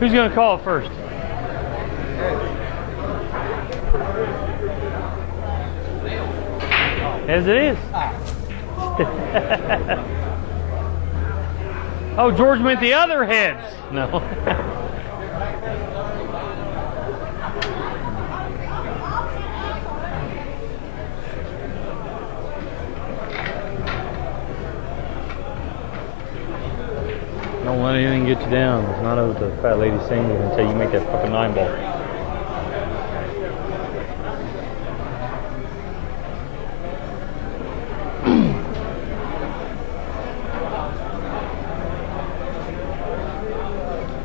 Who's gonna call it first? As it is. Oh, George meant the other heads. No. Don't let anything get you down. It's not what the fat lady sings until you make that fucking 9-ball.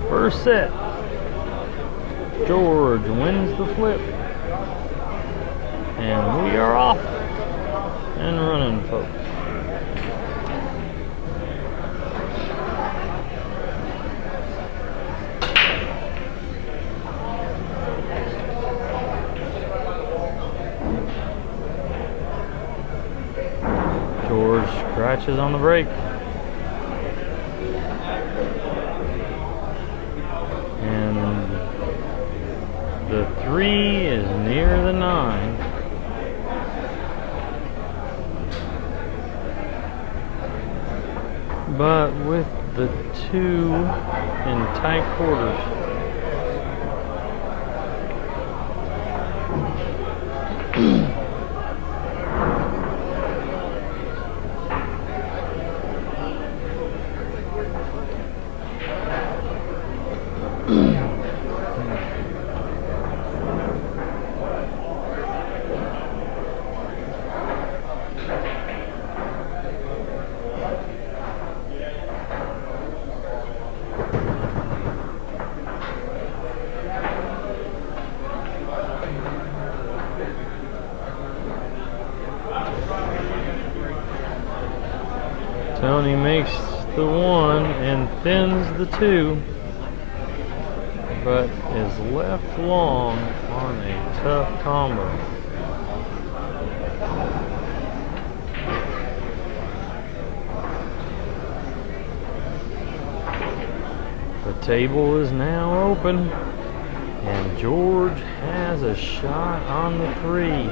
First set. George wins the flip. And we are off and running, folks. George scratches on the brake. And the 3 is near the 9. But with the 2 in tight quarters. Tony makes the 1 and thins the 2, but is left long on a tough combo. The table is now open, and George has a shot on the 3.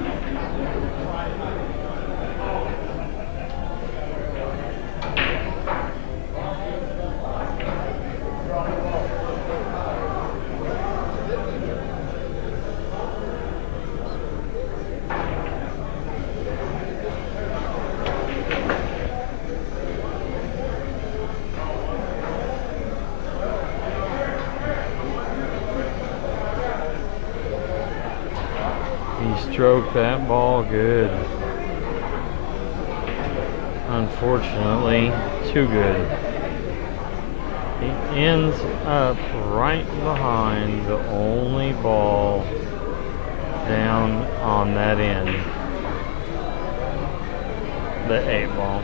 He stroked that ball good. Unfortunately, too good. He ends up right behind the only ball down on that end. The 8 ball.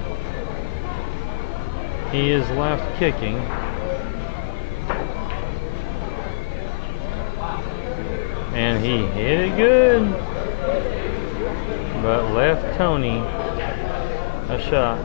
He is left kicking. And he hit it good, but left Tony a shot.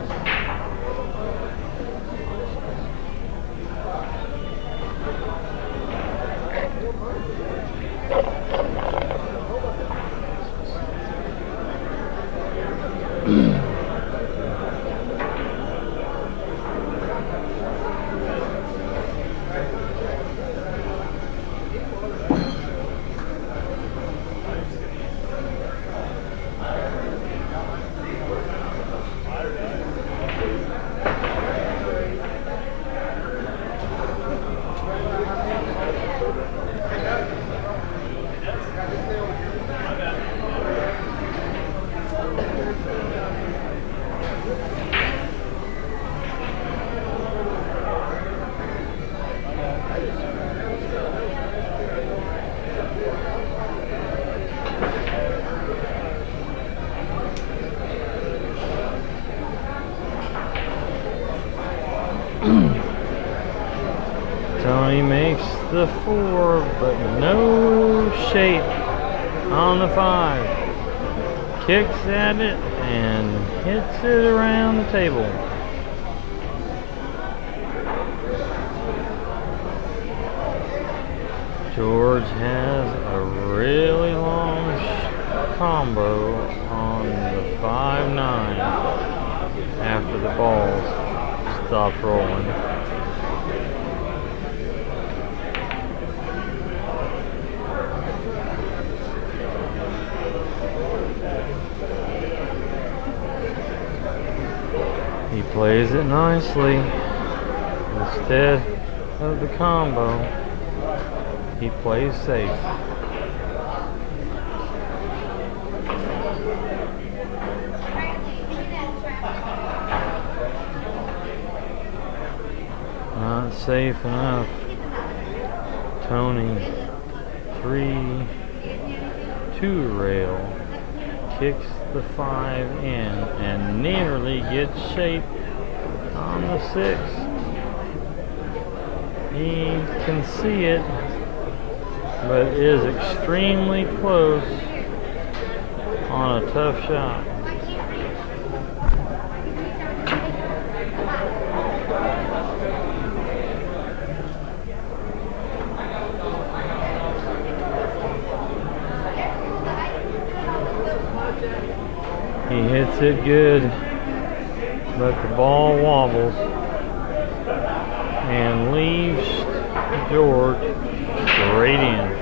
Tony makes the 4, but no shape on the 5. Kicks at it and hits it around the table. George has a really long combo on the 5-9 after the balls stopped rolling. He plays it nicely. Instead of the combo, he plays safe. Not safe enough. Tony 3-2 rail. Kicks the 5 in and nearly gets shape on the 6. He can see it, but is extremely close on a tough shot. He hits it good, but the ball wobbles and leaves George straight in.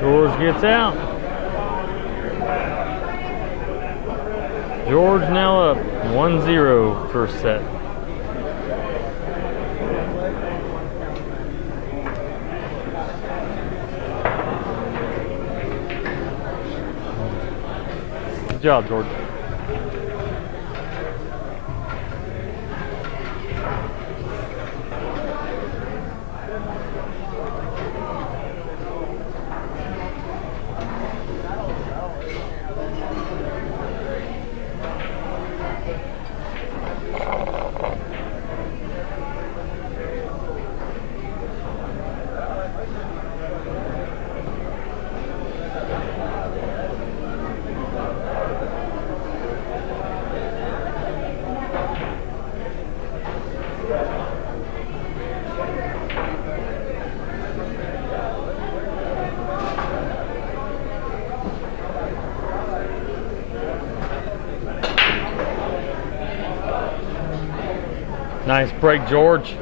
George gets out. George now up 1-0 first set. Good job, George. Nice break, George.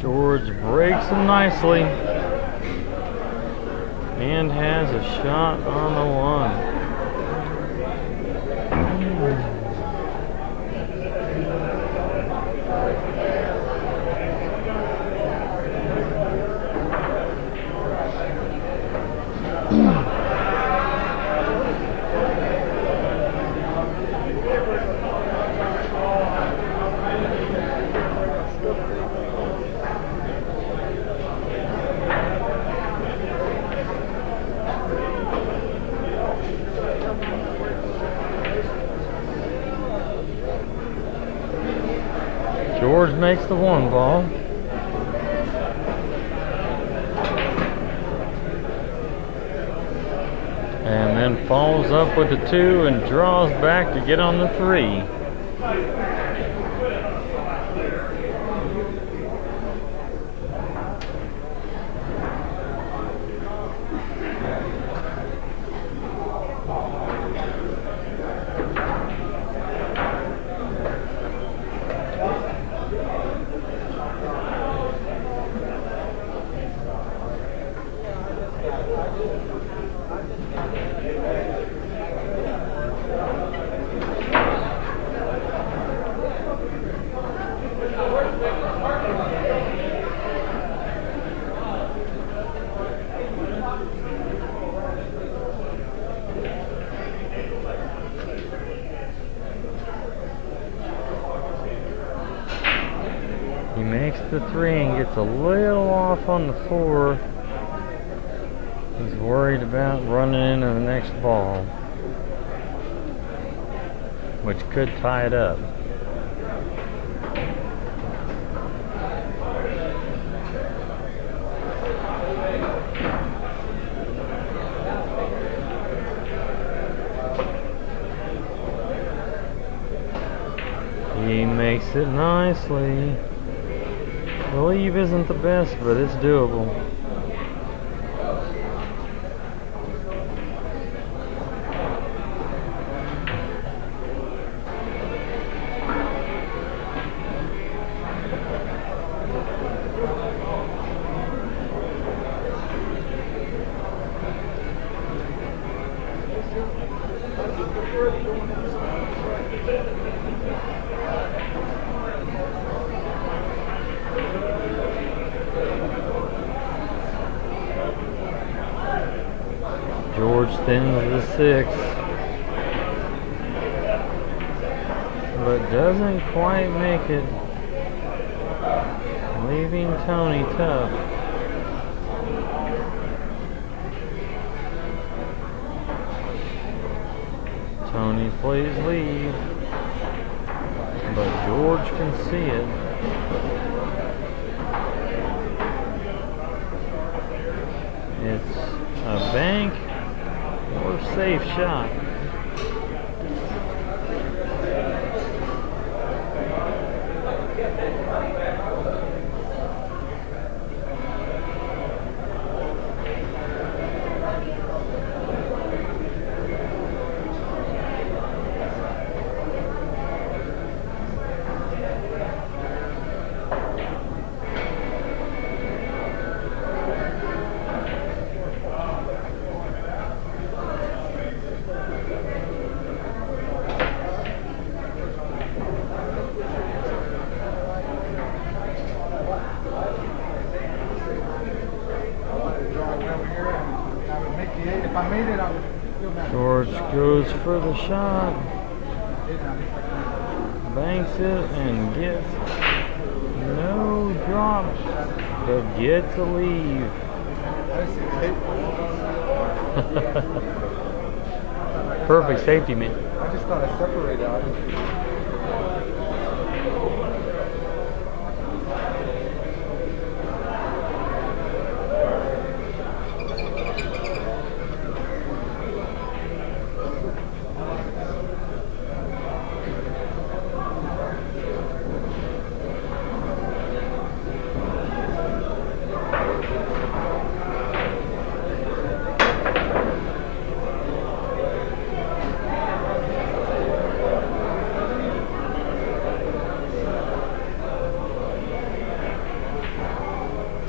George breaks him nicely and has a shot on the 1. George makes the 1 ball. And then follows up with the 2 and draws back to get on the 3. the 3 and gets a little off on the 4. He's worried about running into the next ball, which could tie it up. He makes it nicely. The leave isn't the best, but it's doable. George thins the 6, but doesn't quite make it, leaving Tony tough. Tony plays lead, but George can see it. It's a bank or safe shot. George goes for the shot, banks it, and gets no drop, but gets a leave. Perfect safety, man. I just thought I separated out.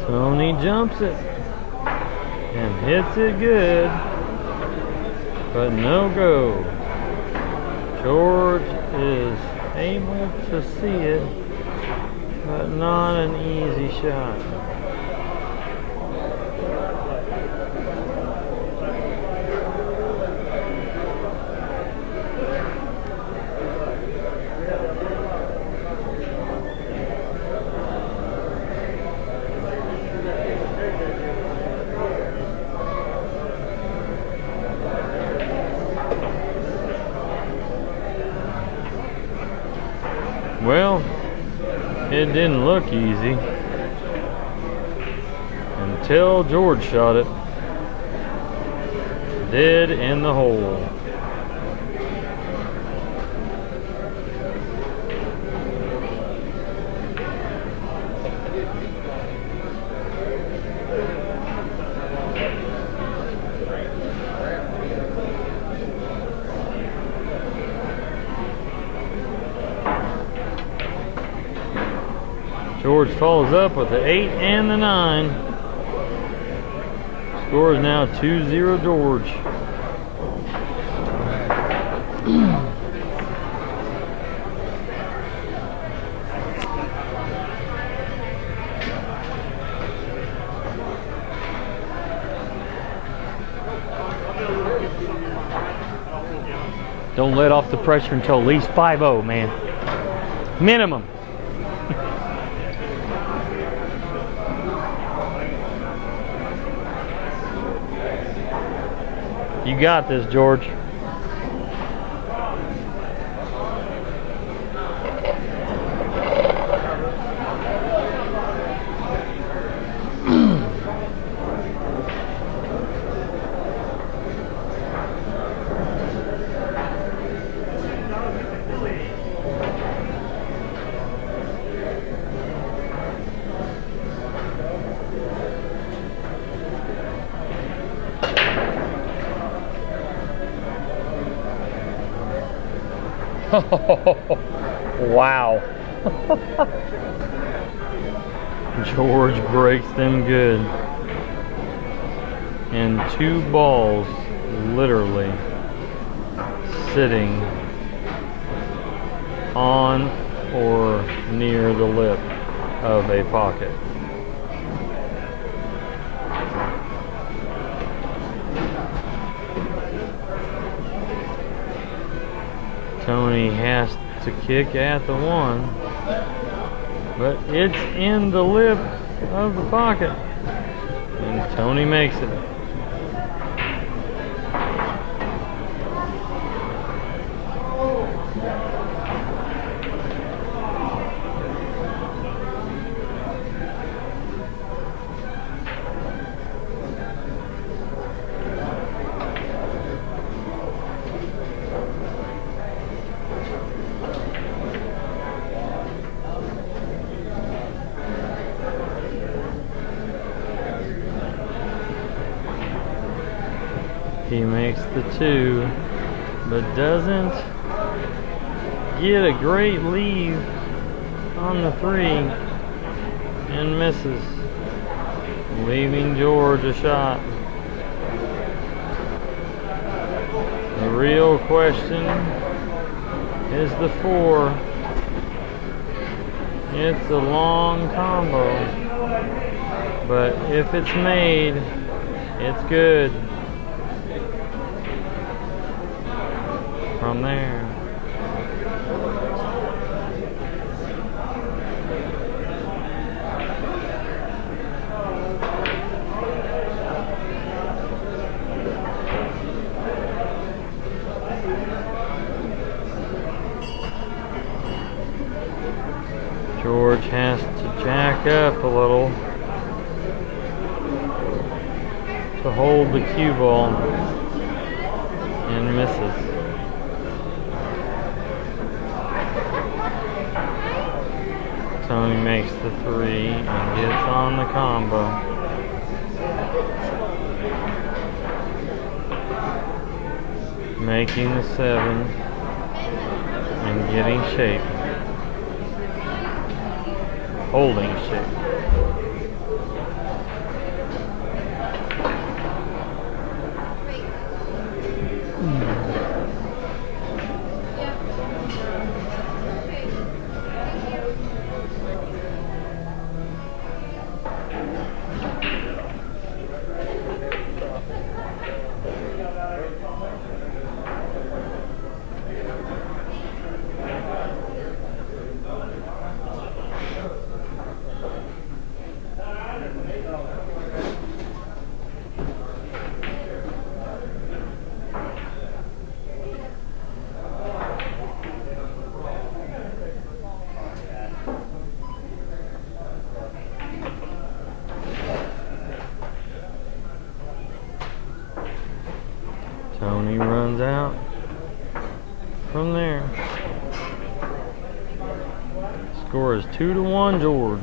Tony jumps it and hits it good, but no go. George is able to see it, but not an easy shot. Well, it didn't look easy until George shot it dead in the hole. George follows up with the 8 and the 9. Score is now 2-0 George. Don't let off the pressure until at least 5-0, man. Minimum. You got this, George. Wow. George breaks them good. And 2 balls literally sitting on or near the lip of a pocket. Tony has to kick at the 1, but it's in the lip of the pocket, and Tony makes it. He makes the 2, but doesn't get a great lead on the 3 and misses, leaving George a shot. The real question is the 4. It's a long combo, but if it's made, it's good. From there, George has to jack up a little to hold the cue ball and misses. Tony makes the 3 and gets on the combo. Making the 7 and getting shape. Holding shape. Tony runs out from there. Score is 2-1 George.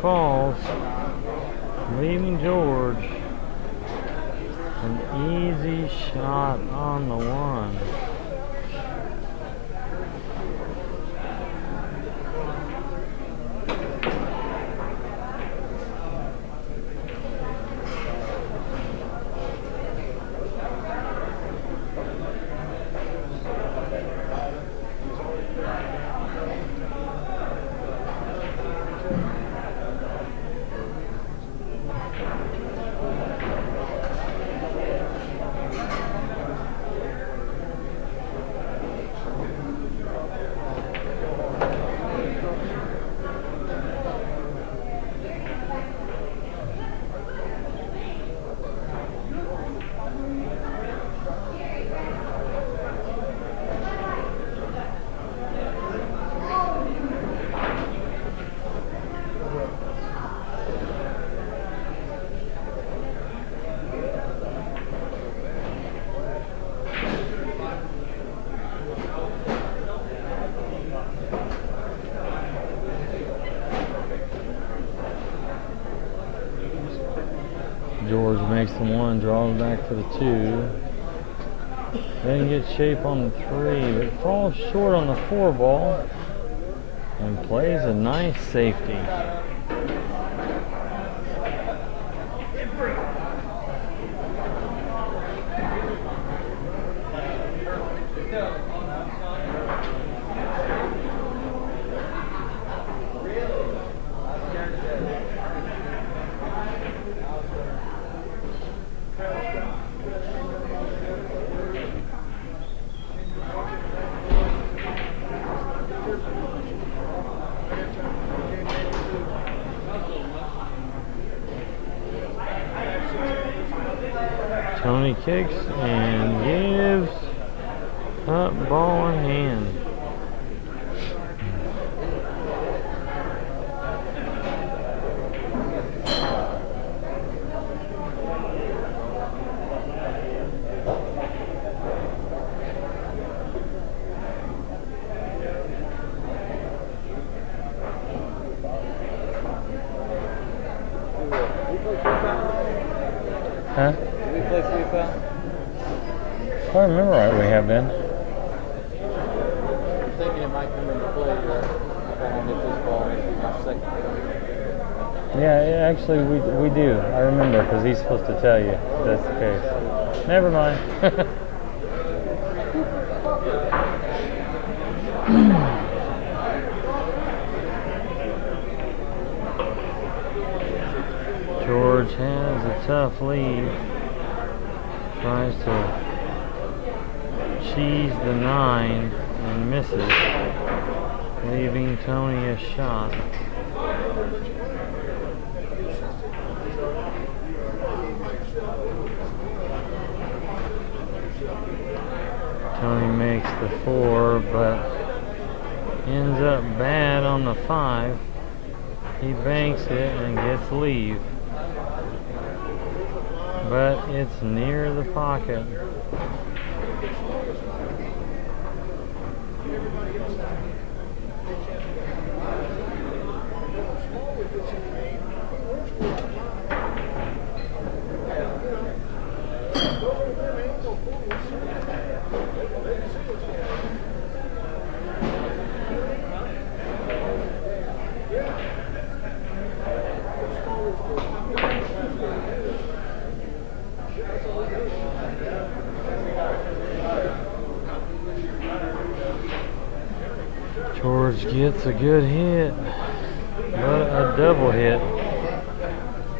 falls, leaving George an easy shot on the one. George makes the one, draws back to the two. Then gets shape on the three, but falls short on the four ball and plays a nice safety. Tony kicks and gives up, ball in hand. Huh? If I remember right, we have been. I'm thinking it might come into play if I don't get this ball maybe my second. Yeah, actually we do. I remember because he's supposed to tell you if that's the case. Never mind. George has a tough lead. Tries to cheese the 9 and misses, leaving Tony a shot. Tony makes the 4, but ends up bad on the 5. He banks it and gets leave, but it's near the pocket. George gets a good hit, but a double hit,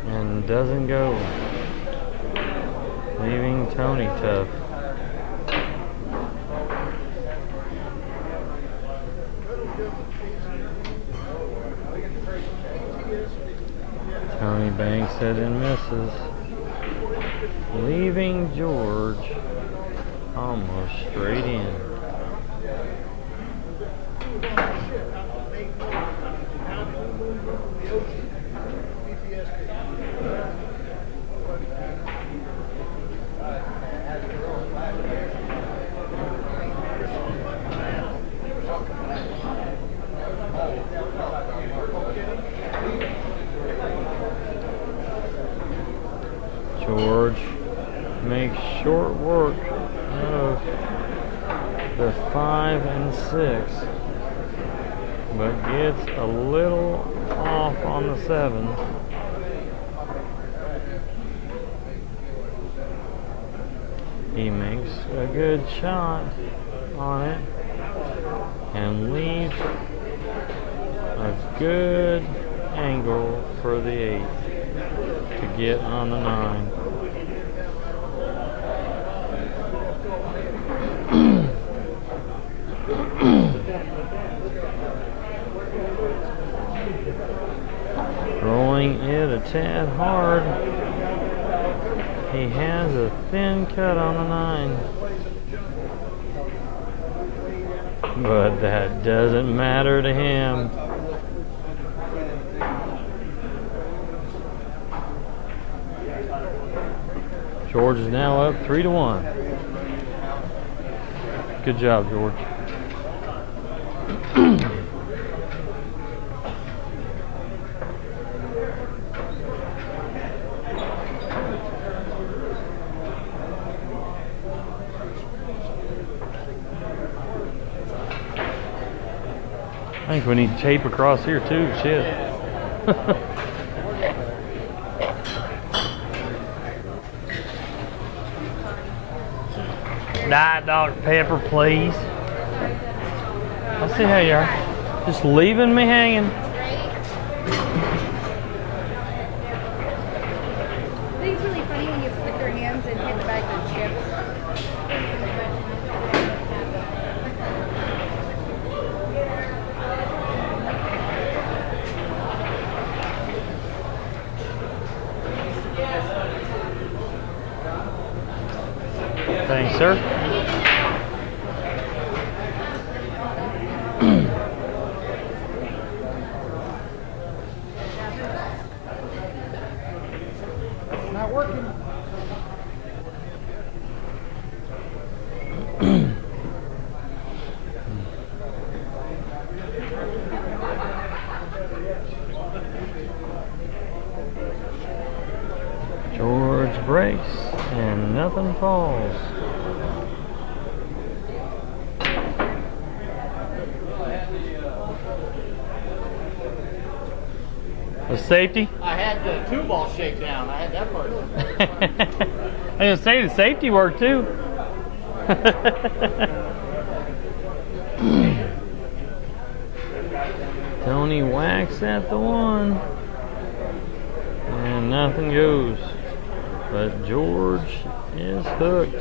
and doesn't go, leaving Tony tough. Tony banks it and misses, leaving George almost straight in. George makes short work of the 5 and 6, but gets a little off on the 7. He makes a good shot on it and leaves a good angle for the 8 to get on the 9. Rolling it a tad hard. He has a thin cut on the 9. But that doesn't matter to him. George is now up 3-1. Good job, George. I think we need tape across here too, shit. Diet Dr. Pepper, please. I'll see how you are. Just leaving me hanging. I think it's really funny when you stick your hands and hit the bag of chips. Thanks, sir. Not working. George breaks and nothing falls. The safety? I had the 2-ball shakedown. I had that part. I was gonna say the safety worked too. Tony whacks at the 1 and nothing goes. But George is hooked.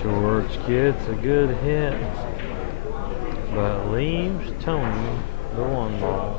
George gets a good hit, but leaves Tony the 1 ball.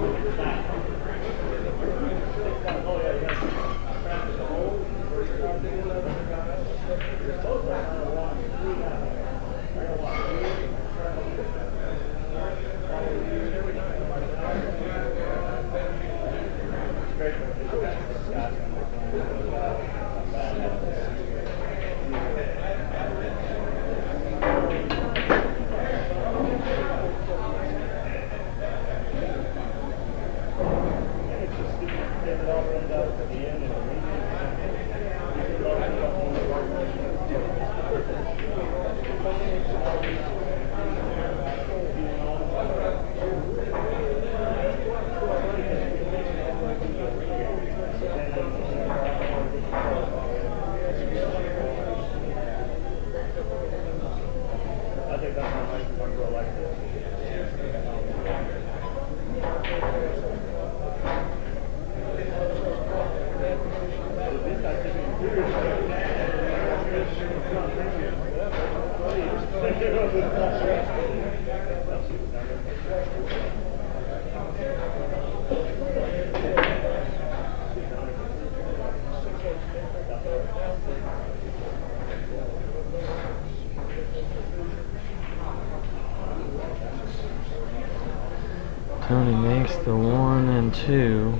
Tony makes the 1 and 2,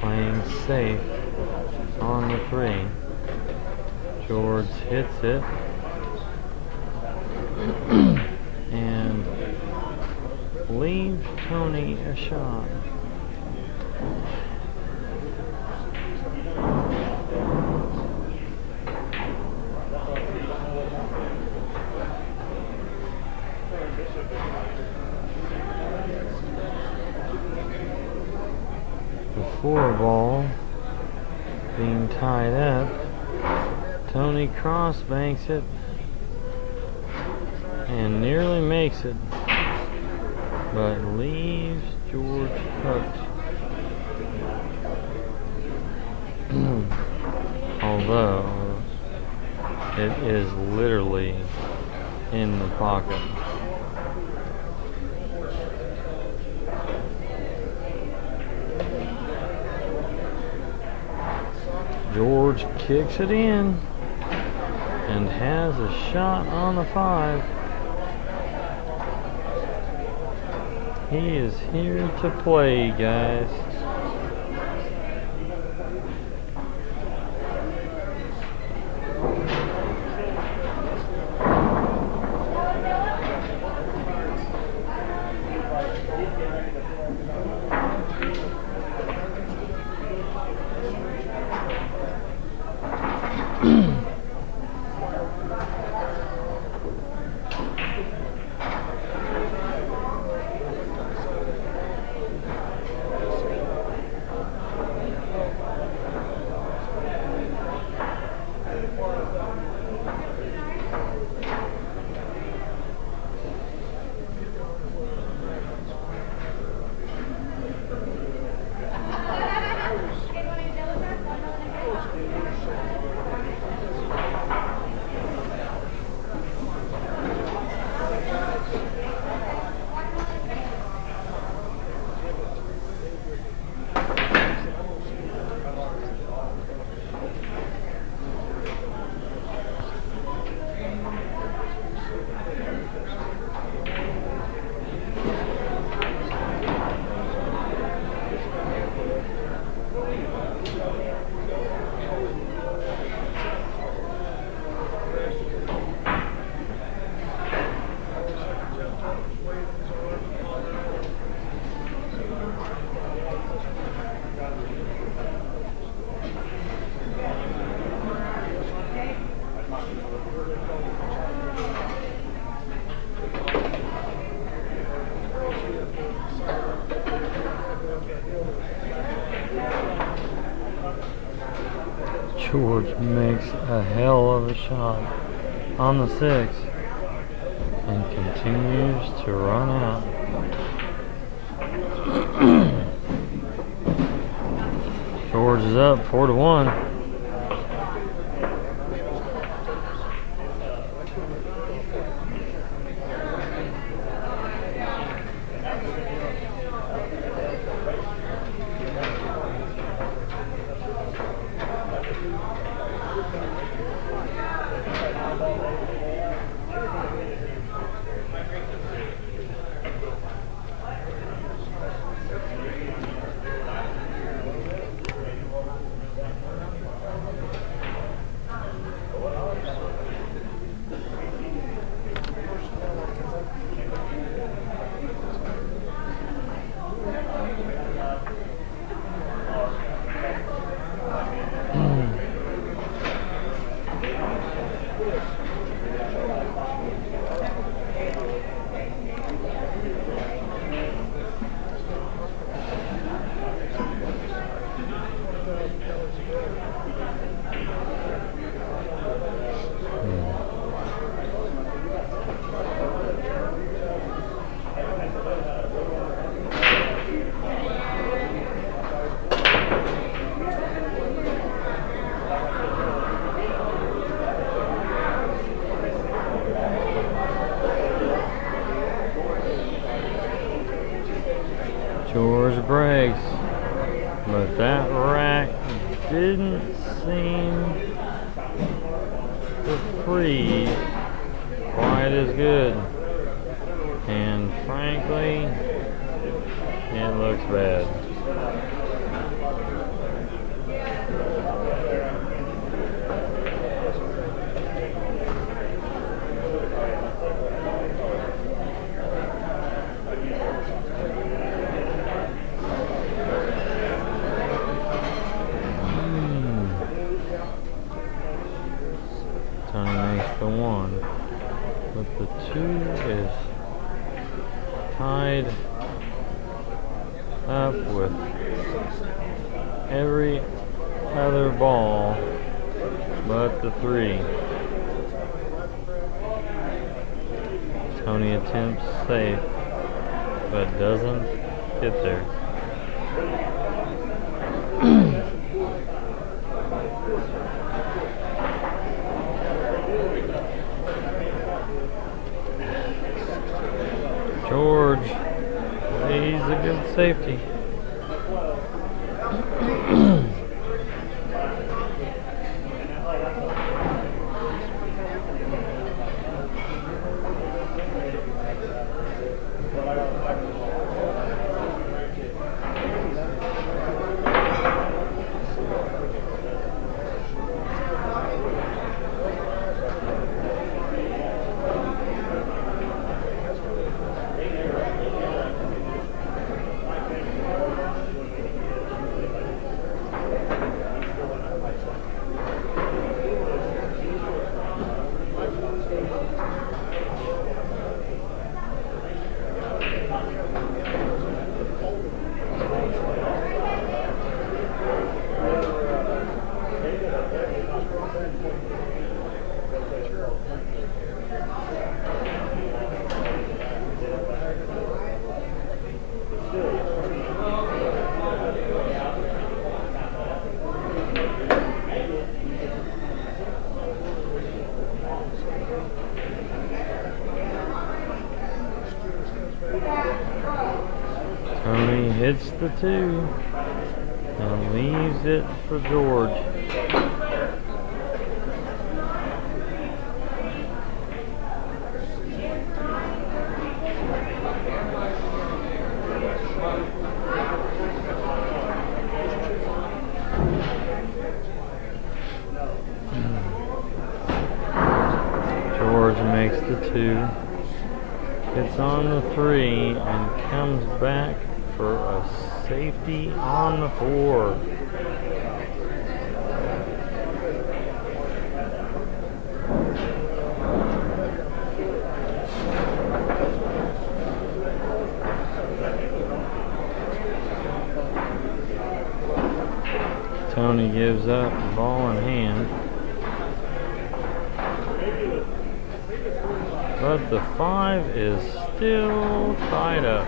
playing safe on the 3. George hits it and leaves Tony a shot. The 4 ball being tied up. Tony cross banks it and nearly makes it, but leaves George hooked. Although it is literally in the pocket. George kicks it in and has a shot on the 5. He is here to play, guys. George makes a hell of a shot on the 6 and continues to run out. George is up 4-1. George breaks, but that rack didn't seem to freeze quite as good, and frankly It looks bad. Tony makes the 1, but the 2 is tied up with every other ball but the 3. Tony attempts safe, but doesn't get there. George plays a good safety. Tony hits the 2 and leaves it for George. George makes the 2. Gets on the 3 and comes back for a safety on the 4. Tony gives up, ball in hand. But the 5 is still tied up.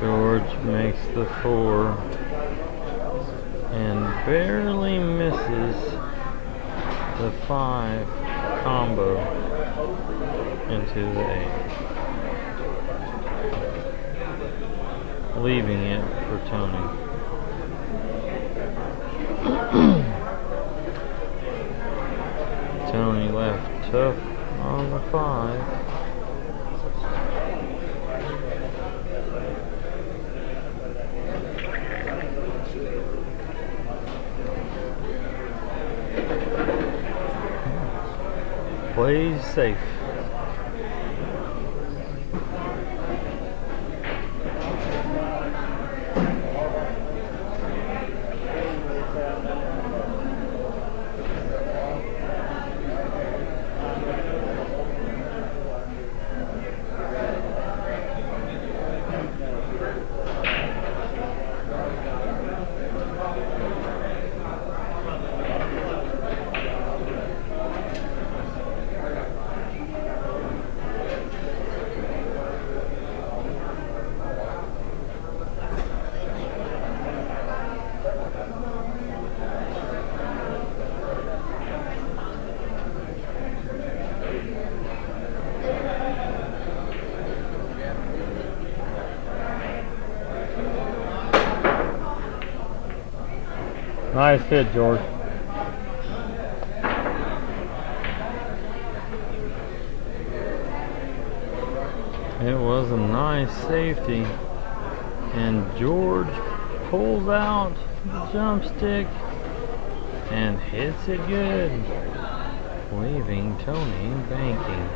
George makes the 4 and barely misses the 5 combo into the 8, leaving it for Tony. Tony left tough on the 5. Plays safe. Nice hit, George. It was a nice safety. And George pulls out the jump stick and hits it good, leaving Tony banking.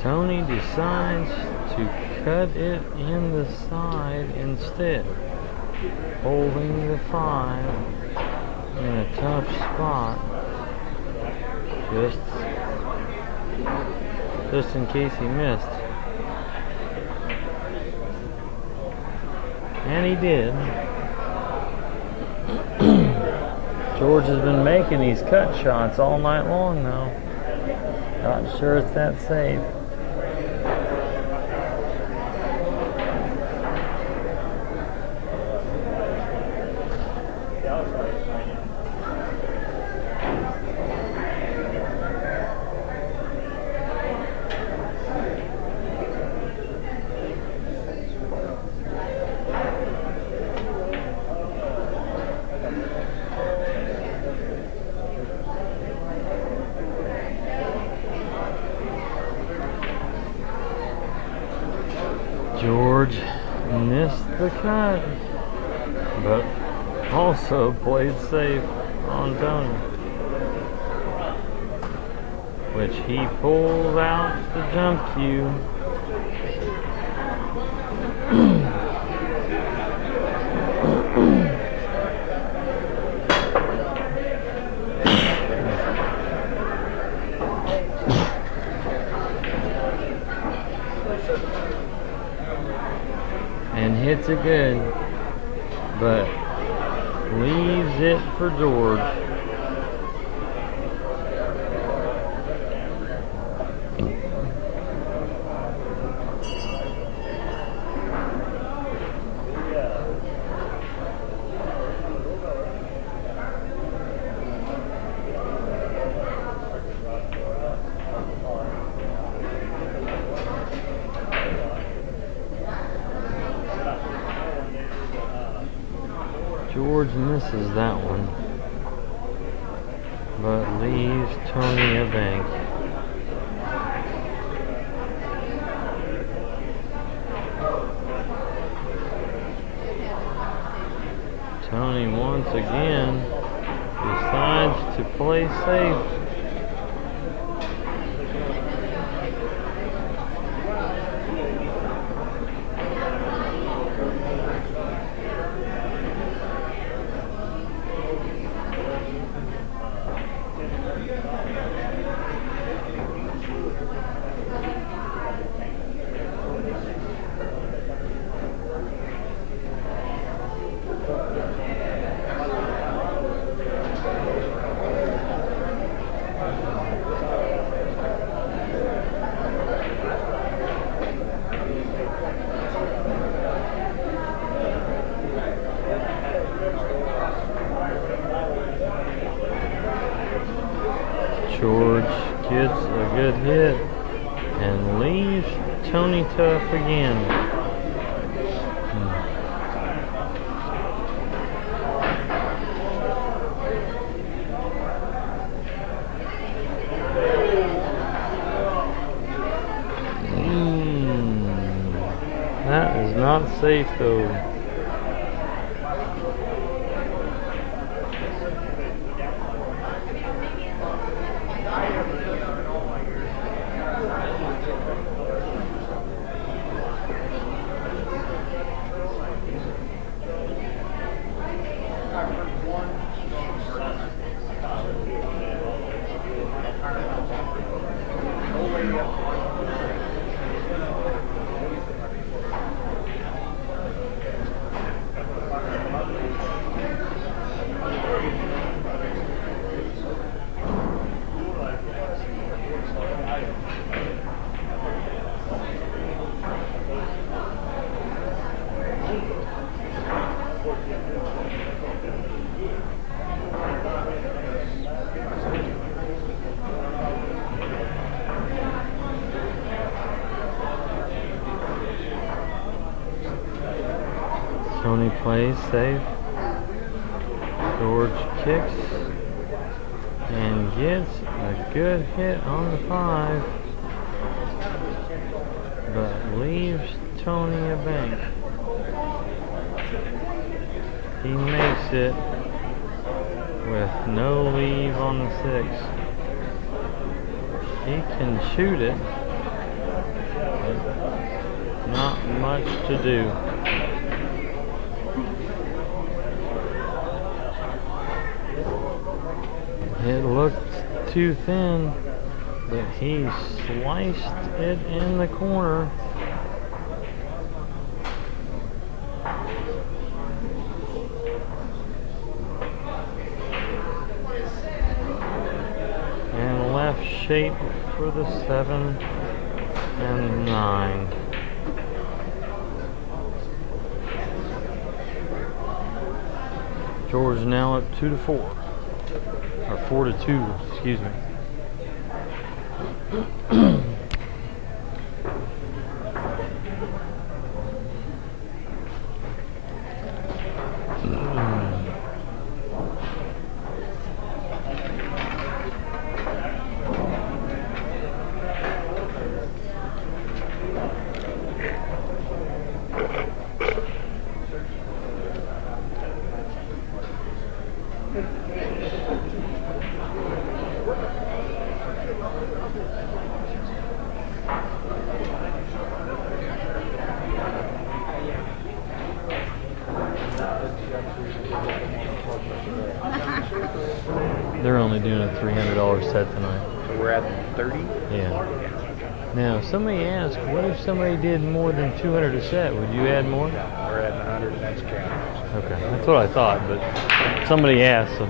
Tony decides to cut it in the side instead, holding the 5 in a tough spot, just in case he missed. And he did. George has been making these cut shots all night long now. Not sure it's that safe. George missed the cut, but also played safe on Tony, which he pulls out the jump cue. And hits it good, but leaves it for George. George misses that one, but leaves Tony a bank. Tony once again decides to play safe. George gets a good hit and leaves Tony tough again. That is not safe though. Tony plays safe. George kicks and gets a good hit on the 5, but leaves Tony a bank. He makes it with no leave on the 6. He can shoot it, but not much to do. It looked too thin, but he sliced it in the corner. And left shape for the 7 and 9. George now up 2-4. Or 4-2, excuse me. They're only doing a $300 set tonight. So we're at 30? Yeah. Now, somebody asked, what if somebody did more than 200 a set? Would you add more? Yeah, we're at 100 and that's counting. Okay, that's what I thought, but somebody asked. So.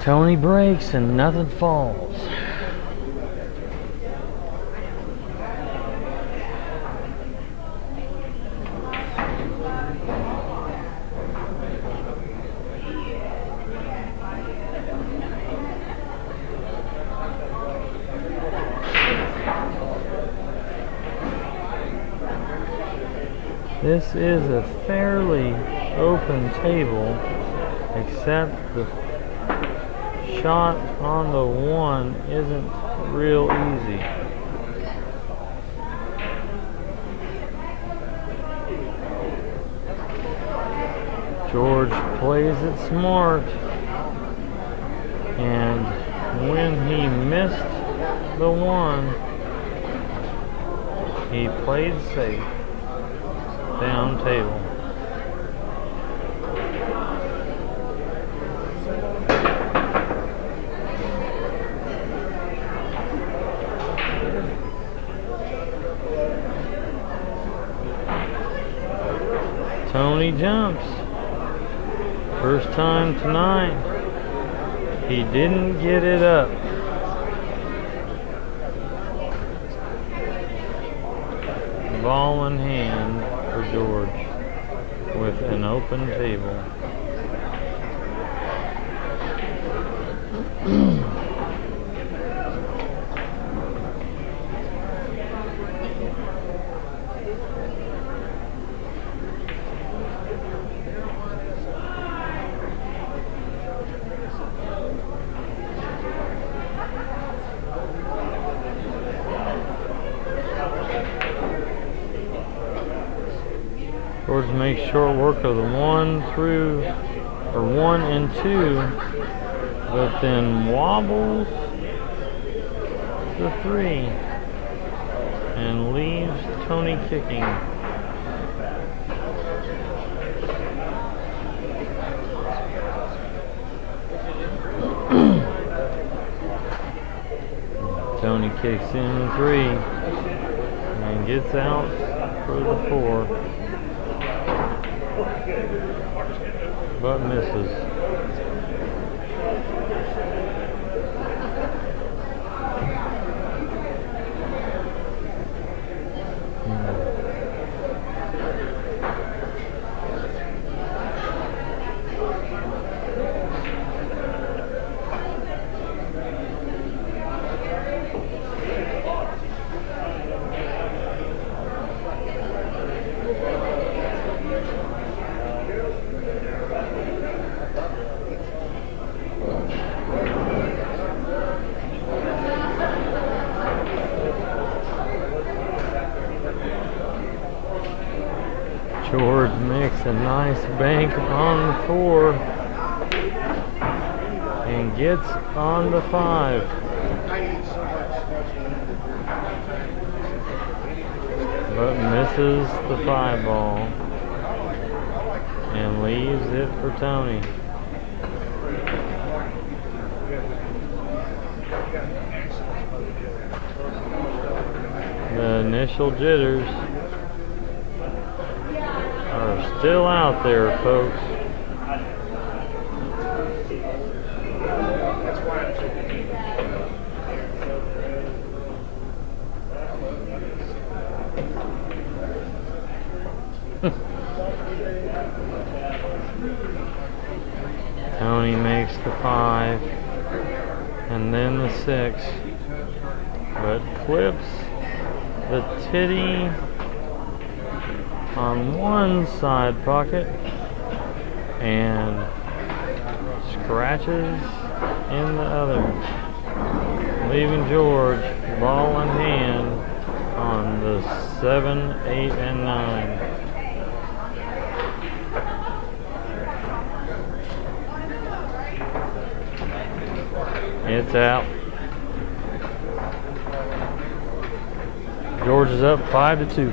Tony breaks and nothing falls. This is a fairly open table, except the shot on the 1 isn't real easy. George plays it smart, and when he missed the 1, he played safe. Down table. Tony jumps. First time tonight. He didn't get it up. Ball in hand for George with an open table. George makes short work of the 1 and 2, but then wobbles the 3 and leaves Tony kicking. Tony kicks in the 3 and gets out for the 4. But misses. George makes a nice bank on the 4 and gets on the 5. But misses the 5 ball and leaves it for Tony. The initial jitters are still out there, folks. Tony makes the 5 and then the 6, but clips the titty on one side pocket and scratches in the other, leaving George ball in hand on the 7, 8, and 9. It's out. George is up 5-2.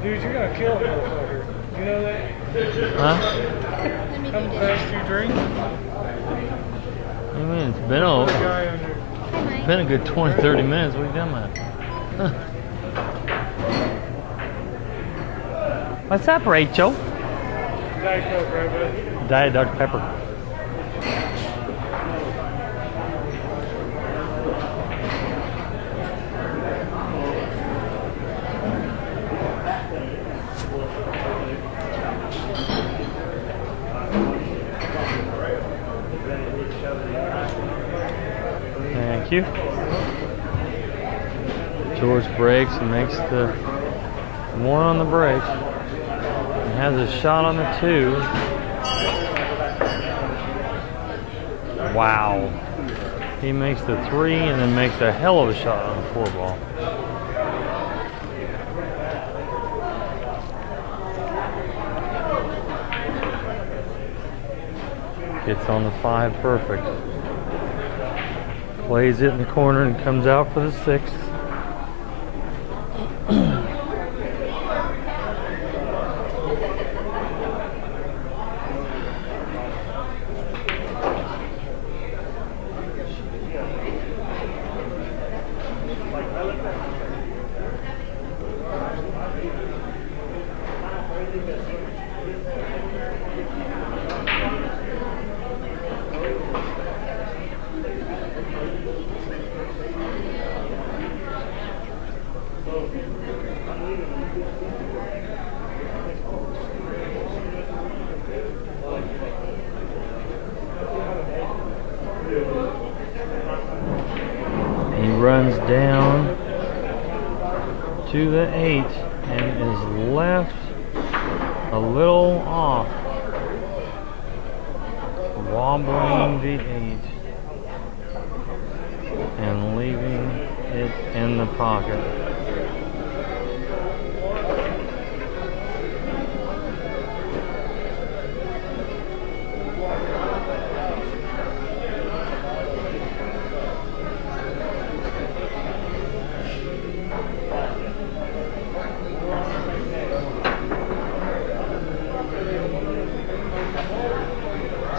Dude, you're gonna kill a motherfucker. You know that? Huh? How fast you drink? I mean, it's been a good 20-30 minutes. What have you done with it? Huh. What's up, Rachel? Diet Coke, right, bud? Diet Dr. Pepper. Thank you. George breaks and makes the 1 on the break. And has a shot on the 2. Wow. He makes the 3 and then makes a hell of a shot on the 4 ball. Gets on the 5 perfect. Plays it in the corner and comes out for the 6th. Runs down to the 8 and is left a little off, wobbling the 8 and leaving it in the pocket.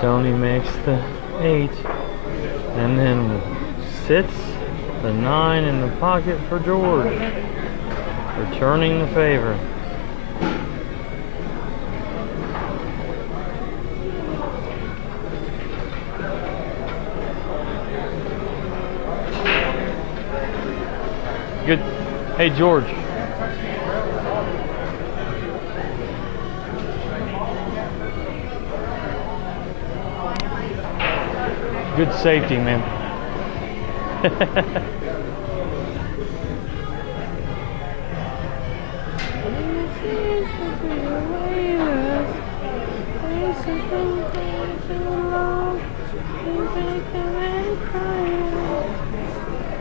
Tony makes the 8 and then sits the 9 in the pocket for George, returning the favor. Good. Hey, George. Good safety, man.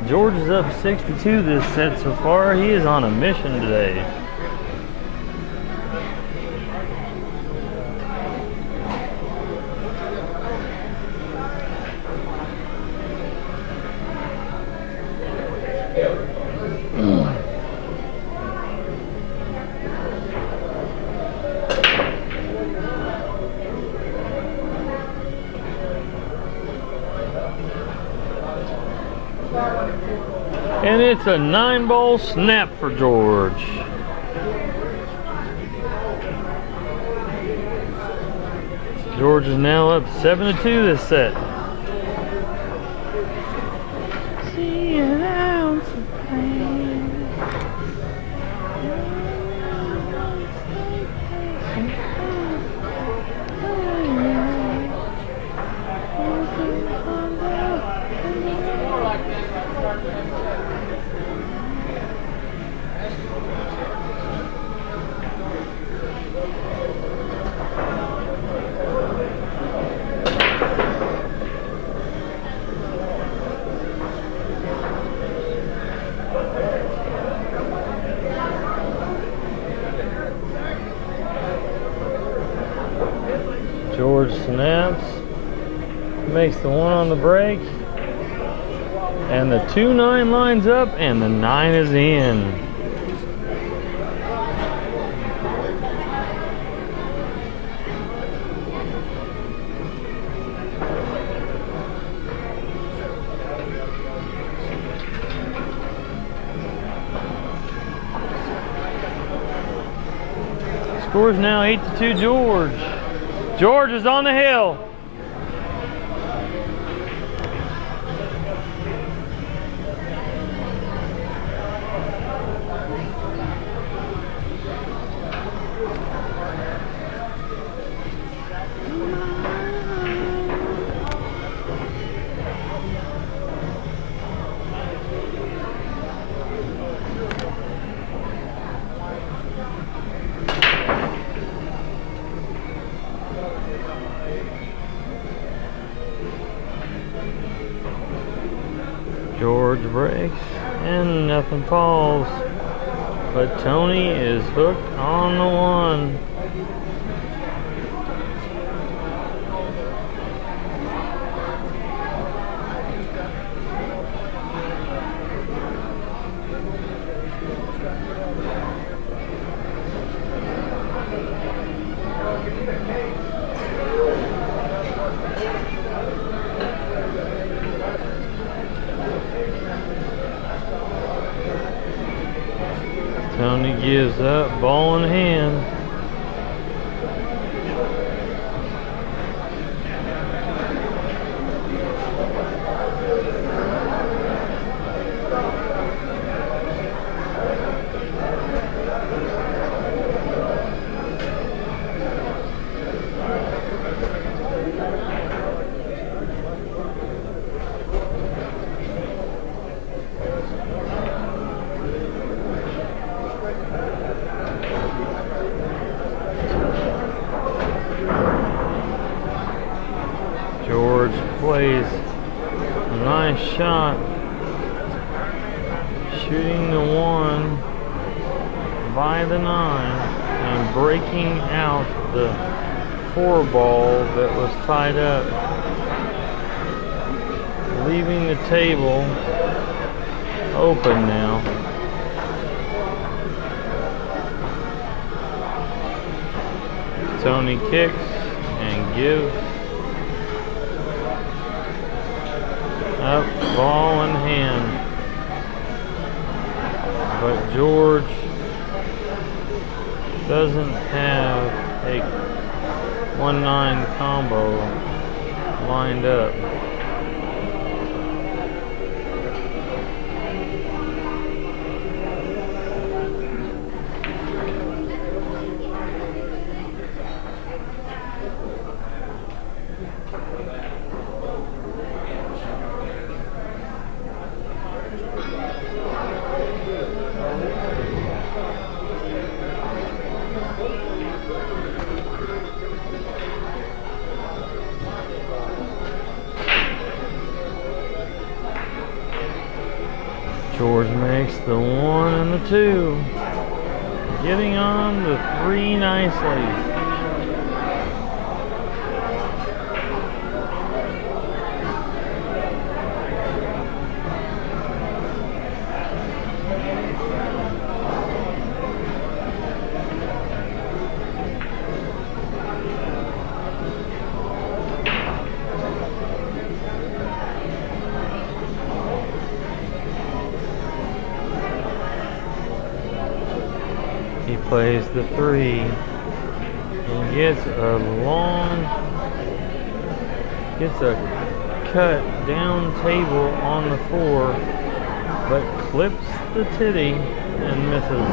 George is up 62 this set so far. He is on a mission today. And it's a 9-ball snap for George. George is now up 7-2 this set. See an ounce of pain. George snaps, makes the 1 on the break, and the 2-9 lines up, and the 9 is in. Score's now 8-2 George. George is on the hill. George breaks and nothing falls, but Tony is hooked on the 1. Tony gives up, ball in hand. George plays a nice shot, shooting the 1 by the 9 and breaking out the 4 ball that was tied up, leaving the table open now. Tony kicks and gives up, ball in hand, but George doesn't have a 1-9 combo lined up. George makes the 1 and the 2. Getting on the 3 nicely. He plays the 3 and gets a cut down table on the 4, but clips the titty and misses.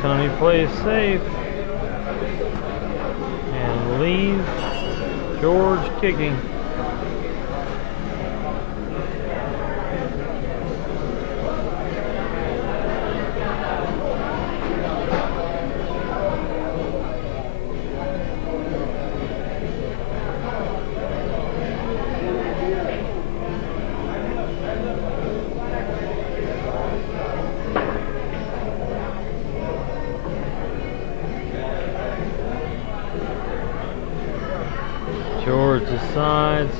Tony plays safe and leaves George kicking. George decides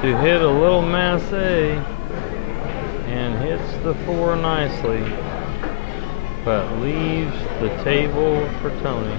to hit a little masse and hits the 4 nicely, but leaves the table for Tony.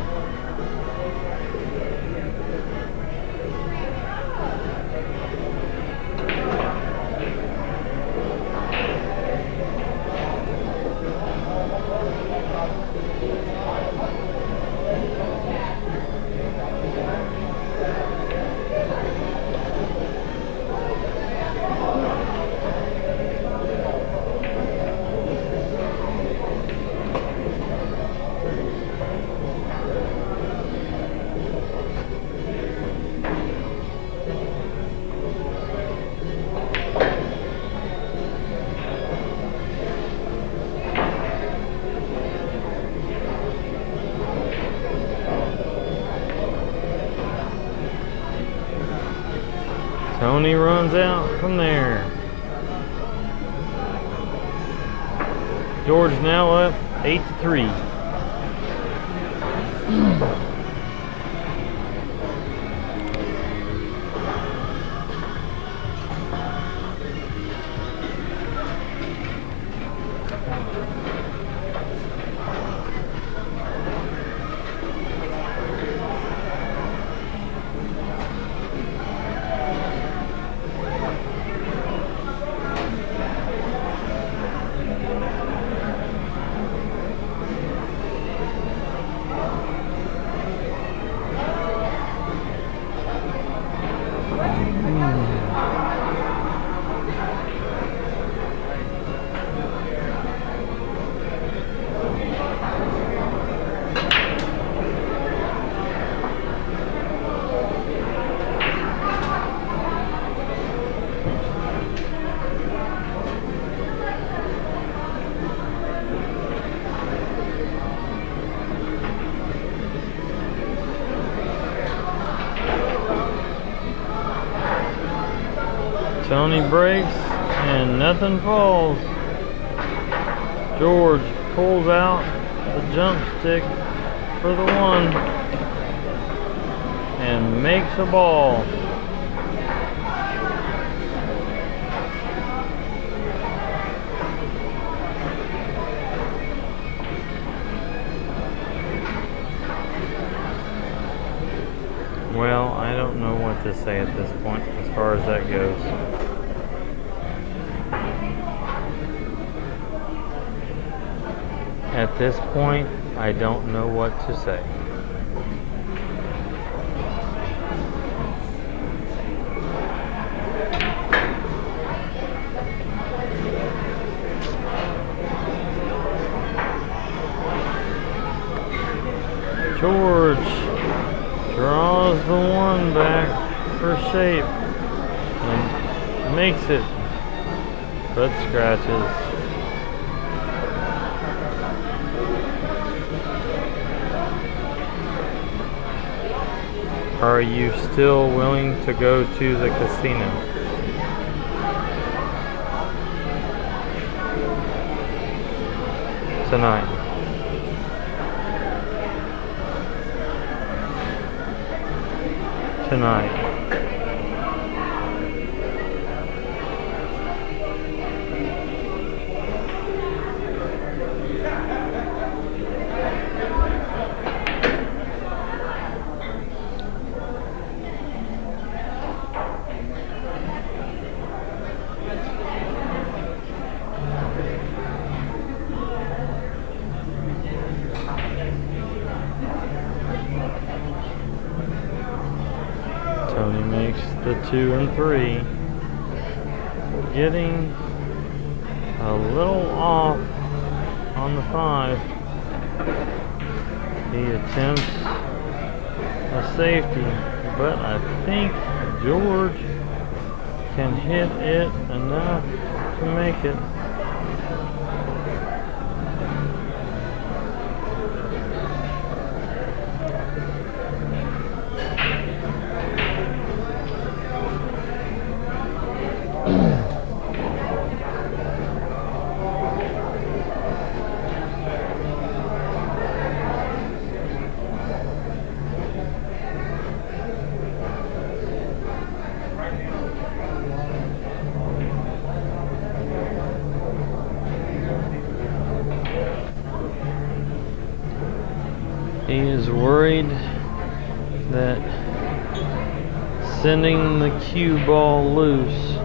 Tony runs out from there. George now up 8-3. Tony breaks and nothing falls. George pulls out the jump stick for the 1 and makes a ball. Well, I don't know what to say at this point as far as that goes. At this point, I don't know what to say. George draws the 1 back for shape and makes it. but scratches. Are you still willing to go to the casino? Tonight. Tonight. Tony makes the 2 and 3. Getting a little off on the 5. He attempts a safety, but I think George can hit it enough to make it. He is worried that sending the cue ball loose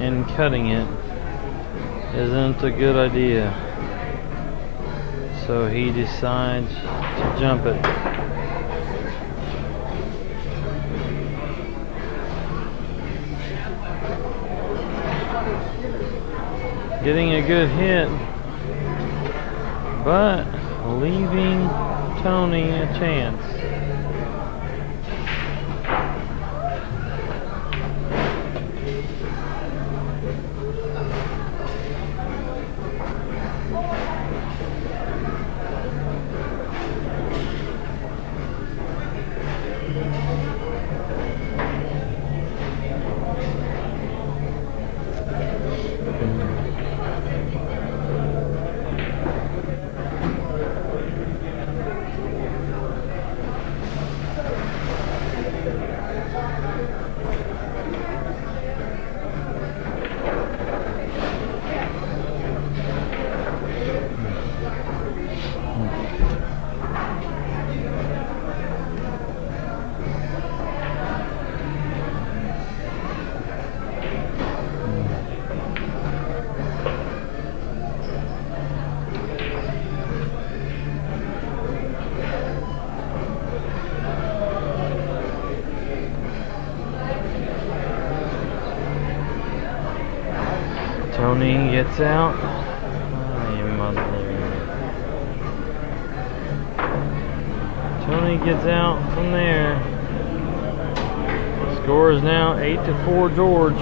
and cutting it isn't a good idea. So he decides to jump it. Getting a good hit, but leaving Tony a chance. Tony gets out. Oh, you mother. Tony gets out from there. The score is now 8-4 George.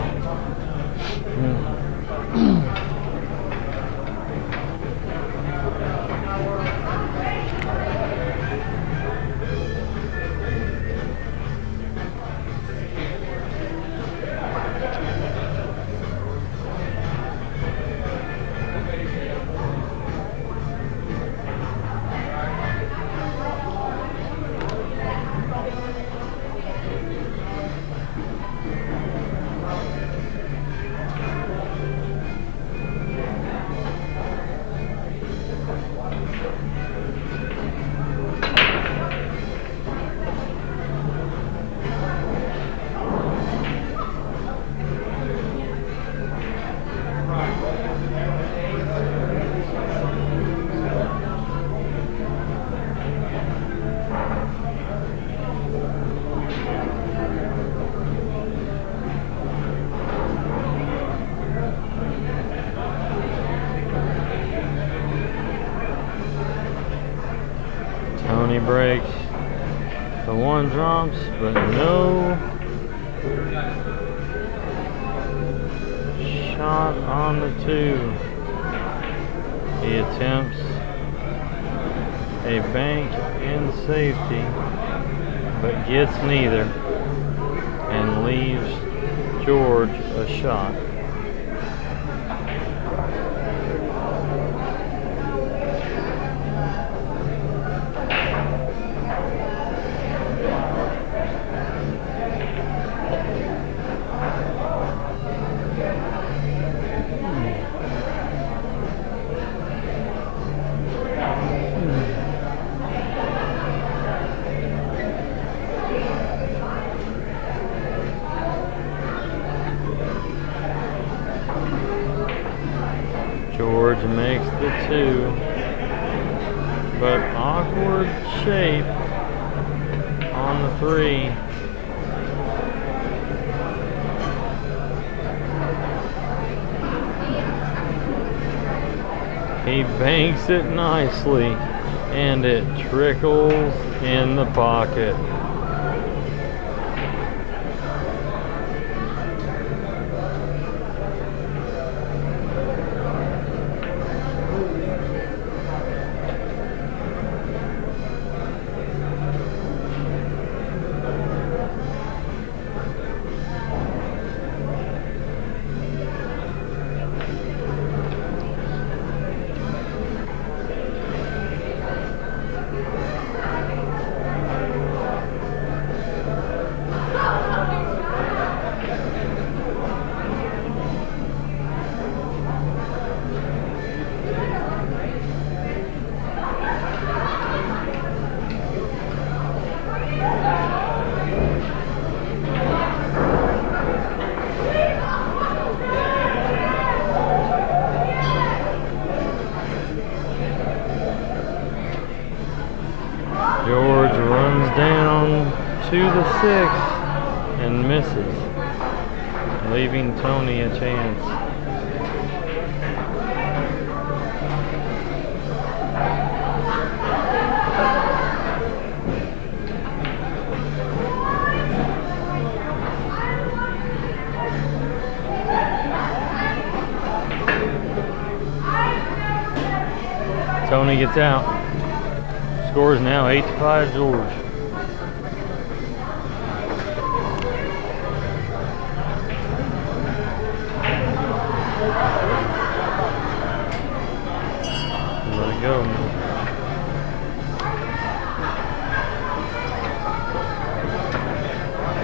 Tony breaks. The 1 drops, but no. shot on the 2. He attempts a bank in safety, but gets neither and leaves George a shot. George makes the 2, but awkward shape on the 3. He banks it nicely, and it trickles in the pocket. George runs down to the 6 and misses, leaving Tony a chance. Tony gets out. Score is now 8-5 George. Let it go.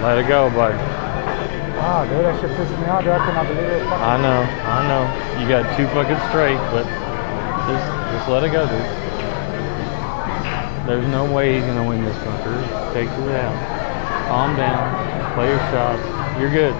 Let it go, buddy. Ah, dude, that shit pissed me off, dude. I cannot believe it. I know. You got 2 fucking straight, but just let it go, dude. There's no way he's gonna win this fucker. Take it out. Calm down. Play your shots. You're good.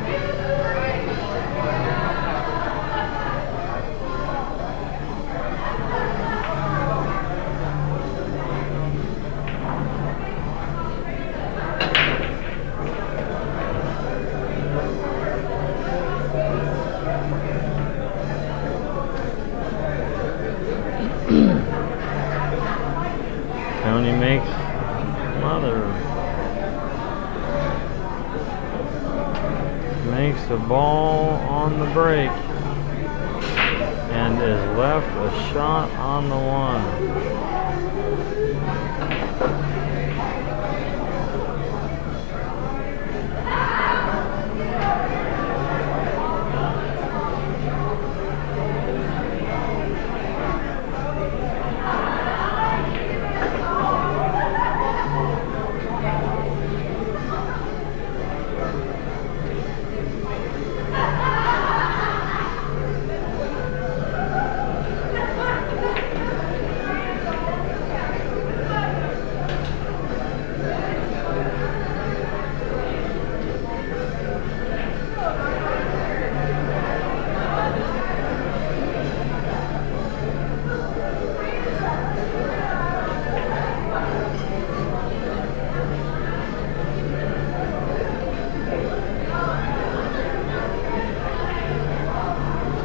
Tony makes a ball on the break and is left a shot on the 1.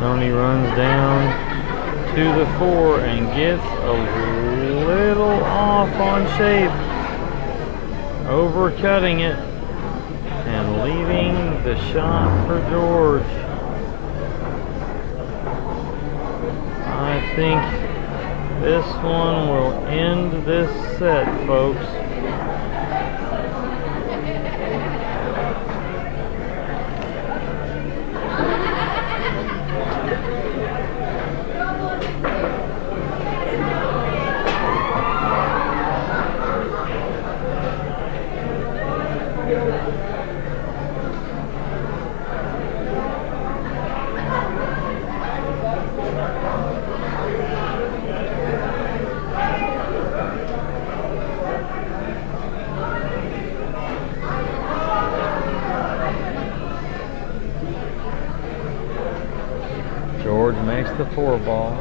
Tony runs down to the 4 and gets a little off on shape, overcutting it and leaving the shot for George. I think this one will end this set, folks. George makes the 4 ball.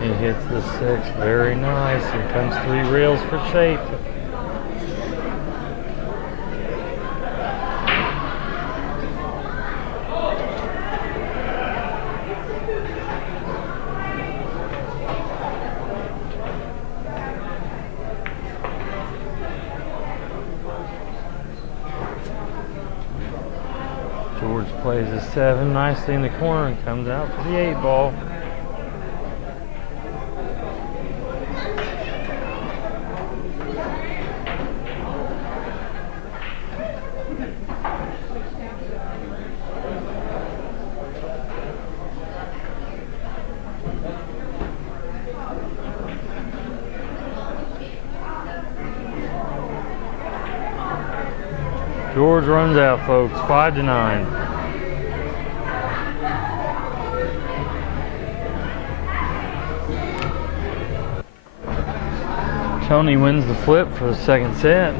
He hits the 6, very nice. Here comes 3 reels for shape. George plays a 7 nicely in the corner and comes out for the 8 ball. George runs out, folks, 5-9. Tony wins the flip for the second set.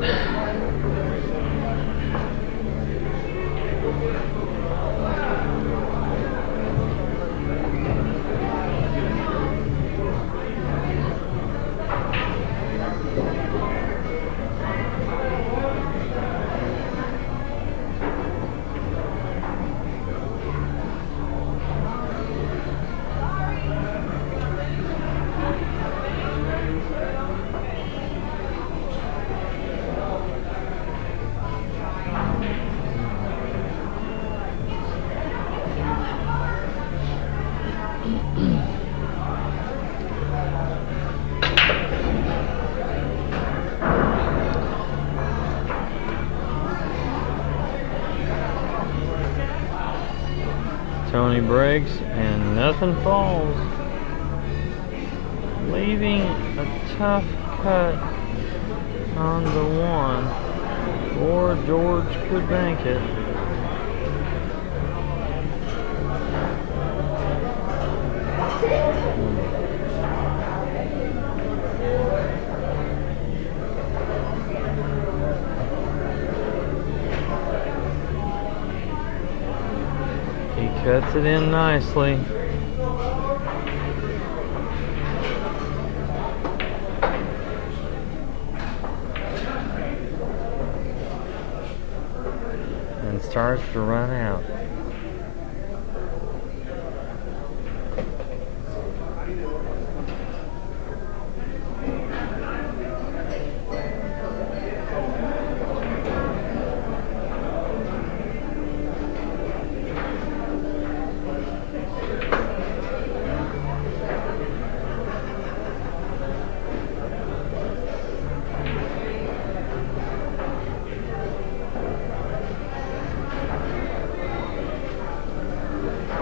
Tony breaks and nothing falls, leaving a tough cut on the 1, or George could bank it. He cuts it in nicely. And starts to run out.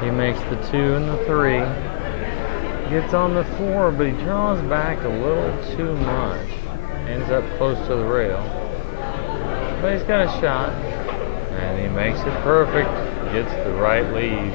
He makes the 2 and the 3. Gets on the 4, but he draws back a little too much. Ends up close to the rail. But he's got a shot. And he makes it perfect. Gets the right lead.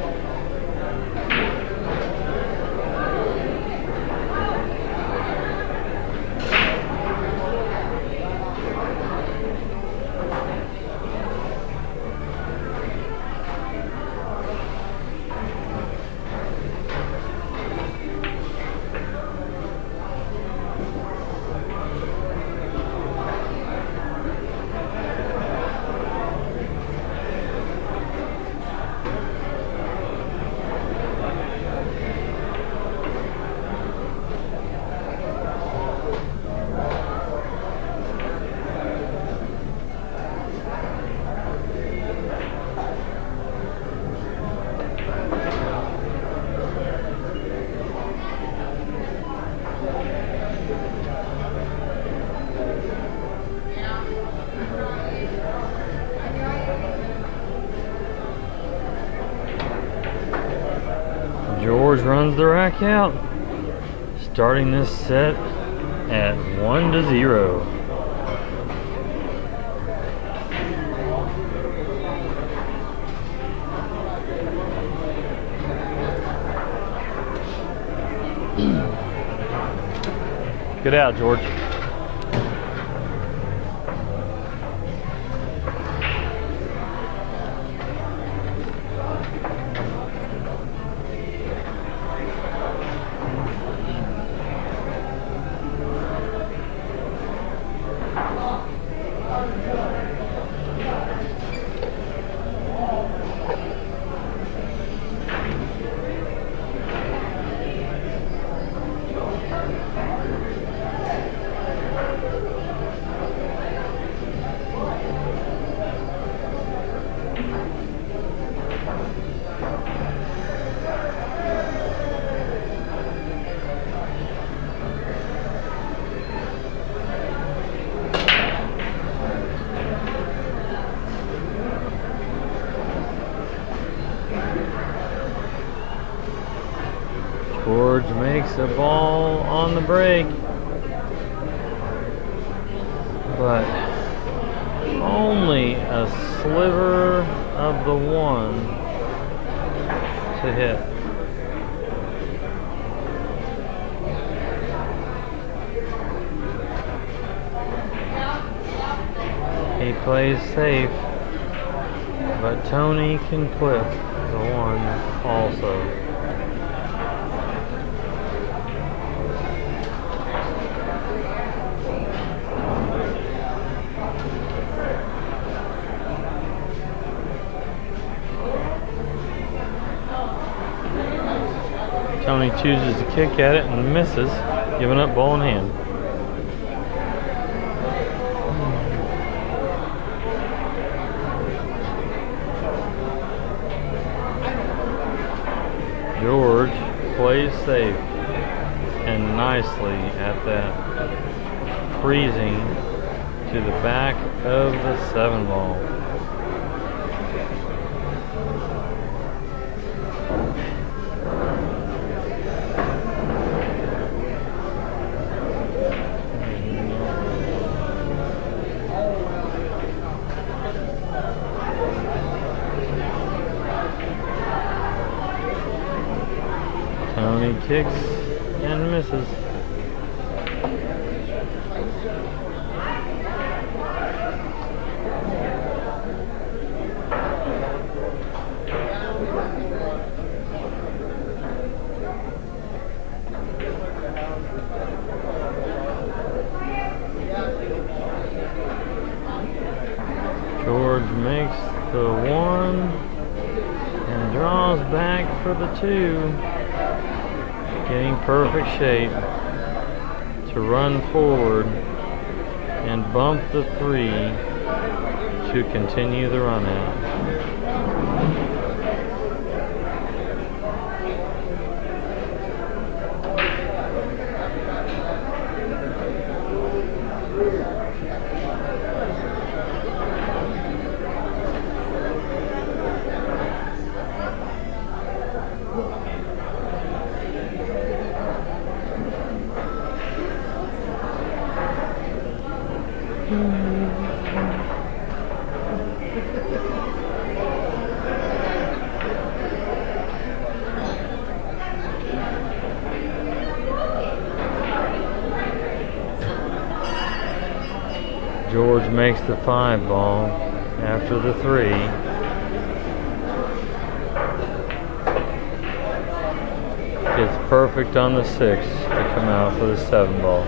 runs the rack out, starting this set at 1-0. Good out, George. George makes a ball on the break, but only a sliver of the one to hit. He plays safe, but Tony can clip the one also. Tony chooses to kick at it and misses, giving up ball in hand. George plays safe and nicely at that, freezing to the back of the 7-ball. Tony kicks and misses. George makes the 1 and draws back for the 2. Getting perfect shape to run forward and bump the 3 to continue the run out. George makes the 5-ball after the 3. Gets perfect on the 6 to come out for the 7-ball.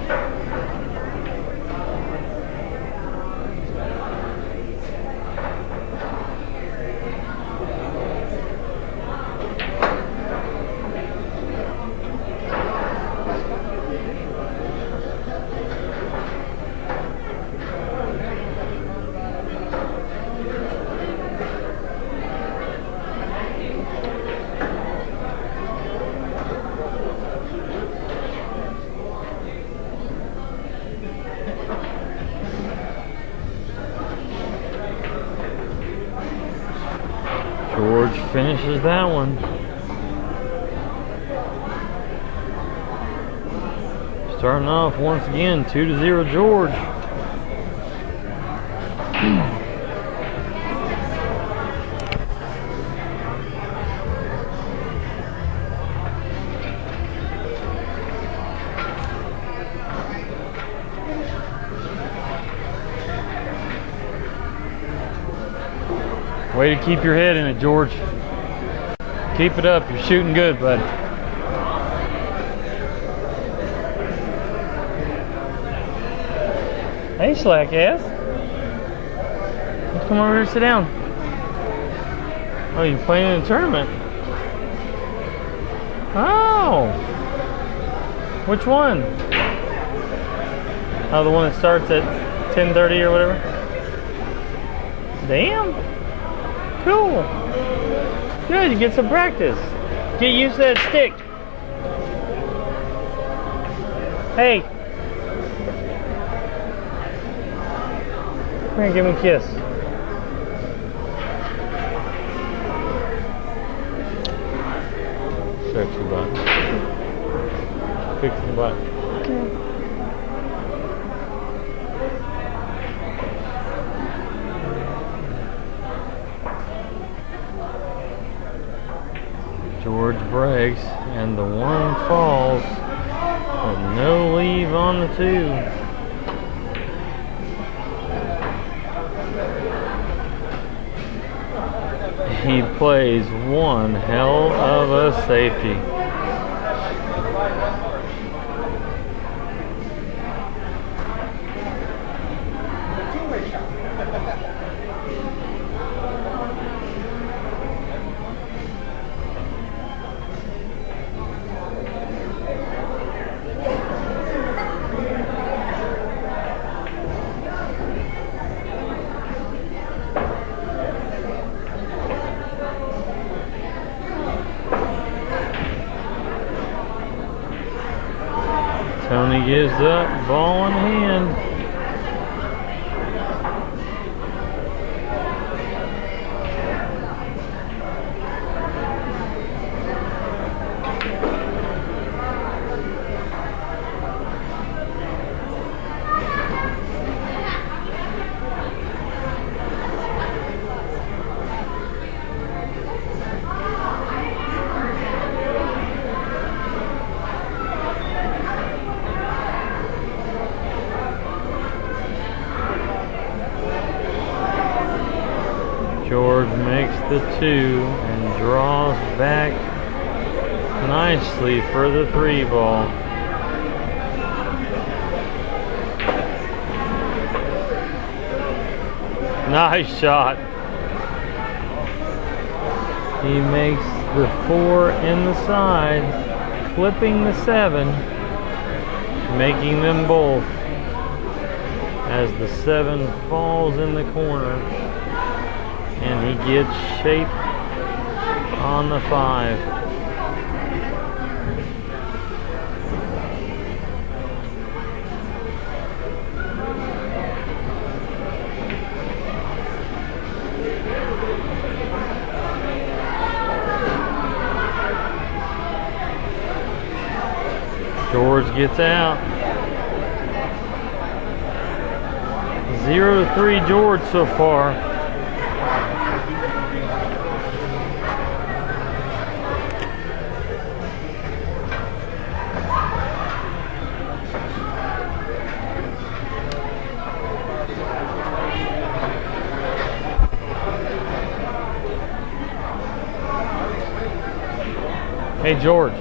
George finishes that one. Starting off once again, 2-0 George. Way to keep your head in it, George. Keep it up. You're shooting good, bud. Hey, slack ass. Let's come over here and sit down. Oh, you're playing in a tournament? Oh. Which one? Oh, the one that starts at 10:30 or whatever? Damn. Cool. Good, you get some practice. Get used to that stick. Hey. Come here, give me a kiss. Sexy butt. Fix the butt. Okay. George breaks and the one falls with no leave on the two. He plays one hell of a safety. Tony gives up, ball in hand. George makes the two and draws back nicely for the three ball. Nice shot. He makes the four in the side, flipping the seven, making them both as the seven falls in the corner. And he gets shape on the five. George gets out. 0-3 George so far. Hey George,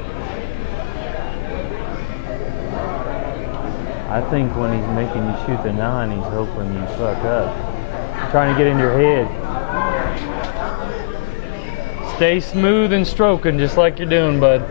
I think when he's making you shoot the 9, he's hoping you fuck up. Trying to get in your head. Stay smooth and stroking just like you're doing, bud.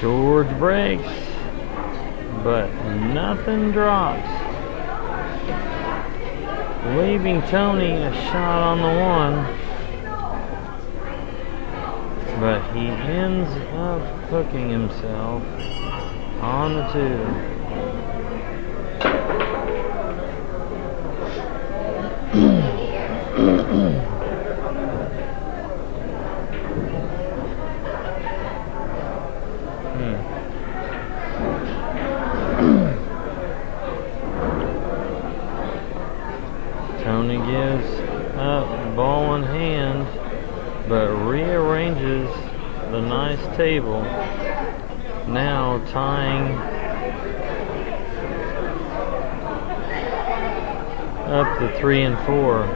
George breaks, but nothing drops. Leaving Tony a shot on the one. but he ends up hooking himself on the 2. Tony gives up ball in hand, but rearranges the nice table, now tying up the 3 and 4.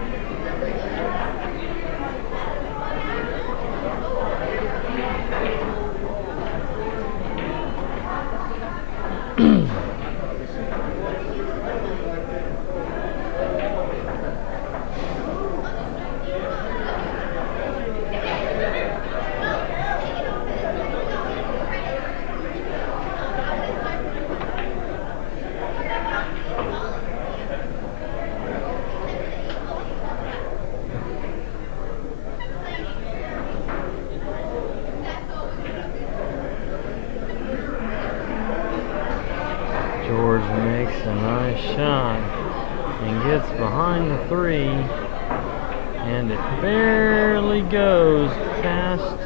George makes a nice shot and gets behind the 3, and it barely goes past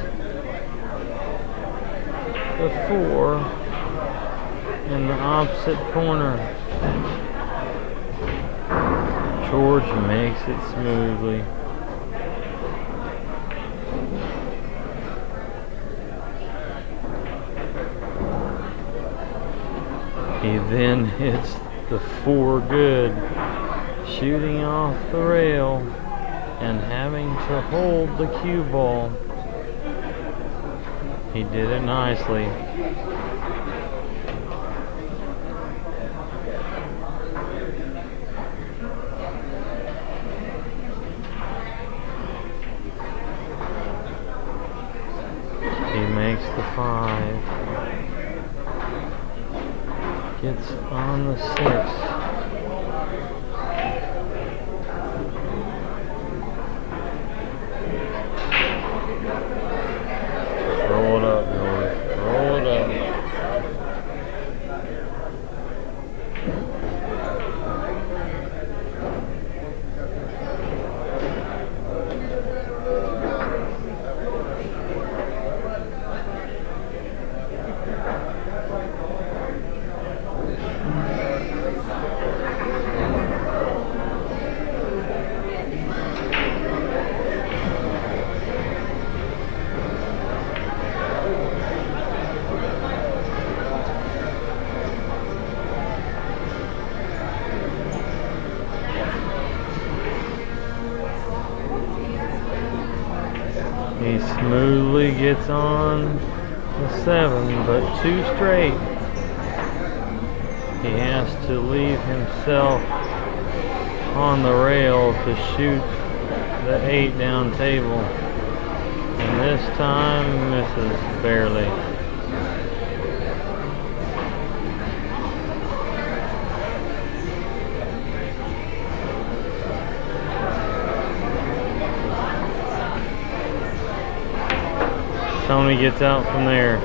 the 4 in the opposite corner. George makes it smoothly. He then hits the 4 good, shooting off the rail and having to hold the cue ball. He did it nicely. He makes the 5. Gets on the 6. Roll it up, George. Roll it up. He smoothly gets on the 7, but 2 straight. He has to leave himself on the rail to shoot the 8 down table. And this time misses barely. Tony gets out from there.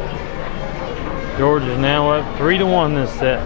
George is now up 3-1 this set.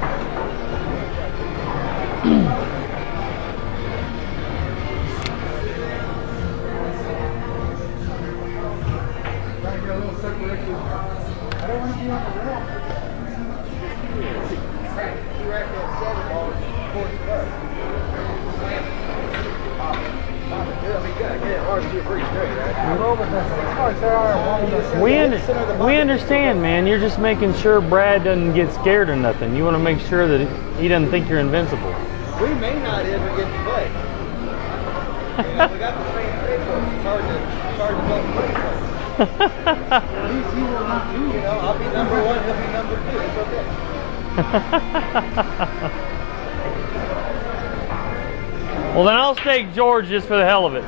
We understand, man. You're just making sure Brad doesn't get scared or nothing. You want to make sure that he doesn't think you're invincible. We may not ever get to play. You know, we got the same paper. It's hard to both play. At least he will not do. You know, I'll be number 1, he'll be number 2. It's okay. Well, then I'll stake George just for the hell of it.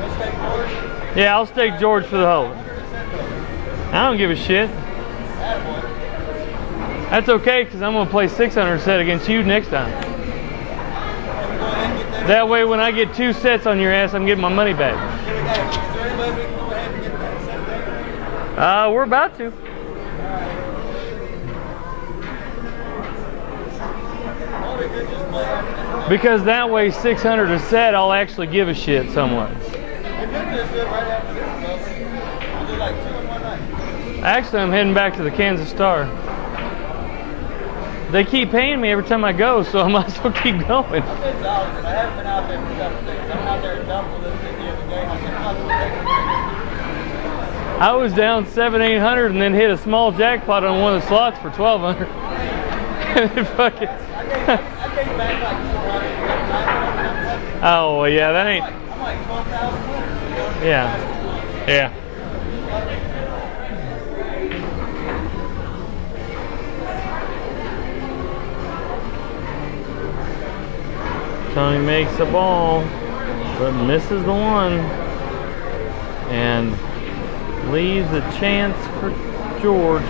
Let's take George. Yeah, I'll stake George for the hell of it. I don't give a shit. That's okay, because I'm going to play 600 set against you next time. That way, when I get 2 sets on your ass, I'm getting my money back. Is there anybody we can go ahead and get We're about to. Because that way 600 is set, I'll actually give a shit somewhat. Actually, I'm heading back to the Kansas Star. They keep paying me every time I go, so I might as well keep going. I haven't been out there for stuff. I'm out there at Dumble the other day. I was down 700-800 and then hit a small jackpot on one of the slots for 1,200. Fuck it. I came back like 400. Oh, well, yeah, that ain't. I'm like 12,000 winners. Yeah. Yeah. Tony makes a ball, but misses the one. And leaves a chance for George.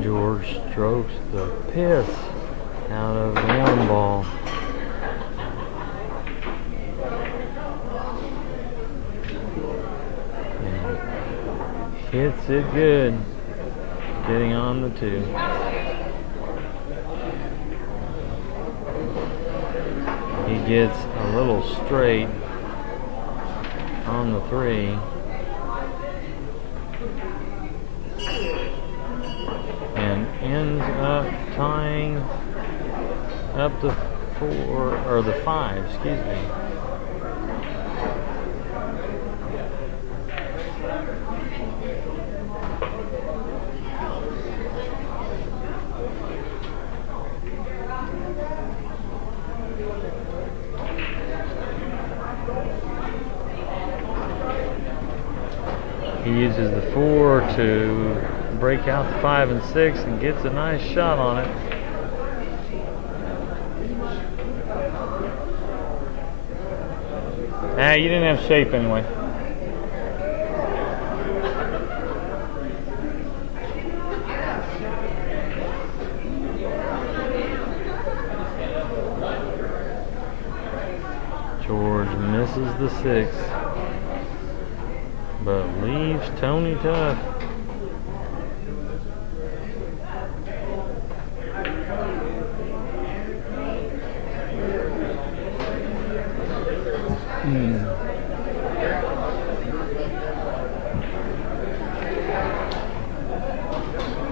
George strokes the piss out of the one ball. And hits it good, getting on the 2. He gets a little straight on the 3. And ends up tying up the 4, or the 5, excuse me. He uses the 4 to break out the 5 and 6 and gets a nice shot on it. Ah, you didn't have shape anyway. George misses the 6, but leaves Tony tough.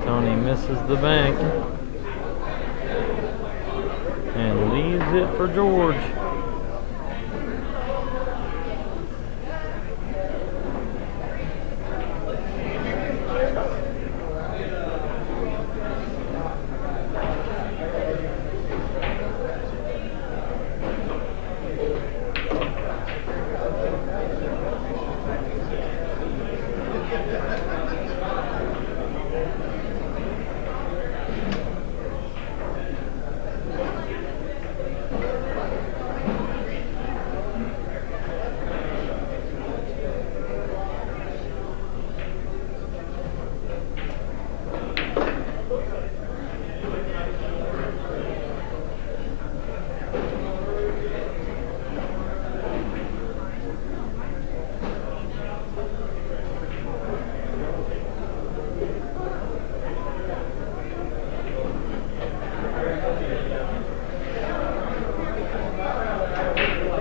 Tony misses the bank and leaves it for George.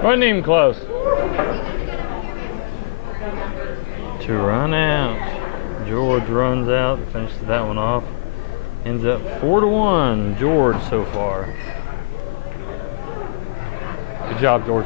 Wasn't even close. To run out. George runs out, finishes that one off. Ends up 4-1, George so far. Good job, George.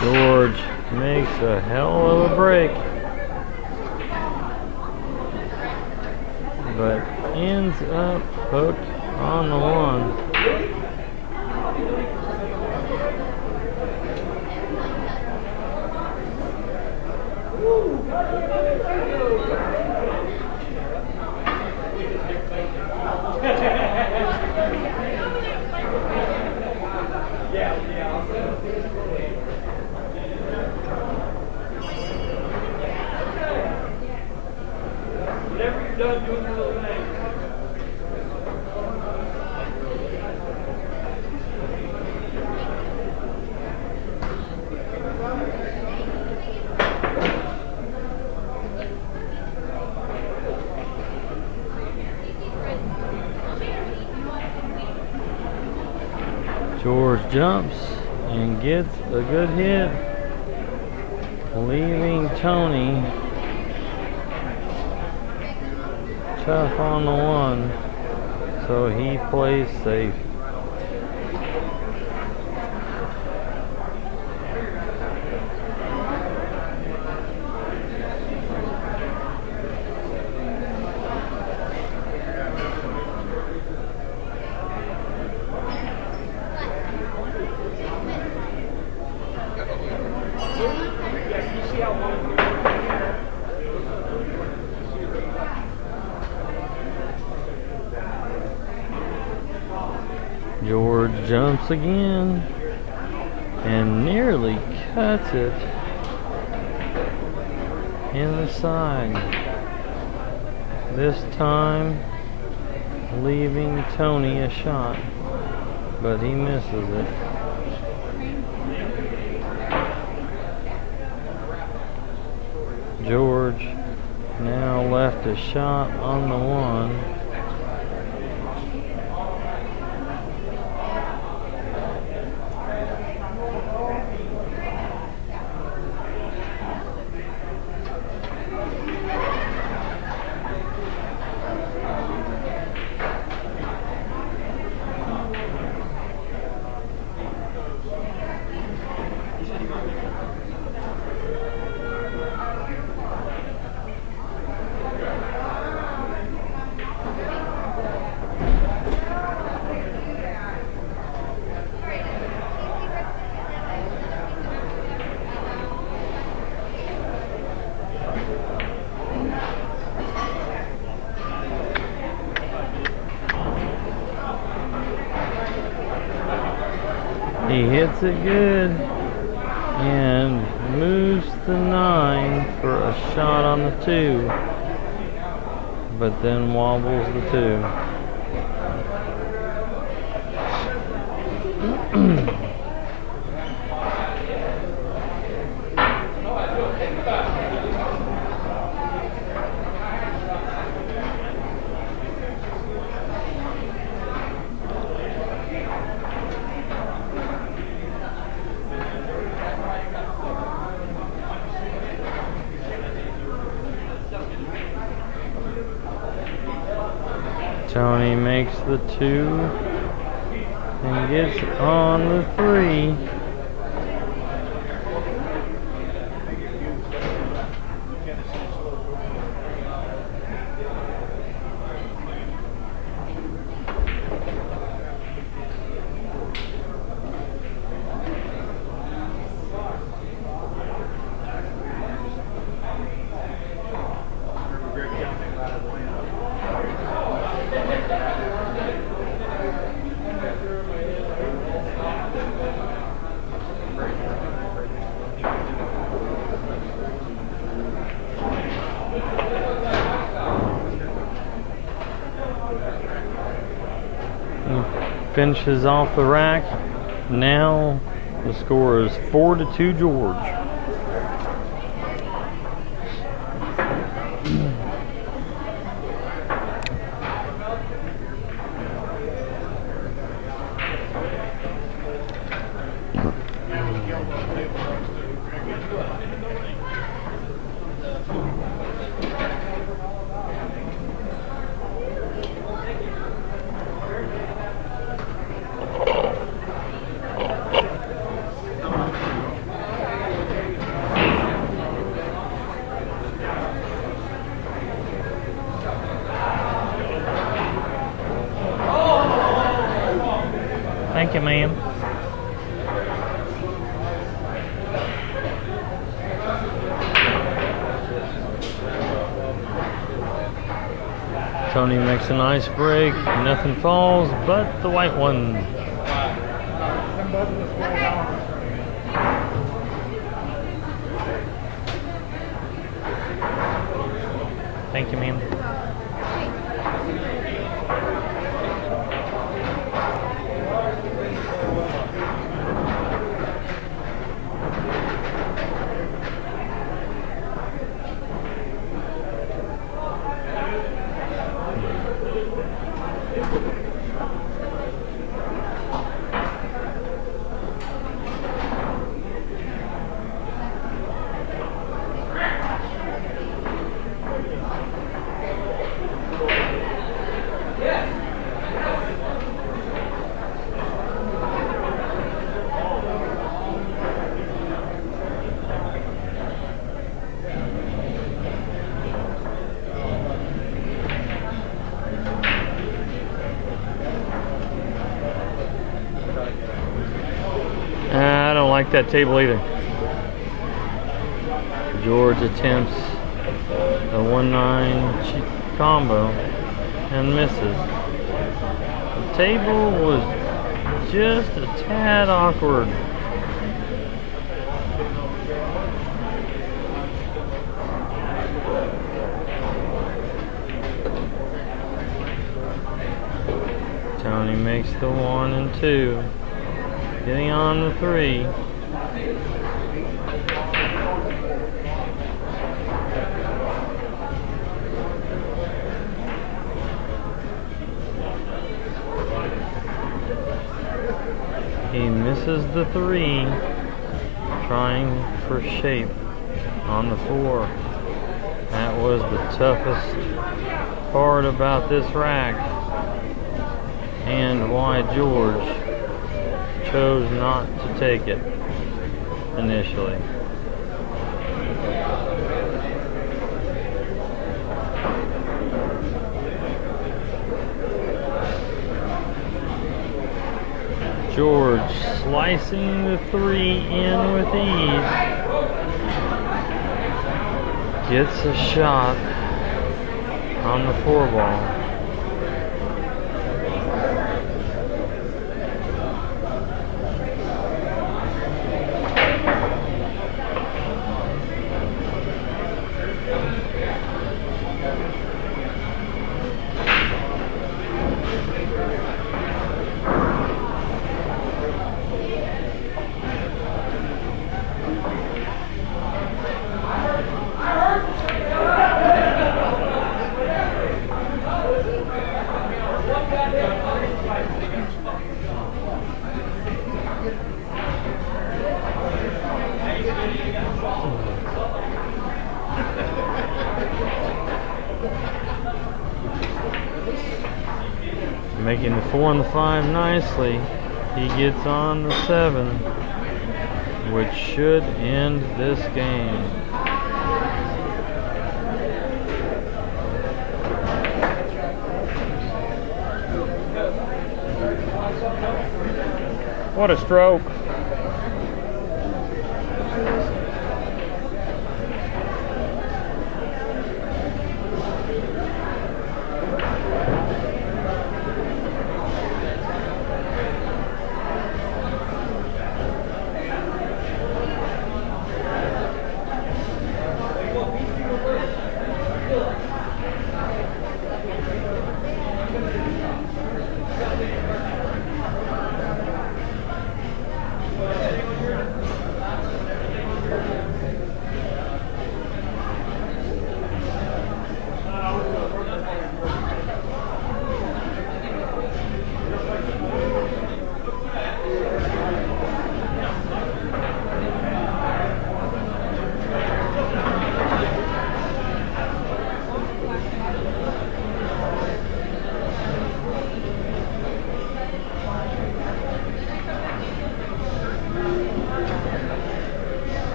George makes a hell of a break, but ends up hooked on the one. George jumps and gets a good hit, leaving Tony tough on the one, so he plays safe. George jumps again and nearly cuts it in the side. This time leaving Tony a shot, but he misses it. George now left a shot on the one. He hits it good and moves the 9 for a shot on the 2, but then wobbles the 2. Tony makes the 2 and gets on the 3. finishes off the rack. Now the score is 4-2 George. Thank you, ma'am. Tony makes a nice break. Nothing falls but the white one. Thank you, ma'am. I don't like that table either. George attempts a 1-9 combo and misses. The table was just a tad awkward. Tony makes the 1 and 2. Getting on the 3. He misses the 3, trying for shape on the 4. That was the toughest part about this rack, and why George chose not to take it initially. George slicing the 3 in with ease. Gets a shot on the 4 ball. Making the 4 and the 5 nicely. He gets on the 7, which should end this game. What a stroke.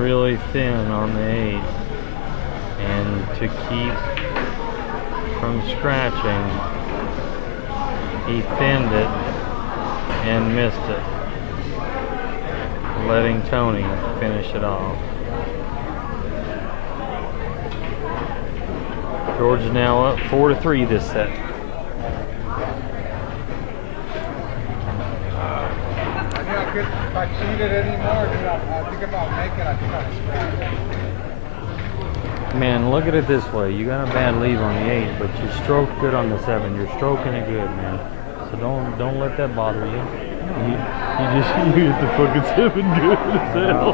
really thin on the 8. And to keep from scratching, he thinned it and missed it, letting Tony finish it off. George is now up 4-3 this set. If I cheated anymore, dude, I think about making, I think I'll scratch. Man, look at it this way. You got a bad lead on the 8, but you stroked good on the 7. You're stroking it good, man. So don't let that bother you. You hit the fucking 7 good as hell.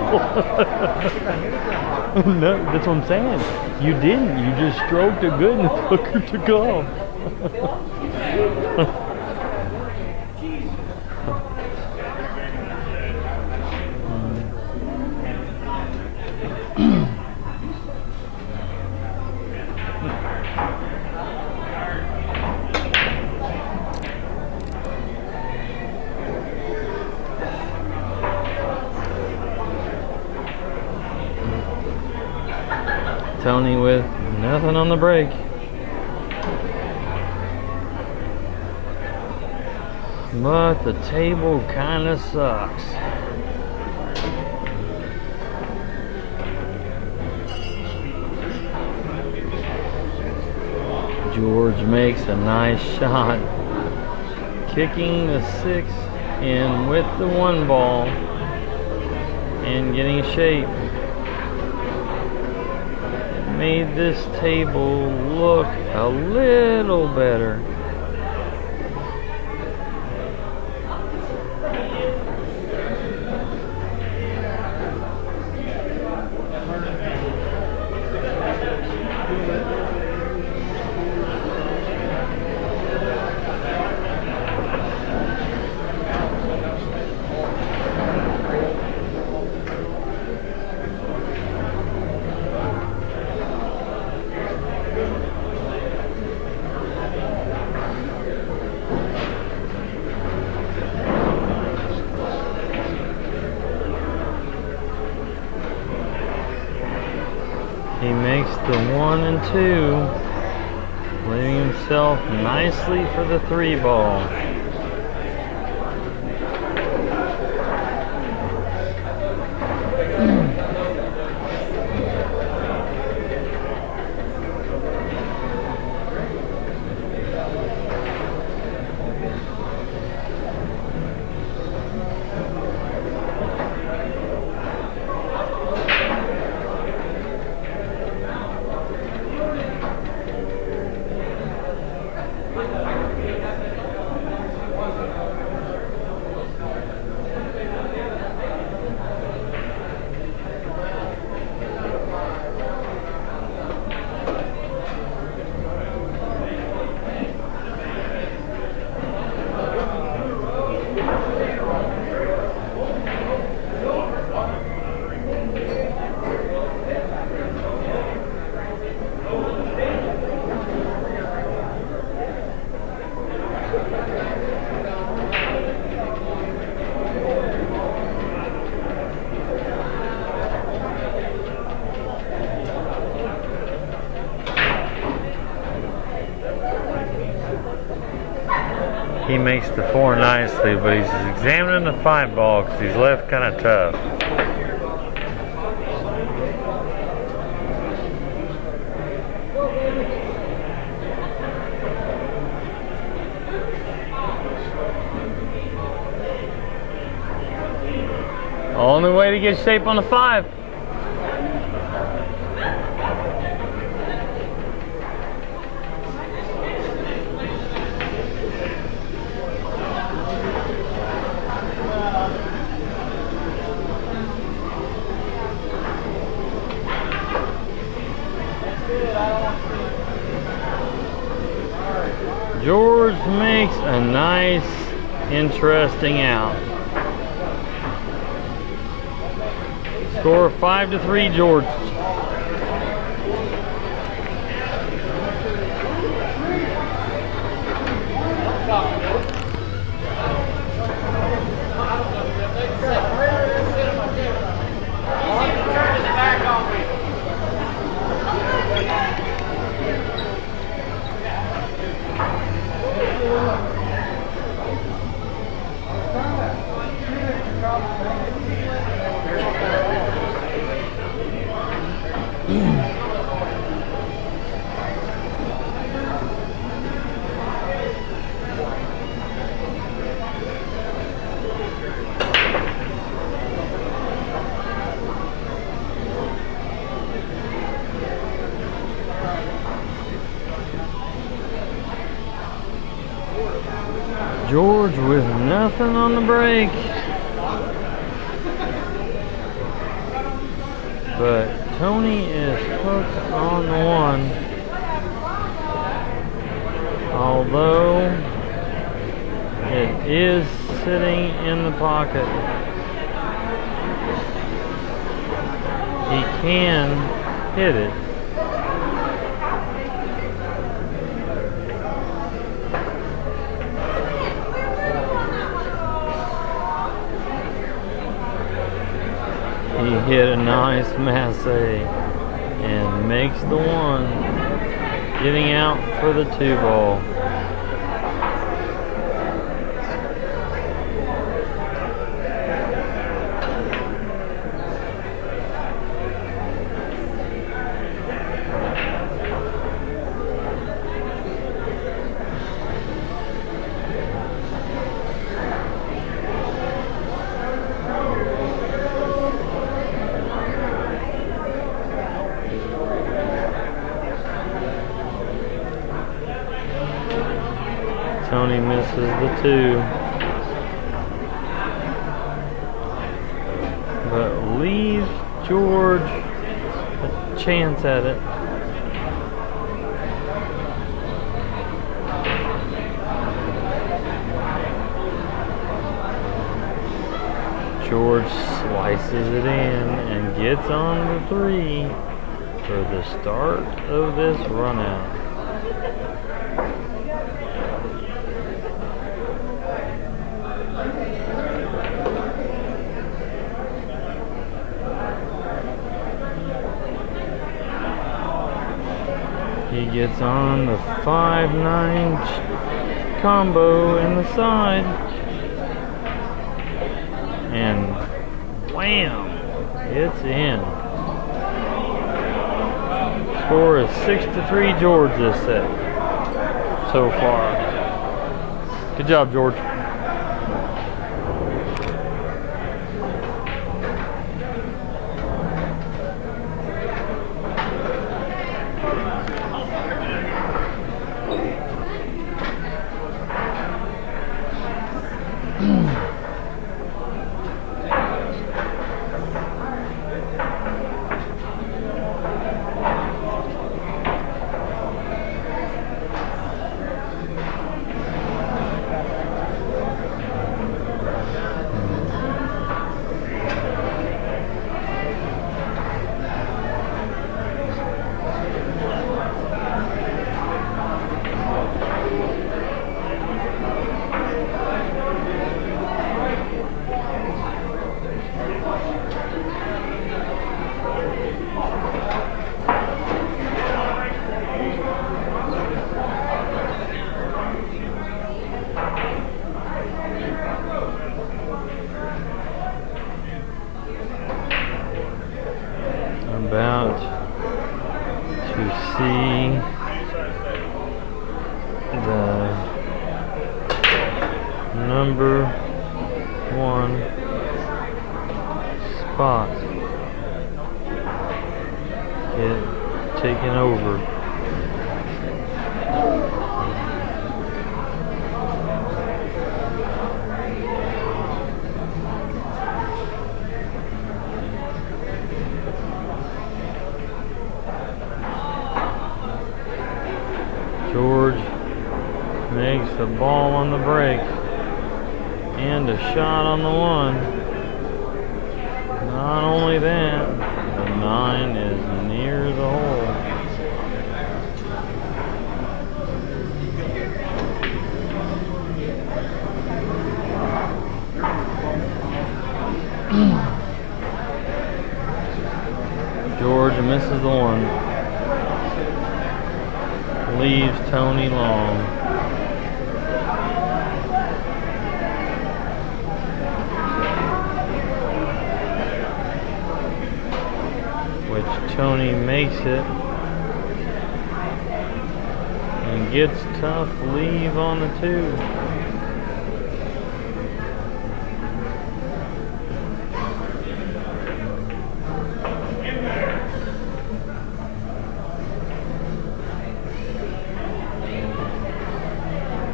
No, that's what I'm saying. You didn't. You just stroked it good and the fucker took off. Tony with nothing on the break. But the table kind of sucks. George makes a nice shot, kicking the 6 in with the 1 ball and getting shape. Made this table look a little better. He makes the 1 and 2, leaving himself nicely for the 3 ball. He makes the 4 nicely, but he's examining the 5 ball because he's left kind of tough. Only way to get shape on the 5. George makes a nice, interesting out. Score 5-3, George. George with nothing on the brake. But Tony is hooked on the one. Although it is sitting in the pocket. He can hit it. He hit a nice masse and makes the one, getting out for the 2-ball. Tony misses the 2, but leaves George a chance at it. George slices it in and gets on the 3 for the start of this run out. He gets on the 5-9 combo in the side, and wham, it's in. Score is 6-3 George this set so far. Good job, George. About to see the number 1 spot get taken over. George makes the ball on the break and a shot on the 1. Not only that, the 9 is near the hole. George misses the 1. Leaves Tony long. Which Tony makes it and gets tough leave on the 2.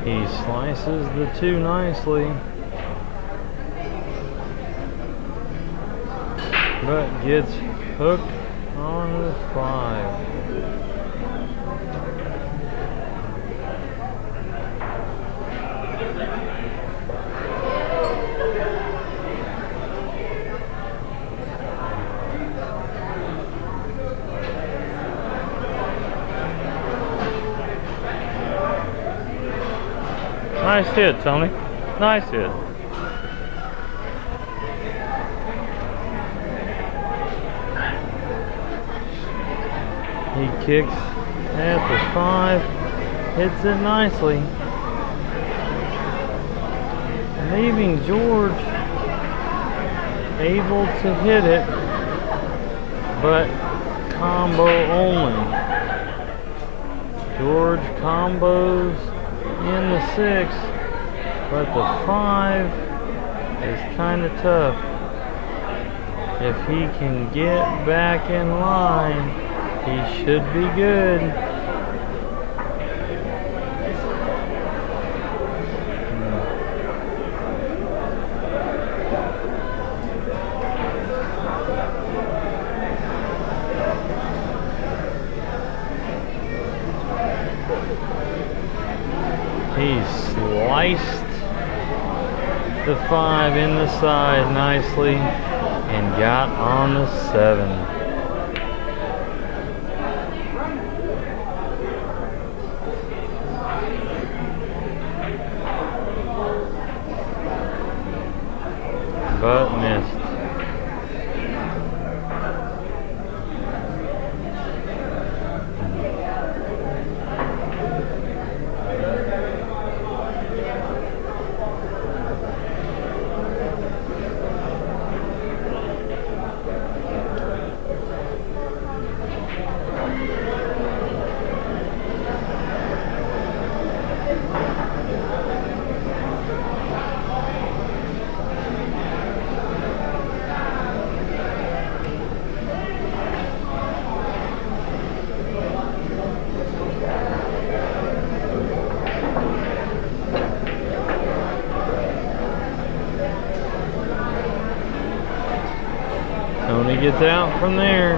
He slices the 2 nicely, but gets hooked on the 5. Nice hit, Tony. Nice hit. He kicks at the 5, hits it nicely, leaving George able to hit it, but combo only. George combos in the 6, but the 5 is kind of tough. If he can get back in line, he should be good. He sliced the 5 in the side nicely and got on the 7. But missed. Tony gets out from there.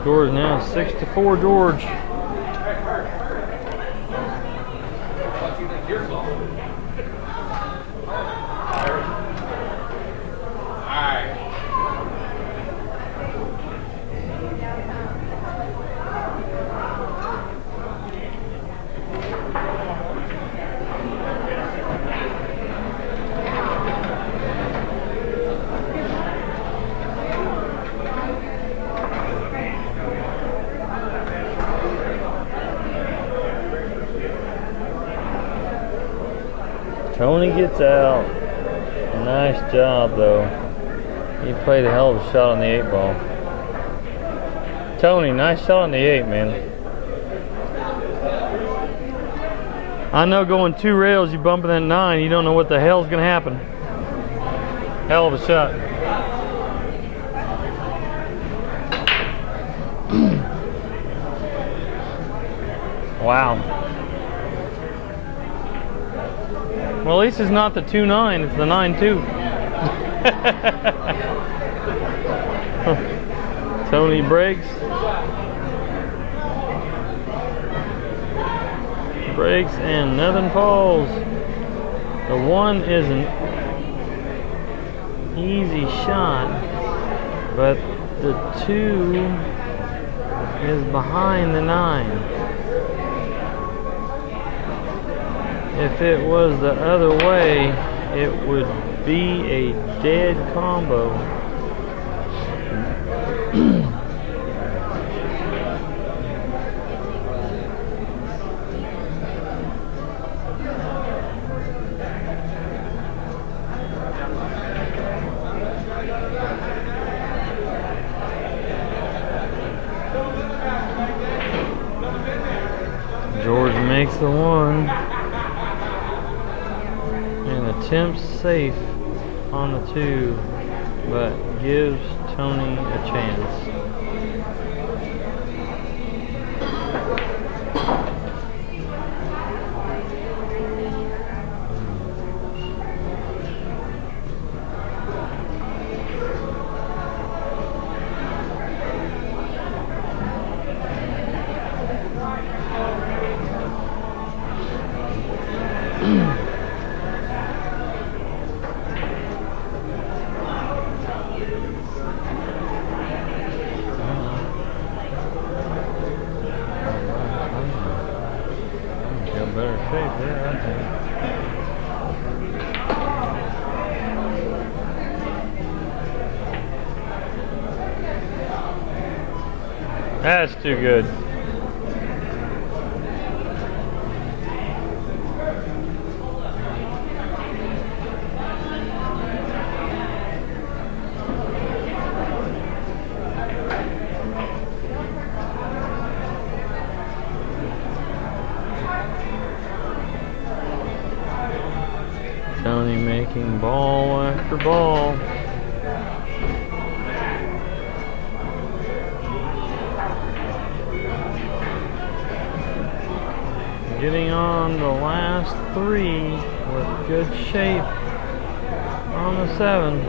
Score is now 6-4 George. Tony gets out. Nice job though. He played a hell of a shot on the 8 ball. Tony, nice shot on the 8, man. I know going 2 rails, you bumping that 9, you don't know what the hell's gonna happen. Hell of a shot. Wow. Well, at least it's not the 2-9, it's the 9-2. Tony breaks. Breaks and nothing falls. The 1 is an easy shot, but the 2 is behind the 9. If it was the other way, it would be a dead combo. Makes the one and attempts safe on the two, but gives Tony a chance. Better shape there, I think. That's too good. Tony making ball after ball. Getting on the last three with good shape on the 7.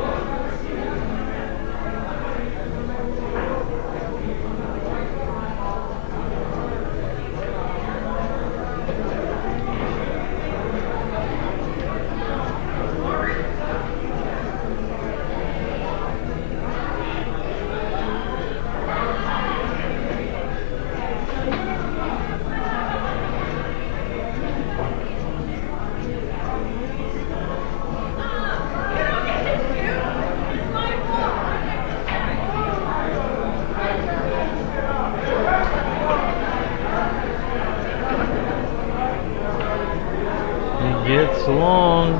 Gets long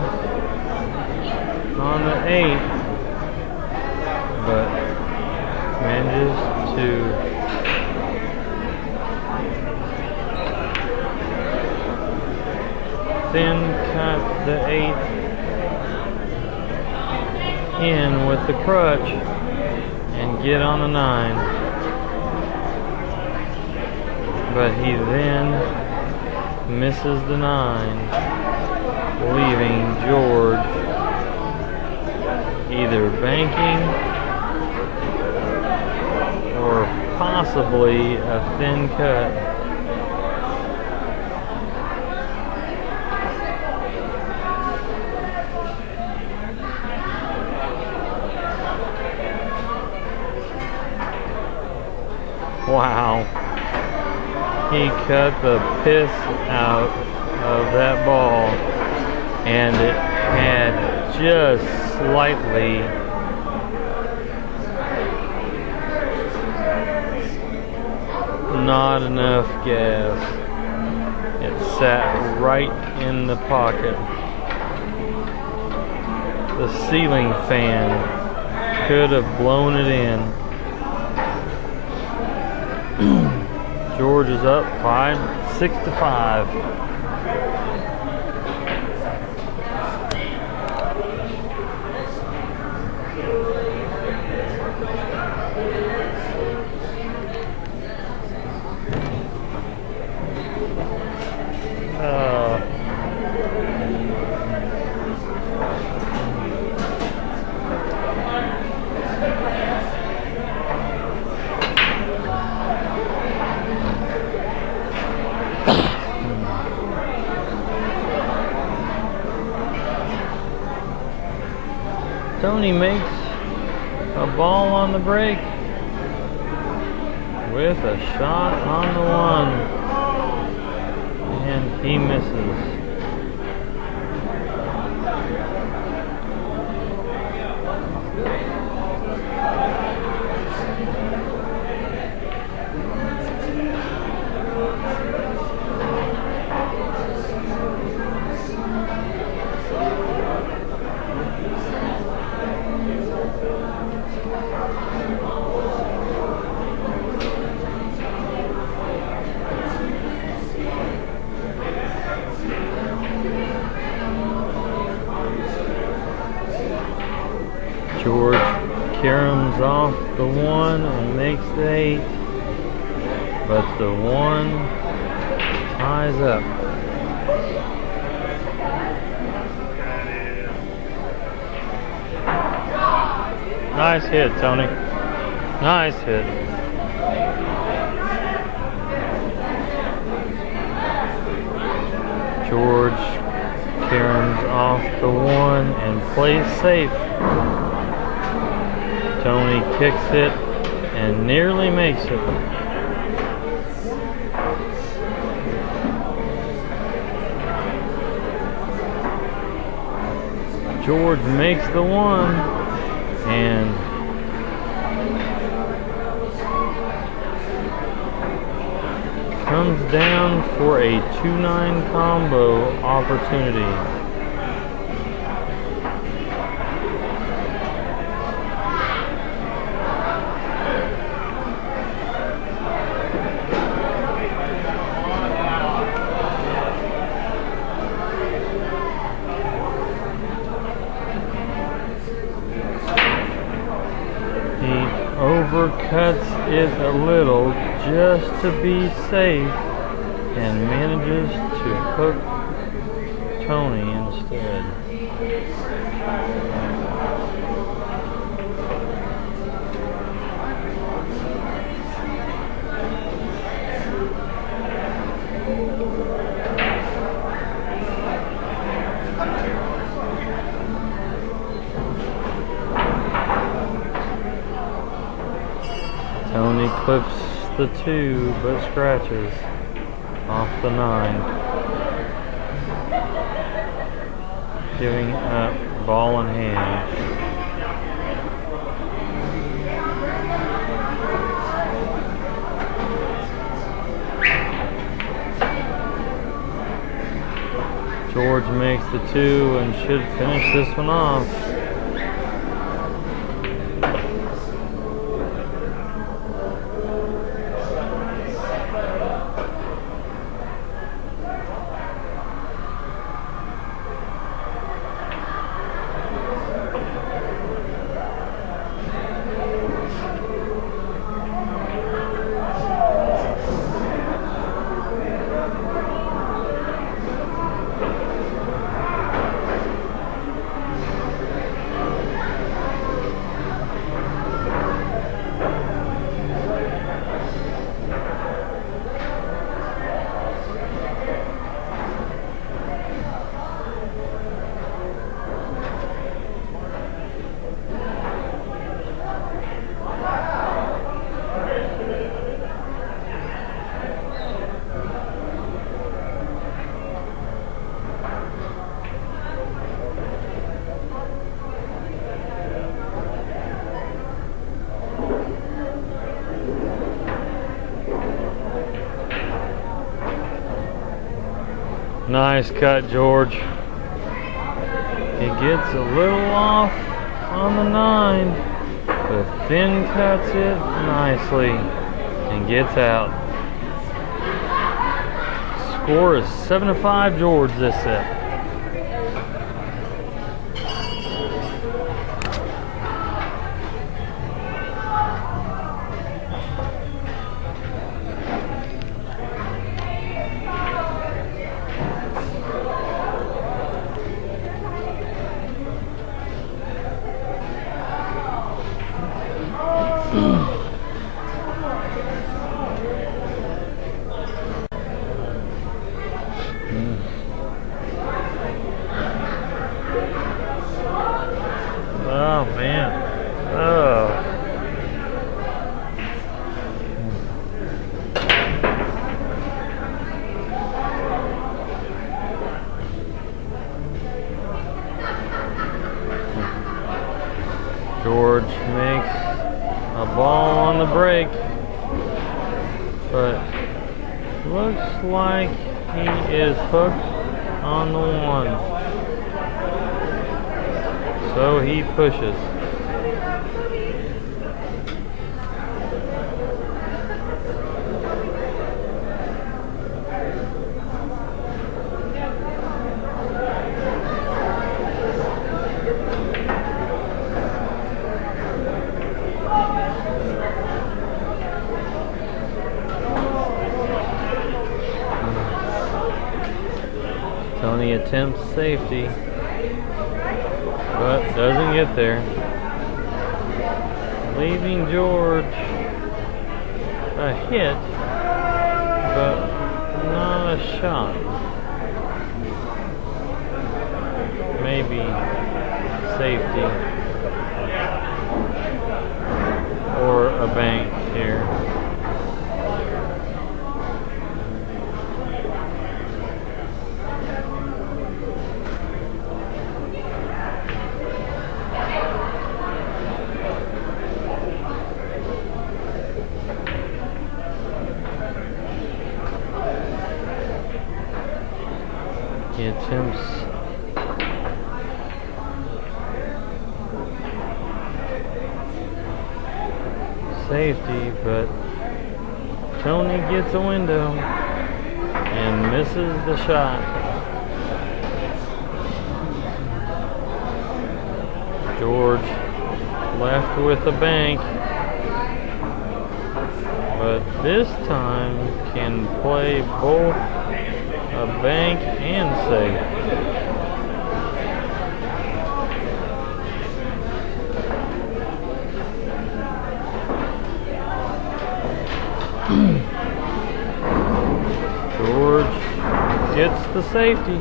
on the 8, but manages to thin cut the 8 in with the crutch and get on the 9. But he then misses the 9. Leaving George either banking or possibly a thin cut. Wow. He cut the piss out of that ball. And it had just slightly not enough gas. It sat right in the pocket. The ceiling fan could have blown it in. George is up 6-5. Tony makes a ball on the break with a shot on the 1, and he misses. Karam's off the 1 and makes the 8, but the 1 ties up. Nice hit, Tony. Nice hit. George Karam's off the 1 and plays safe. Tony kicks it and nearly makes it. George makes the 1 and comes down for a 2-9 combo opportunity. Overcuts it a little just to be safe and manages to hook Tony instead. Tony clips the 2 but scratches off the 9, giving up ball in hand. George makes the 2 and should finish this one off. Nice cut, George. He gets a little off on the 9, but then cuts it nicely and gets out. Score is 7-5 George this set. Oh man. Oh. George makes a ball on the break, but looks like he is hooked on the 1. So he pushes. attempts safety, but doesn't get there. Leaving George a hit, but not a shot. Maybe safety or a bank here. He attempts safety, but Tony gets a window and misses the shot. George left with a bank, but this time can play both a bank and safe. George gets the safety.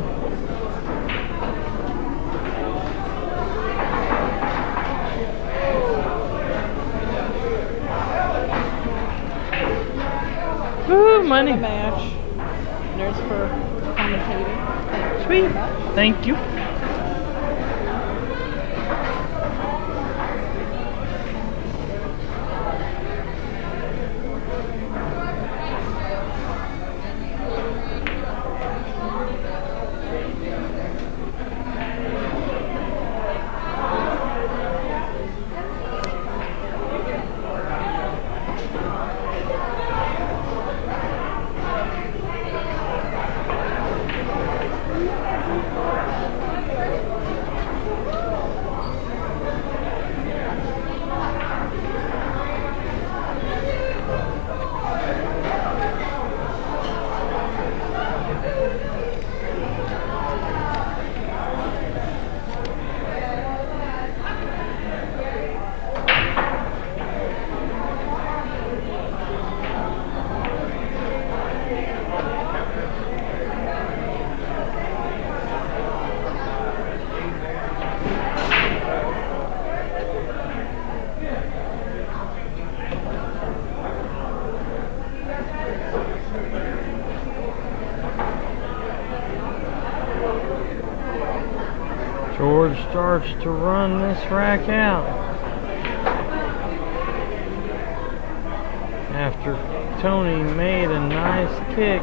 Woo, money. Match. There's for commentating. Sweet. Thank you. George starts to run this rack out after Tony made a nice kick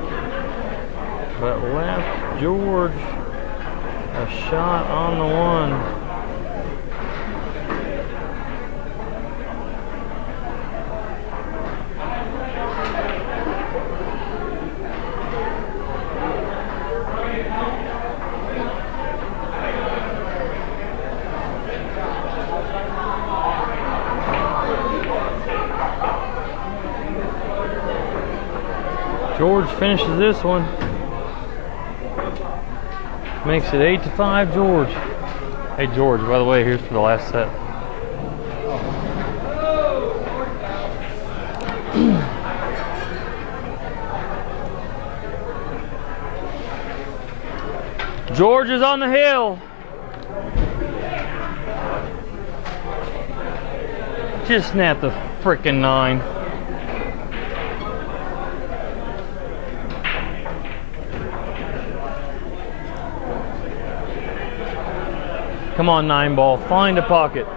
but left George a shot on the one. George finishes this one. Makes it 8-5, George. Hey George, by the way, here's for the last set. George is on the hill. Just snap the frickin' 9. Come on, 9 ball, find a pocket.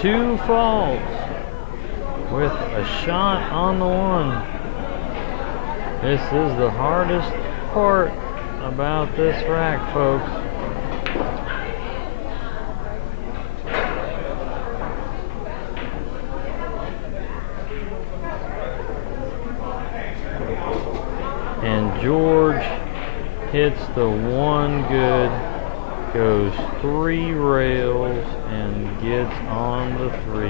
2 falls with a shot on the 1. This is the hardest part about this rack, folks. And George hits the 1 good, goes 3 rails and gets on the 3.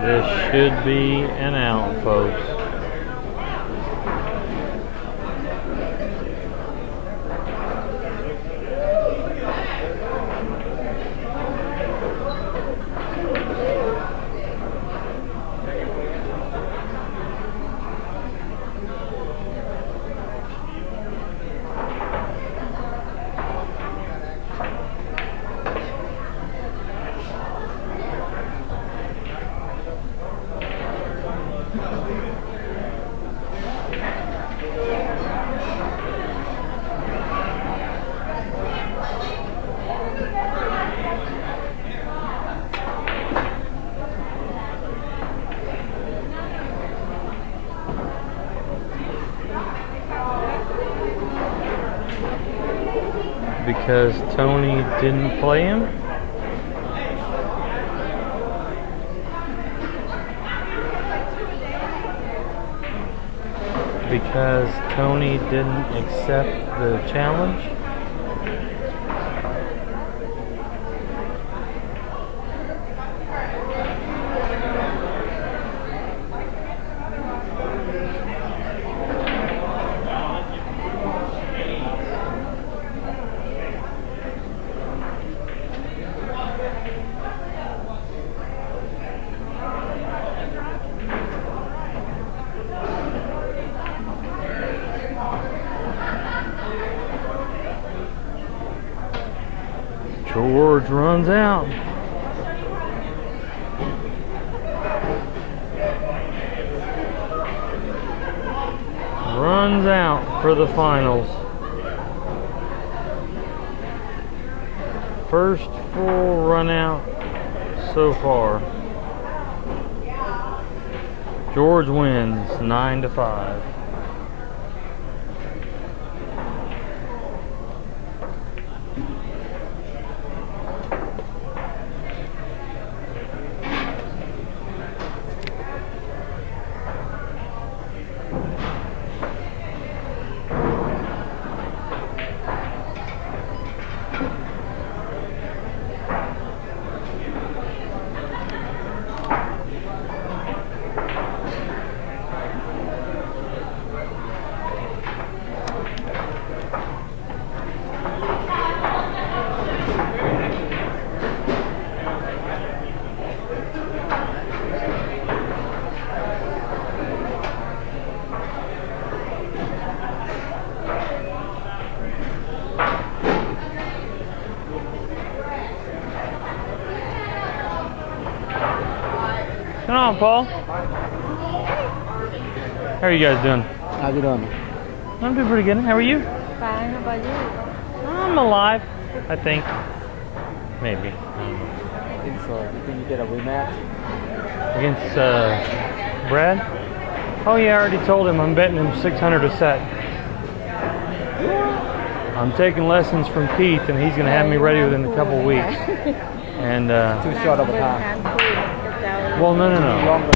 This should be an out, folks. Because Tony didn't play him? Because Tony didn't accept the challenge? George runs out. Runs out for the finals. First full run out so far. George wins 9-5. Come on, Paul. How are you guys doing? How you doing? I'm doing pretty good. How are you? Fine, how about you? I'm alive, I think. Maybe. I think so. You think you get a rematch? Against Brad? Oh yeah, I already told him I'm betting him 600 a set. I'm taking lessons from Keith, and he's going to have me ready within a couple weeks. And Too short of a time. well, no.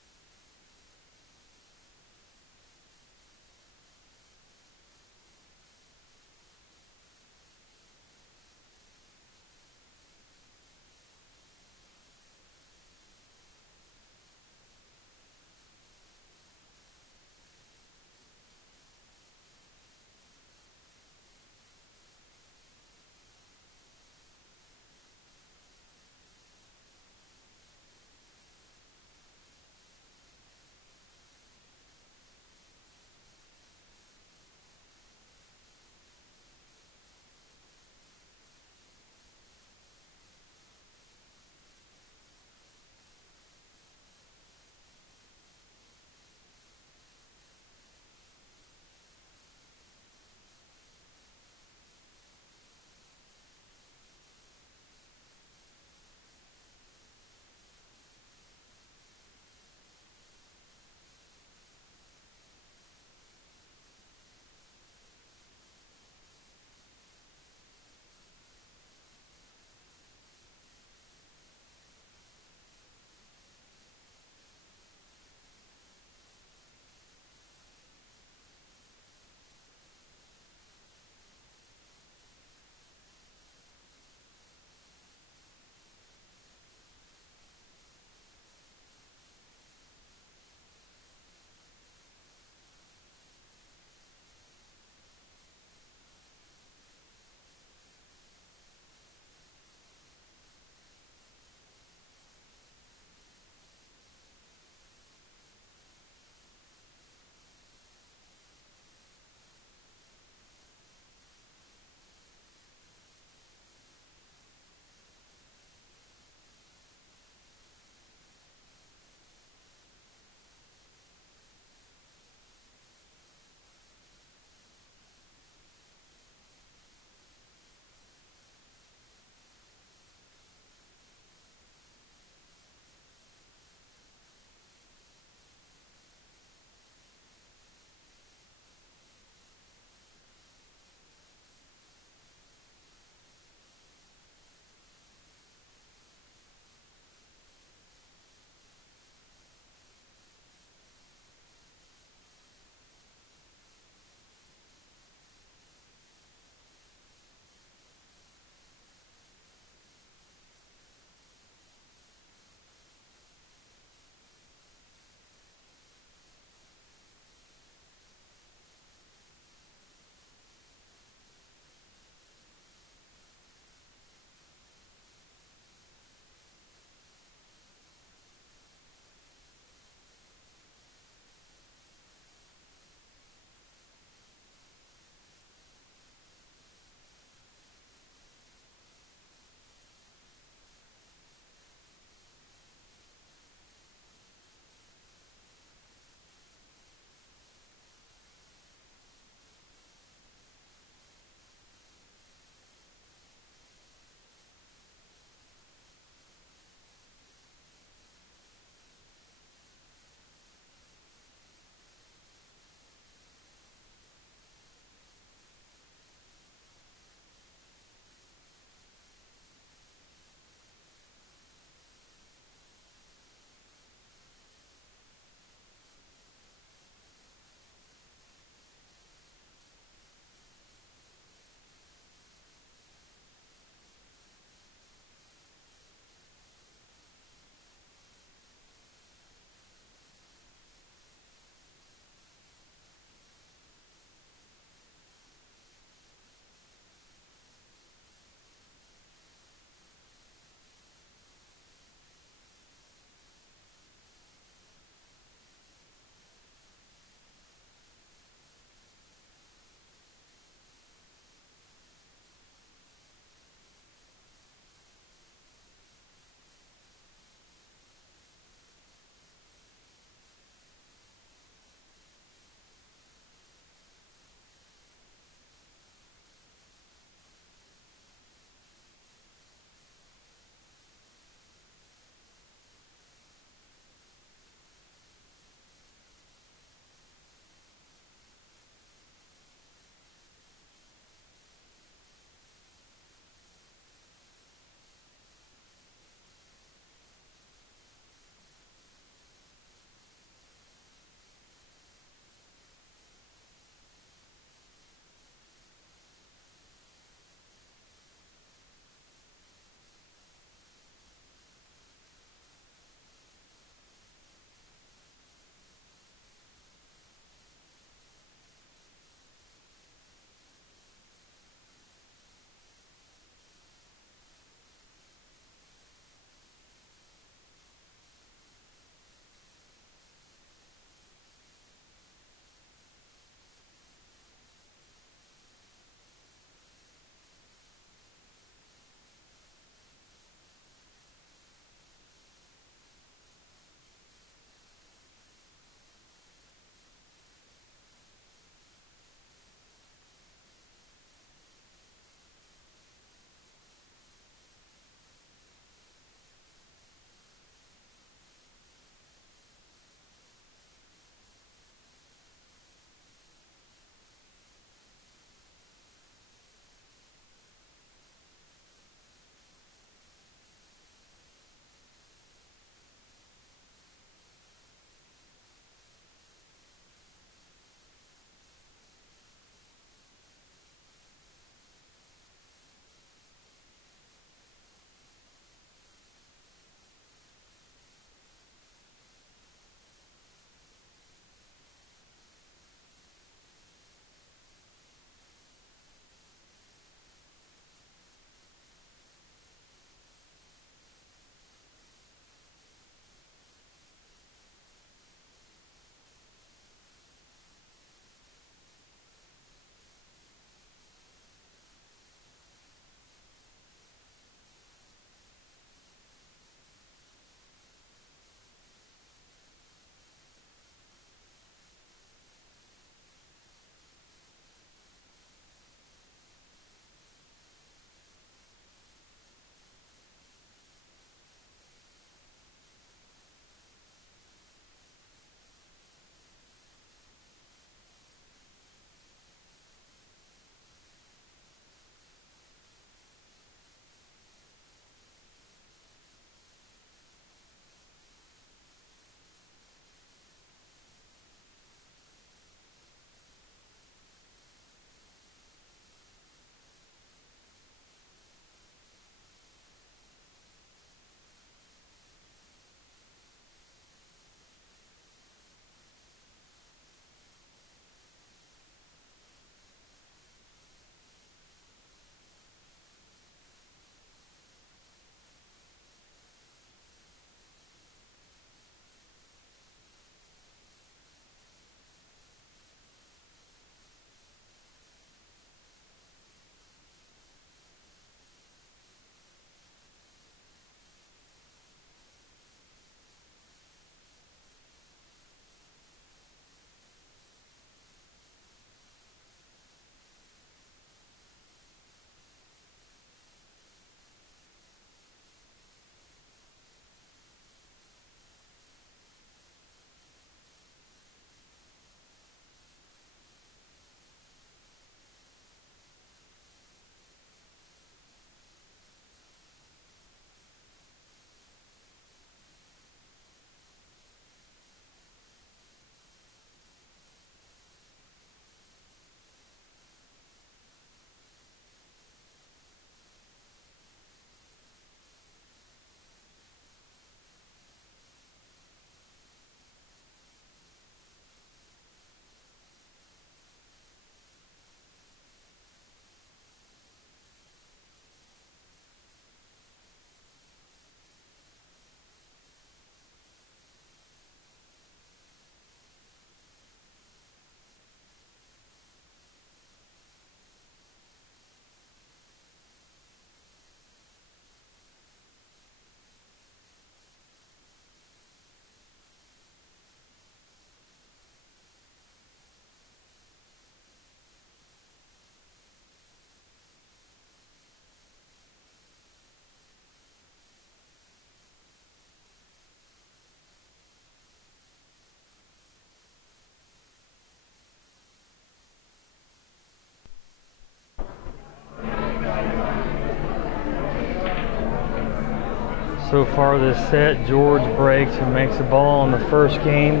So far this set, George breaks and makes a ball in the first game.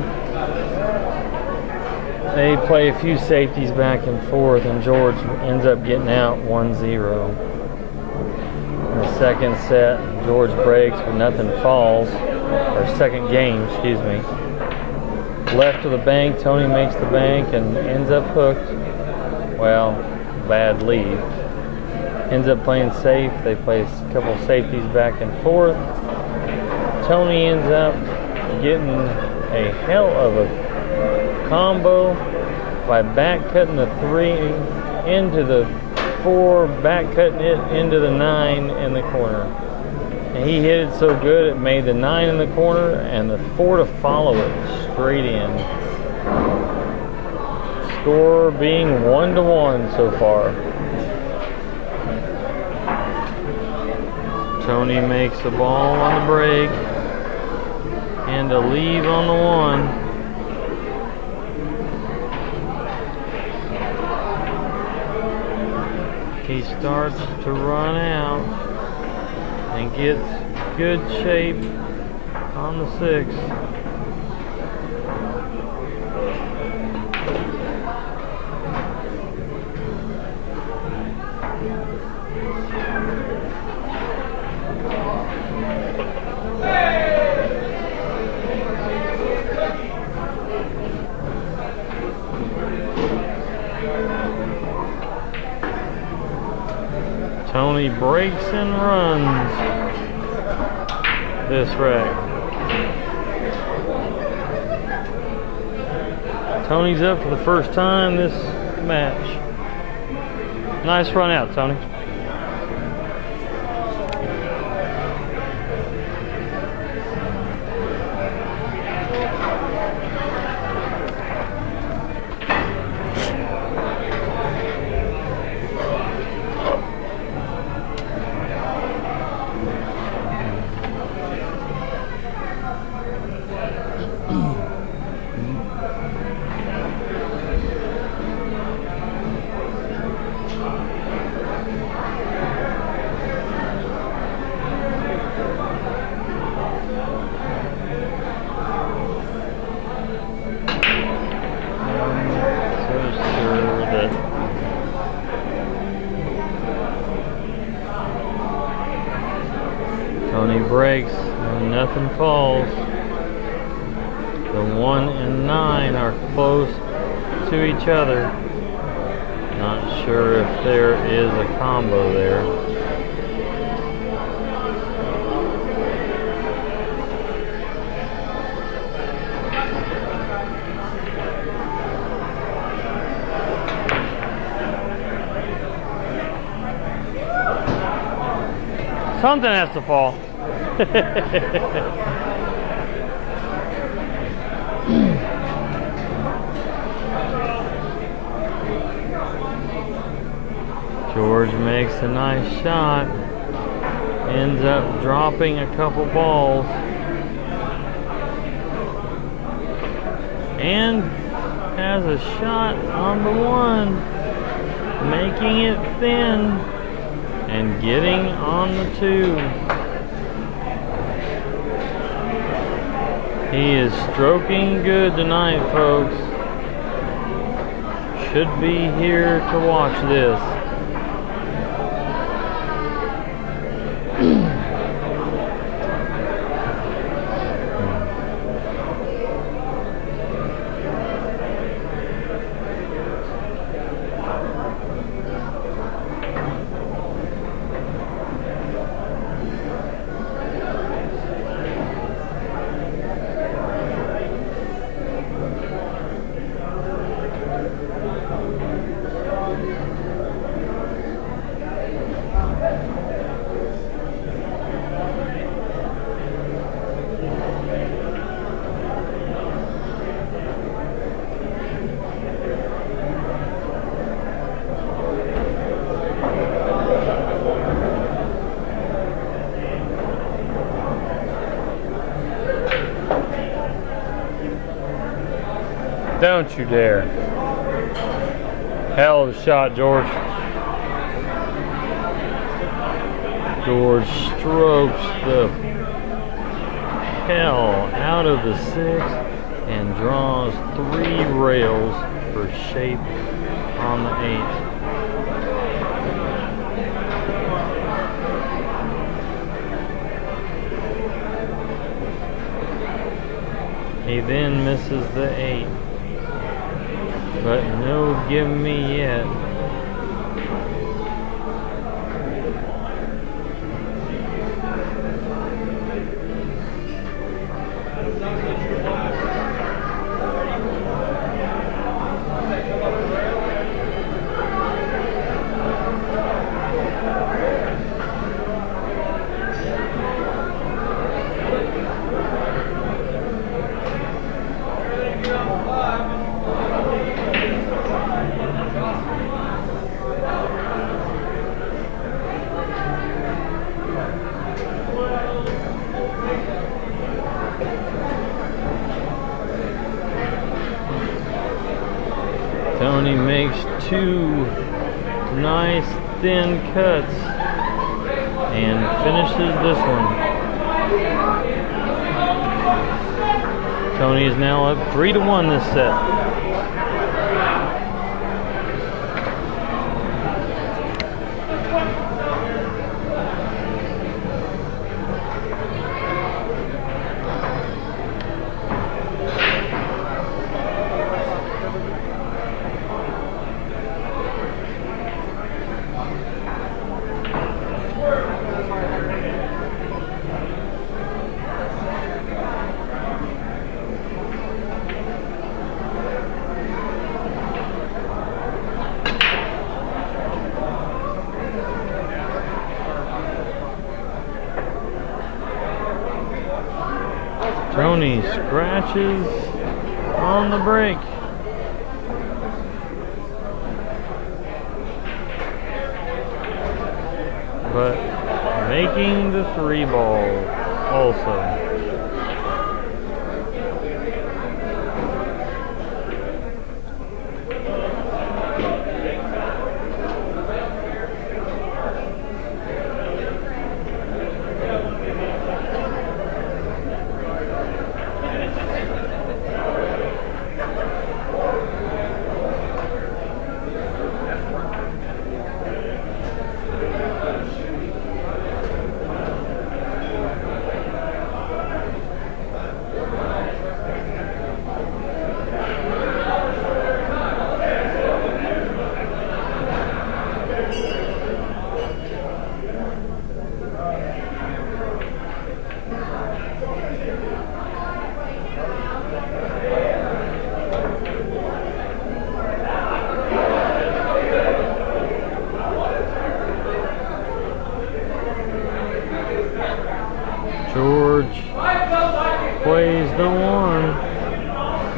They play a few safeties back and forth, and George ends up getting out 1-0. In the second set, George breaks, but nothing falls. Or second game, excuse me. Left of the bank, Tony makes the bank and ends up hooked. Well, bad lead. Ends up playing safe. They play a couple safeties back and forth. Tony ends up getting a hell of a combo by back cutting the 3 into the 4, back cutting it into the 9 in the corner. And he hit it so good it made the 9 in the corner and the 4 to follow it straight in. Score being 1-1 so far. Tony makes the ball on the break and a leave on the 1. He starts to run out and gets good shape on the 6. Tony breaks and runs this rack. Tony's up for the first time this match. Nice run out, Tony. Tony breaks and nothing falls. The 1 and 9 are close to each other. Not sure if there is a combo there. Something has to fall. George makes a nice shot. Ends up dropping a couple balls. And has a shot on the 1. Making it thin. And getting on the 2. He is stroking good tonight, folks. Should be here to watch this. Don't you dare. Hell of a shot, George. George strokes the hell out of the 6 and draws 3 rails for shape on the 8. He then misses the 8, but no give me yet. Tony makes 2 nice thin cuts and finishes this one. Tony is now up 3-1 this set. Tony scratches on the brake. But making the 3 ball also. George plays the 1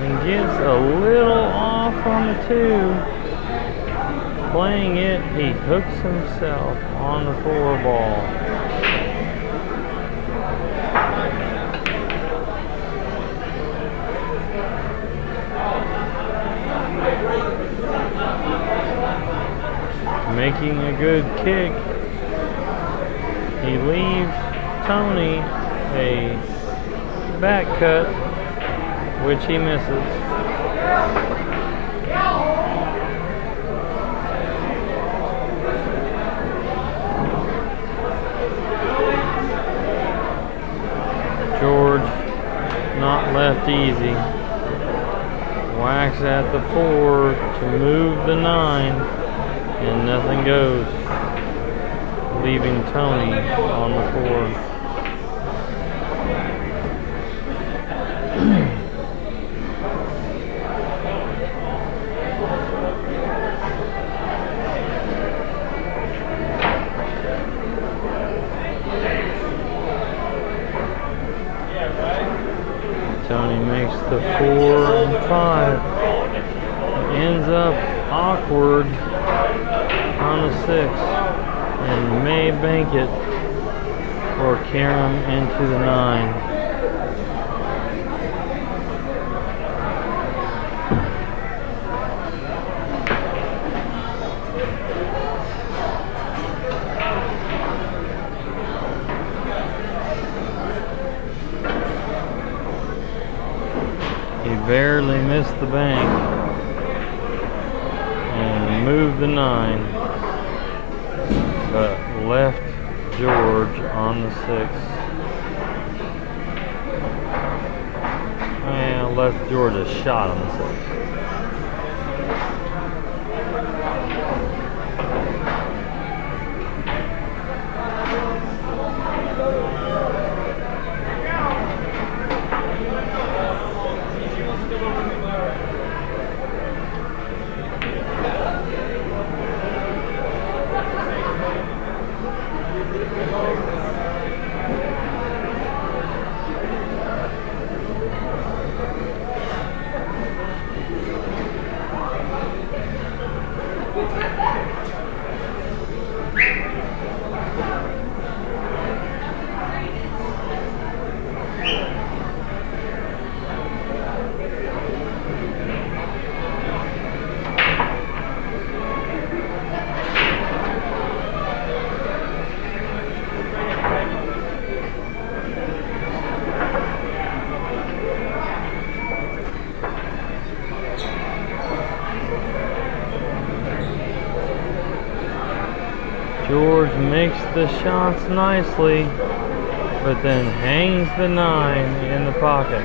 and gets a little off on the 2. Playing it, he hooks himself on the 4 ball. Making a good kick. He leaves Tony a back cut, which he misses. George not left easy. Whacks at the 4 to move the 9, and nothing goes, leaving Tony on the 4. Tony makes the 4 and 5. Ends up awkward on a 6 and may bank it or carry him into the 9. barely missed the bank and moved the 9, but left George on the 6. And left George a shot on the 6. George makes the shots nicely, but then hangs the 9 in the pocket.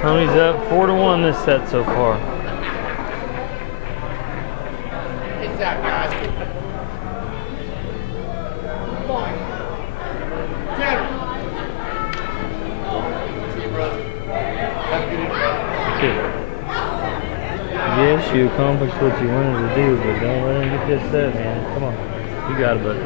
Tony's up 4-1 this set so far. It's that guy. Come on. Get him. See you, brother. Have a good evening. Yes, you accomplished what you wanted to do, but don't let him get this set, man. Come on. You got it, buddy.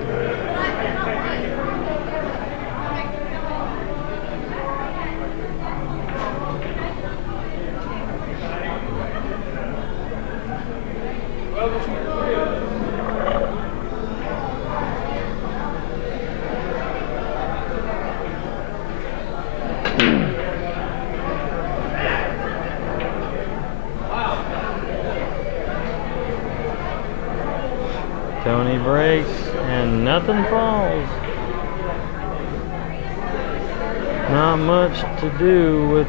Tony breaks and nothing falls. Not much to do with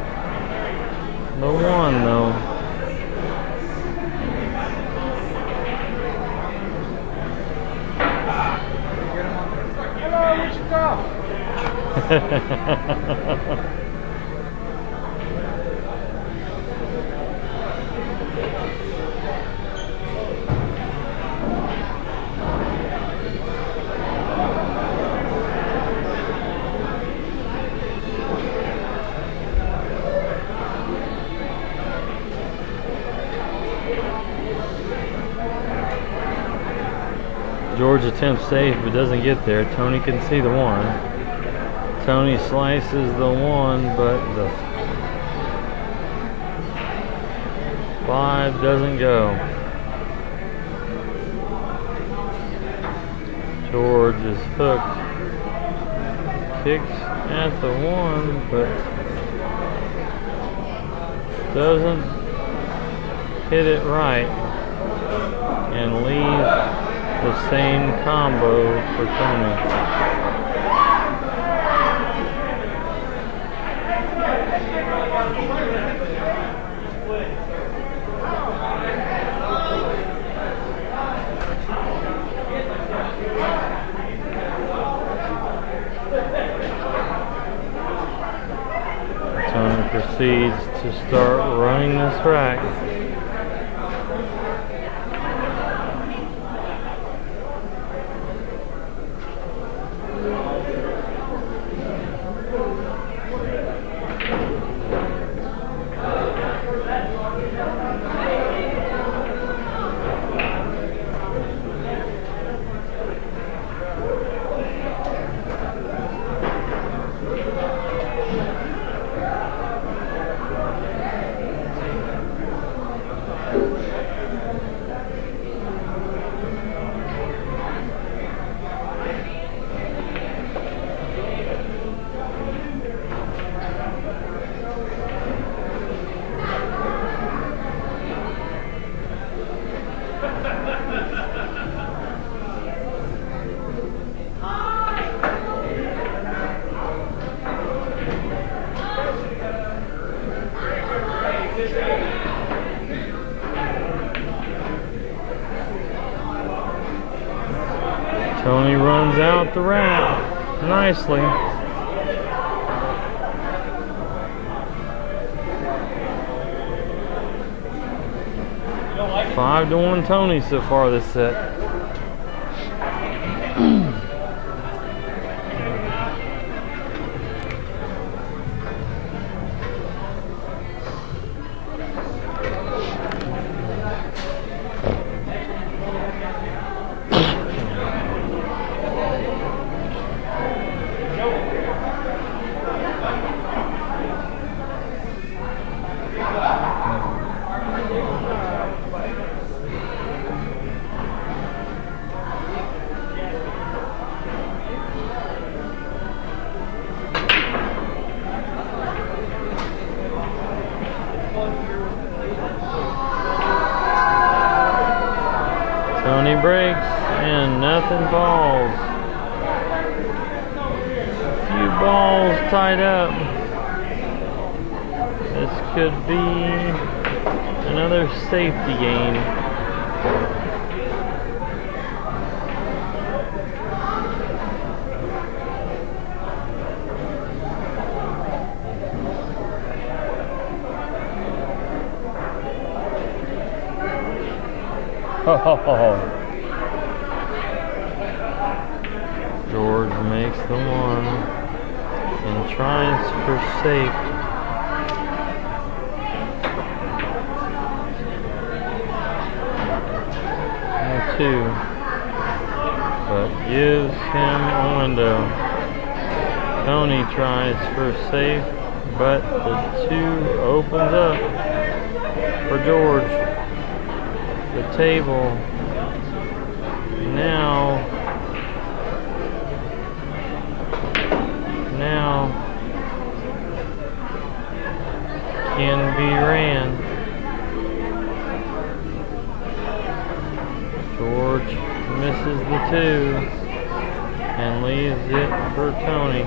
the 1 though. Hello, Wichita. George attempts safe but doesn't get there. Tony can see the 1. Tony slices the 1, but the 5 doesn't go. George is hooked. Kicks at the 1, but doesn't hit it right and leaves the same combo for Tony. Tony proceeds to start running this rack. Tony runs out the rack nicely. 5-1 Tony so far this set. Tony breaks and nothing falls. A few balls tied up. This could be another safety game. George makes the one and tries for safe. And 2, but gives him a window. Tony tries for safe, but the 2 opens up for George. The table now can be ran. George misses the 2 and leaves it for Tony.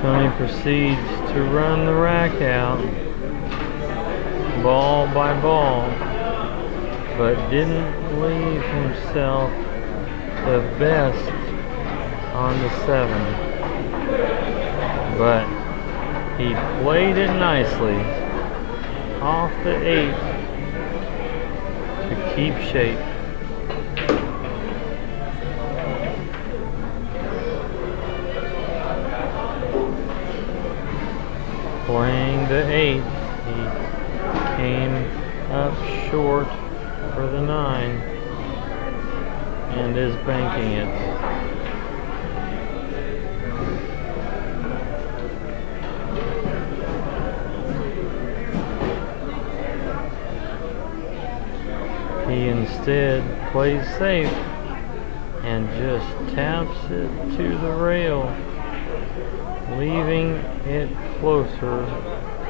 Tony proceeds to run the rack out, ball by ball, but didn't leave himself the best on the 7. But he played it nicely off the 8 to keep shape. Playing the 8, he came up short for the 9 and is banking it. He instead plays safe and just taps it to the rail, leaving it closer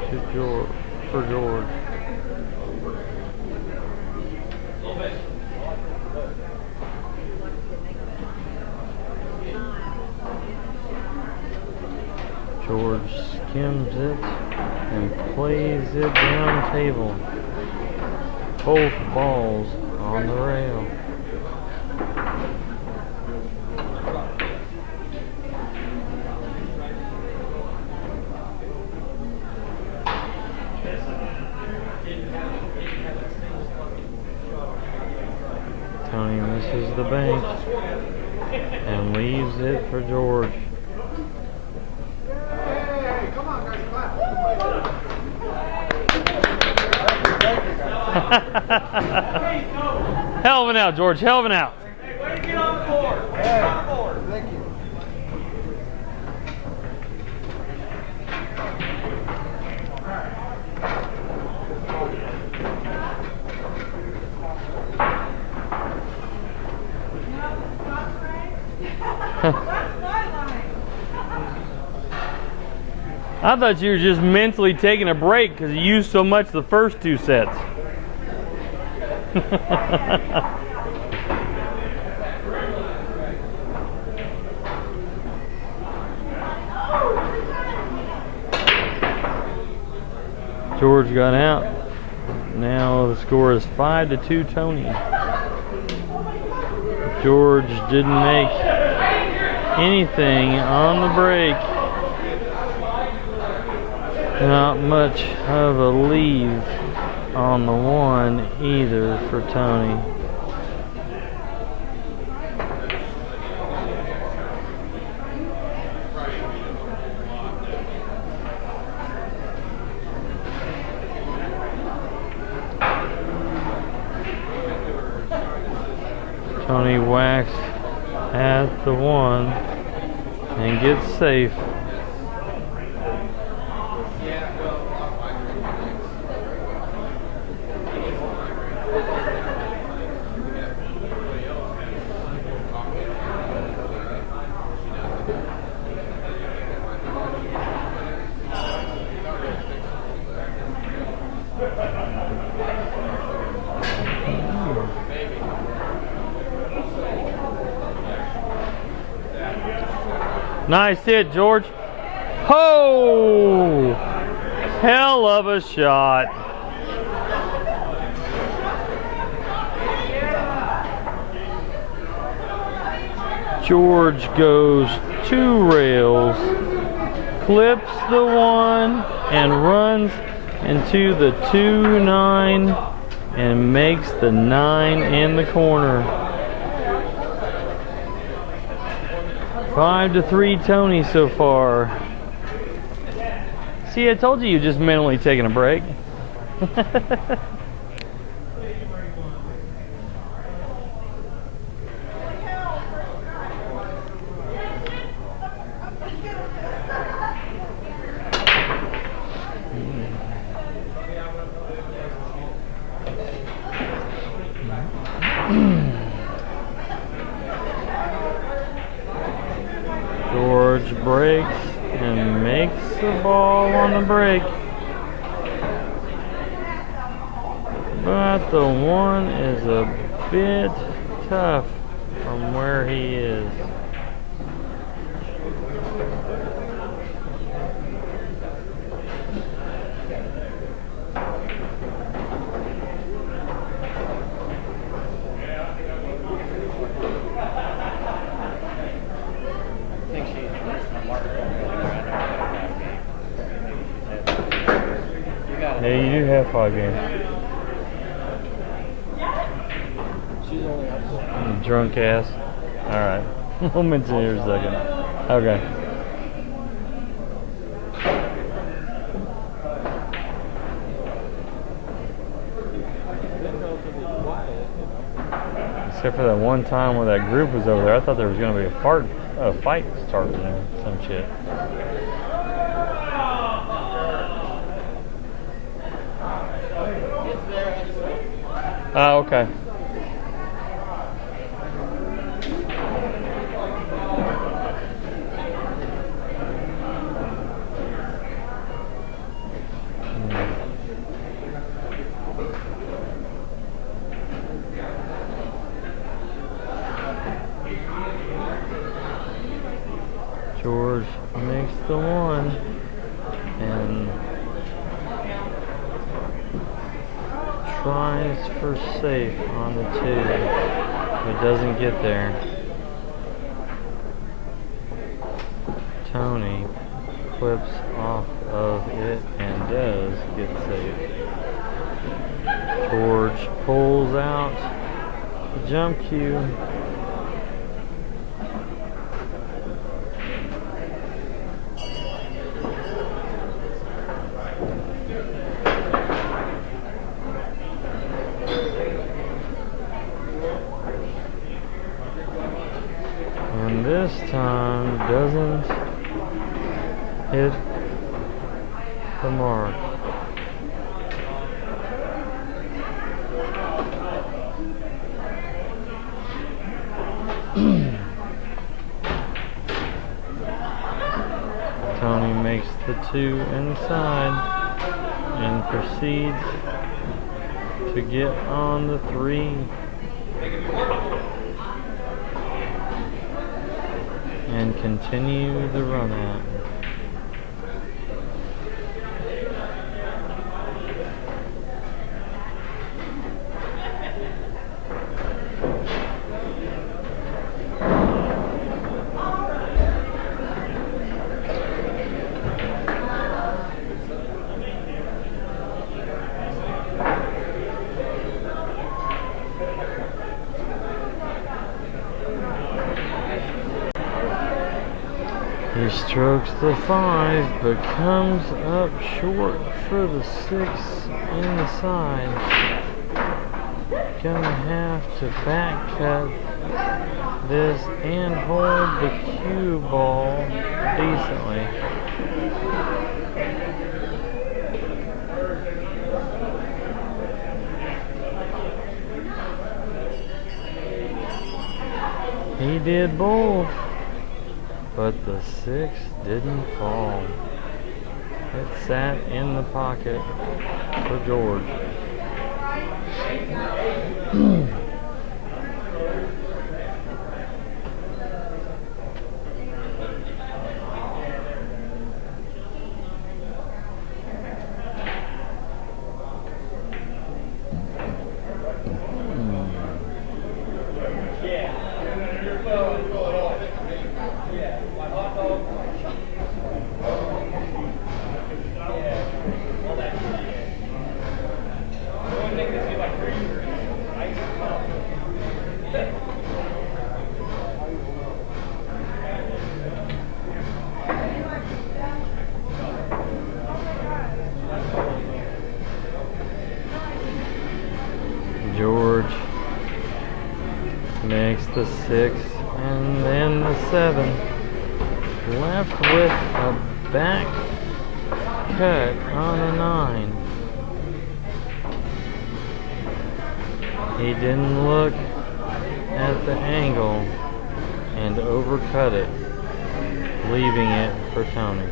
to George for George. George skims it and plays it down table. Both balls on the rail. misses the bank and leaves it for George. Hell of an out, George. Hell of an out. Hey, way to get on the board. Way to get on the board. Thank you. I thought you were just mentally taking a break because you used so much the first two sets. George got out. Now the score is 5-2 Tony. George didn't make anything on the break. Not much of a lead on the one either for Tony. Tony whacks at the one and gets safe. Nice hit, George. Ho! Hell of a shot. George goes 2 rails, clips the one, and runs into the 2-9 and makes the 9 in the corner. 5-3 Tony so far. See, I told you you're just mentally taking a break. George breaks and makes the ball on the break. But the one is a bit tough from where he is. Yeah, you do have 5 games. Drunk ass. Alright. We'll mention it in a second. Okay. Except for that one time where that group was over there, I thought there was going to be a fight starting there, some shit. Oh, okay. George makes the one and tries for safe on the 2, but doesn't get there. Tony clips off of it and does get safe. George pulls out jump cue. And this time doesn't hit the mark. Tony makes the 2 inside and proceeds to get on the 3 and continue the run out. He strokes the 5, but comes up short for the 6 inside. Gonna have to back cut this and hold the cue ball decently. He did both. But the 6 didn't fall. It sat in the pocket for George. George makes the 6 and then the 7. Left with a back cut on a 9. He didn't look at the angle and overcut it, leaving it for Tony.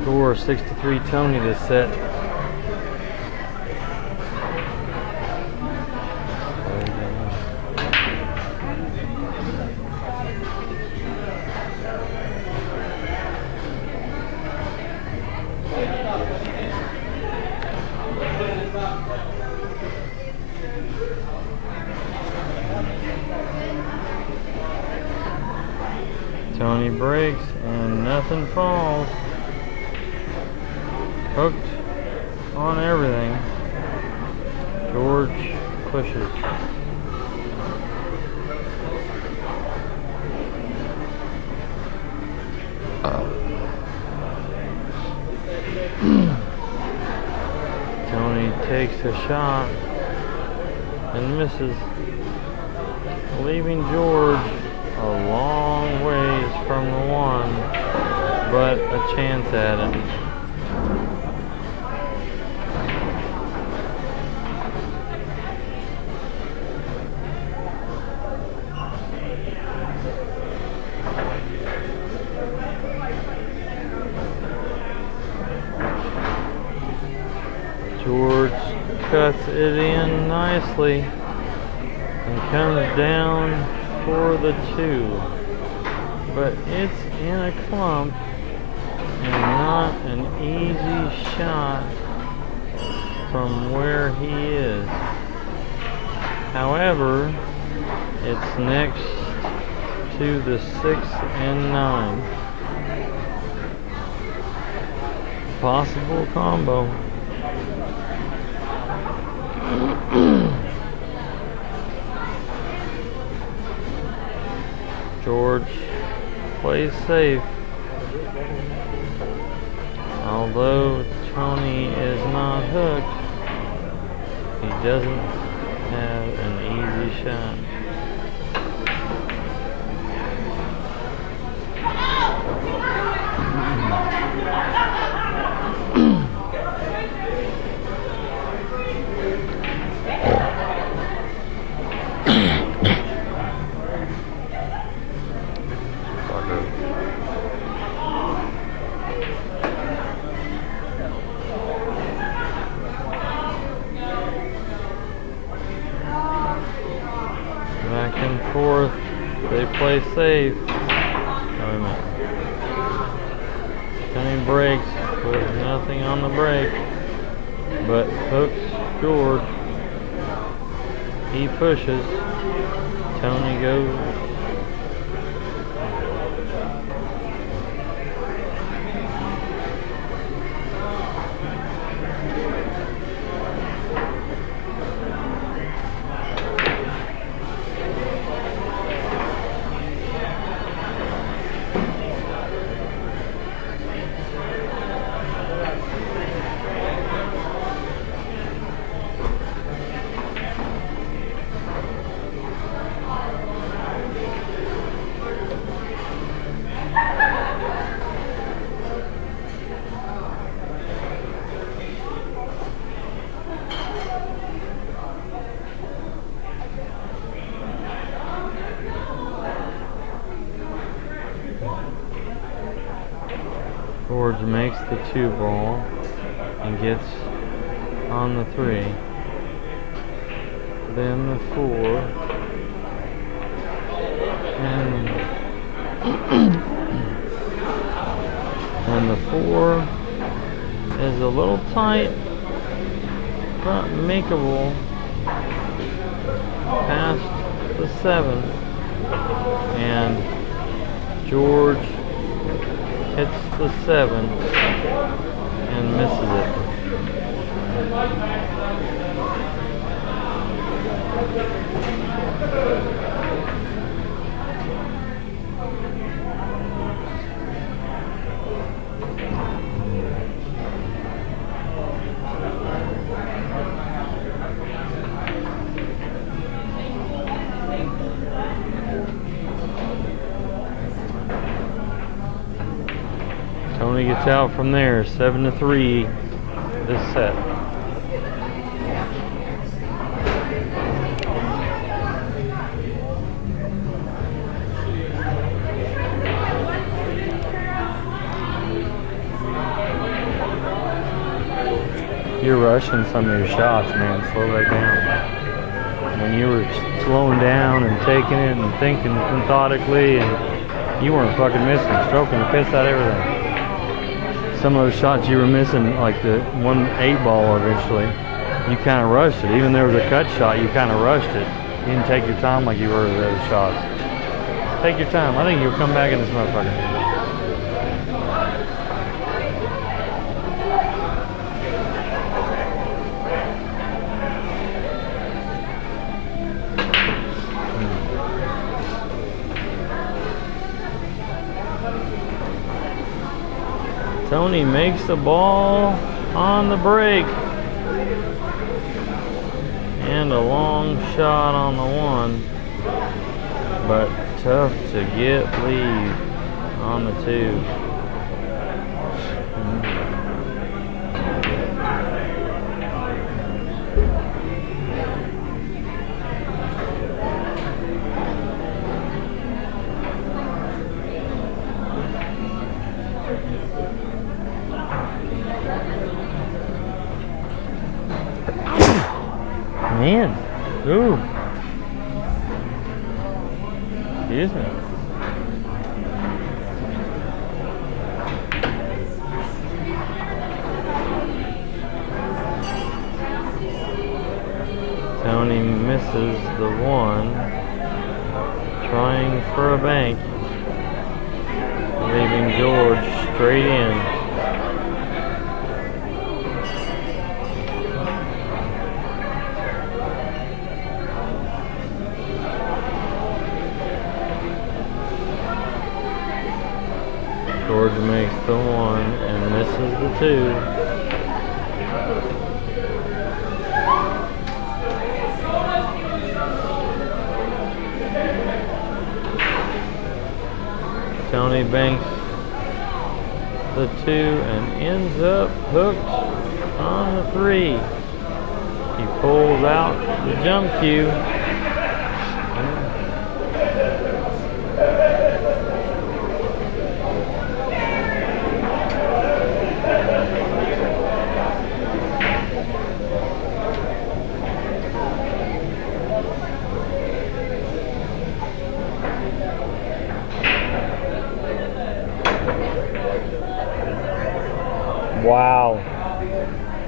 Score 63 Tony to set. Tony breaks and nothing falls. Hooked on everything. George pushes. Tony takes a shot and misses, leaving George a long ways from the 1, but a chance at it. George cuts it in nicely and comes down for the 2, but it's in a clump and not an easy shot from where he is. However, it's next to the 6 and 9. Possible combo. George plays safe. Although Tony is not hooked, he doesn't have an easy shot. Back and forth, they play safe. Tony breaks with nothing on the break, but hooks George. He pushes. Tony goes. George makes the 2 ball and gets on the 3. Then the 4. And the 4 is a little tight, but makeable past the 7. And George hits the 7 and misses it. Tony gets out from there, 7-3 this set. You're rushing some of your shots, man. Slow back down. When you were slowing down and taking it and thinking methodically, and you weren't fucking missing, stroking the piss out of everything. Some of those shots you were missing, like the 1-8 ball eventually, you kind of rushed it. Even there was a cut shot, you kind of rushed it. You didn't take your time like you were with those shots. Take your time. I think you'll come back in this motherfucker. Tony makes the ball on the break. And a long shot on the 1. But tough to get lead on the 2. Man, ooh. Excuse me. Tony misses the 1, trying for a bank, leaving George straight in. George makes the 1 and misses the 2. Tony banks the 2 and ends up hooked on the 3. He pulls out the jump cue. Wow.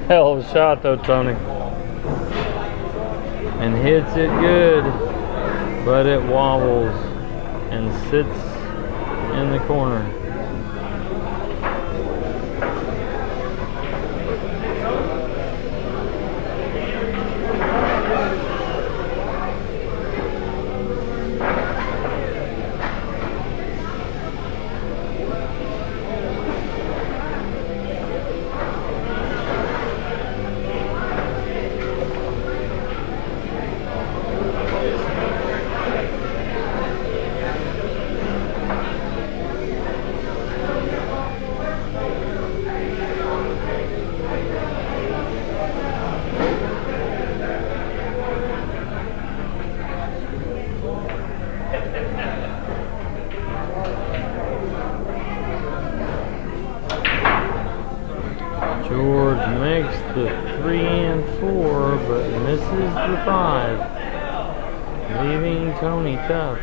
Hell of a shot though, Tony. And hits it good, but it wobbles and sits in the corner. George makes the 3 and 4, but misses the 5, leaving Tony tough.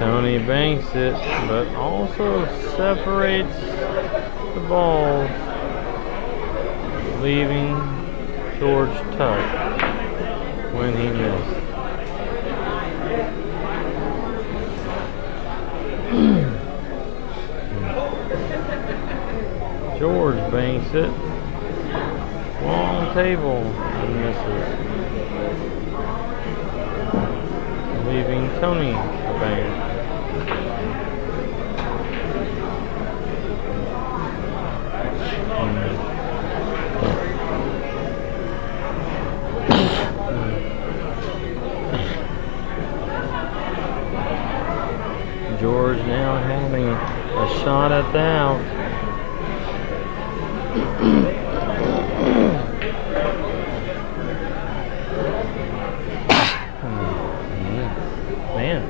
Tony banks it, but also separates the balls, leaving George tough when he missed. George banks it, long table, and misses, leaving Tony to bank. George now having a shot at the out. Man.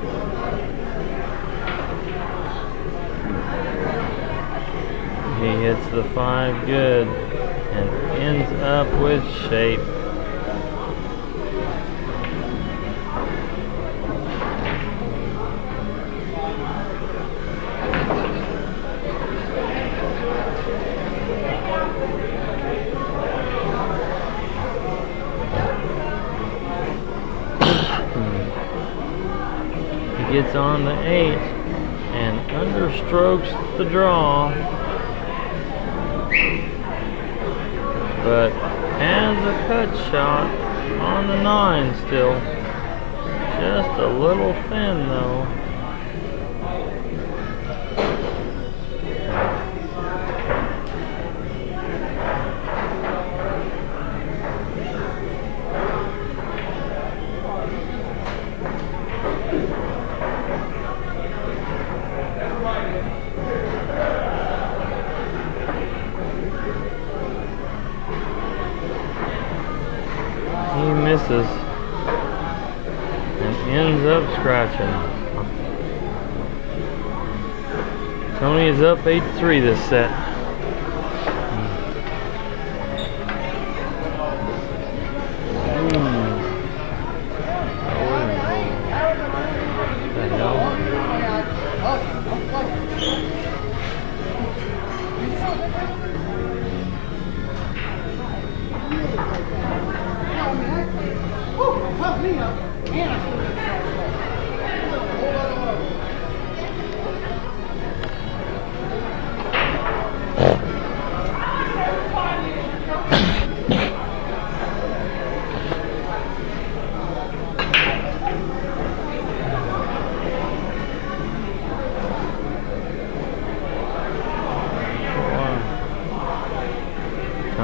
He hits the 5 good and ends up with shape. Gets on the 8 and understrokes the draw, but has a cut shot on the 9 still. Just a little thin though. He misses and ends up scratching. Tony is up 8-3 this set.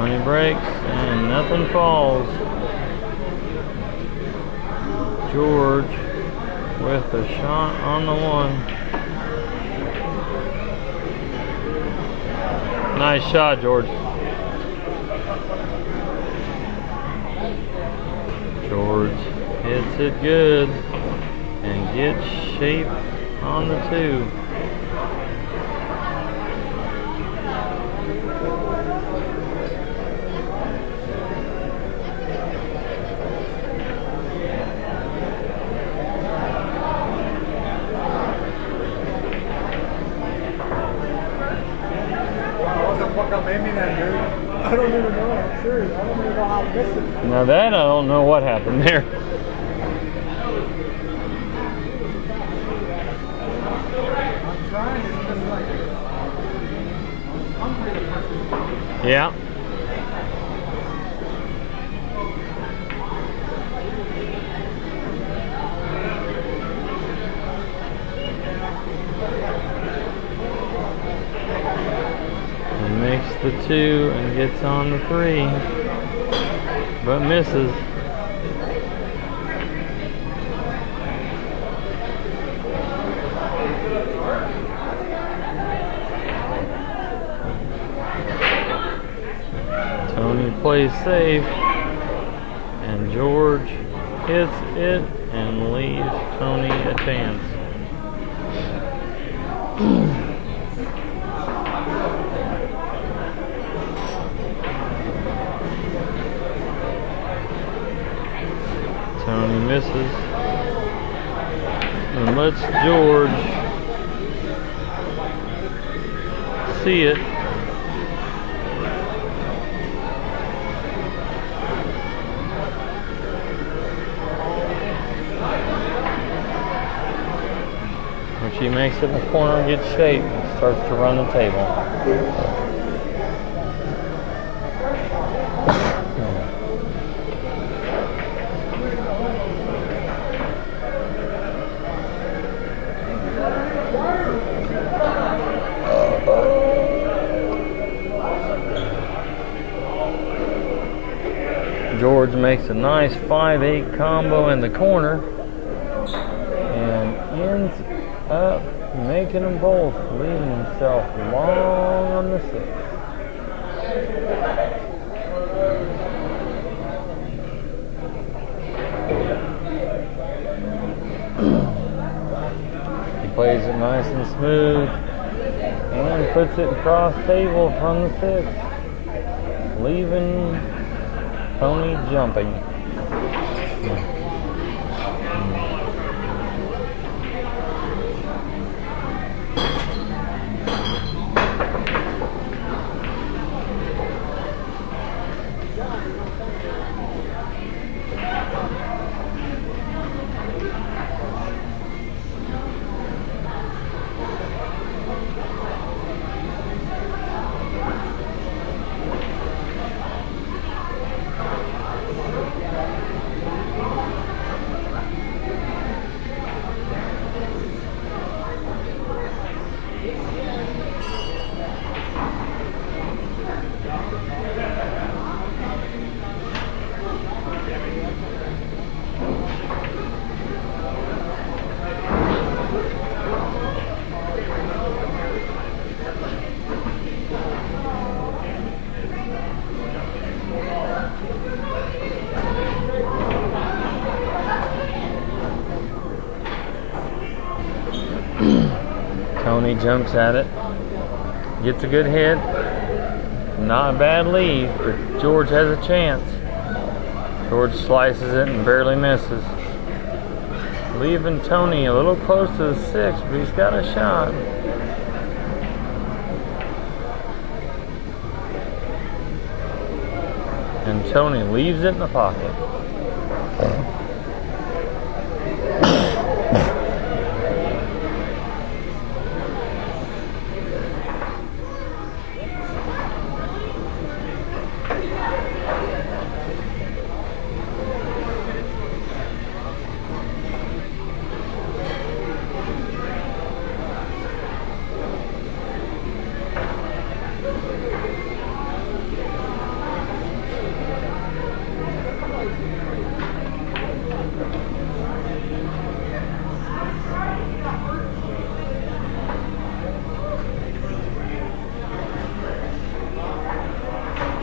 Tony breaks and nothing falls. George with a shot on the one. Nice shot, George. George hits it good and gets shape on the two. I don't even know. I'm serious. I don't even know how I missed it. Now that I don't know what happened there. I'm trying. It's just like I'm hungry to person. Yeah. Makes the two and gets on the three, but misses. Tony plays safe, and George hits it and leaves Tony a chance. Tony misses and lets George see it. When she makes it in the corner and gets shape, and starts to run the table. George makes a nice 5-8 combo in the corner and ends up making them both, leaving himself long on the 6. He plays it nice and smooth and puts it across table from the 6, leaving Tony jumping. Tony jumps at it, gets a good hit, not a bad lead, but George has a chance. George slices it and barely misses, leaving Tony a little close to the 6, but he's got a shot. And Tony leaves it in the pocket.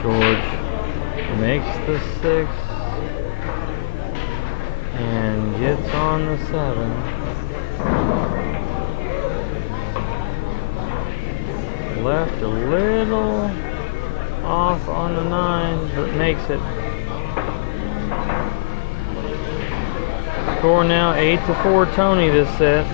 George makes the 6 and gets on the 7. Left a little off on the 9, but makes it. Score now 8-4 Tony this set.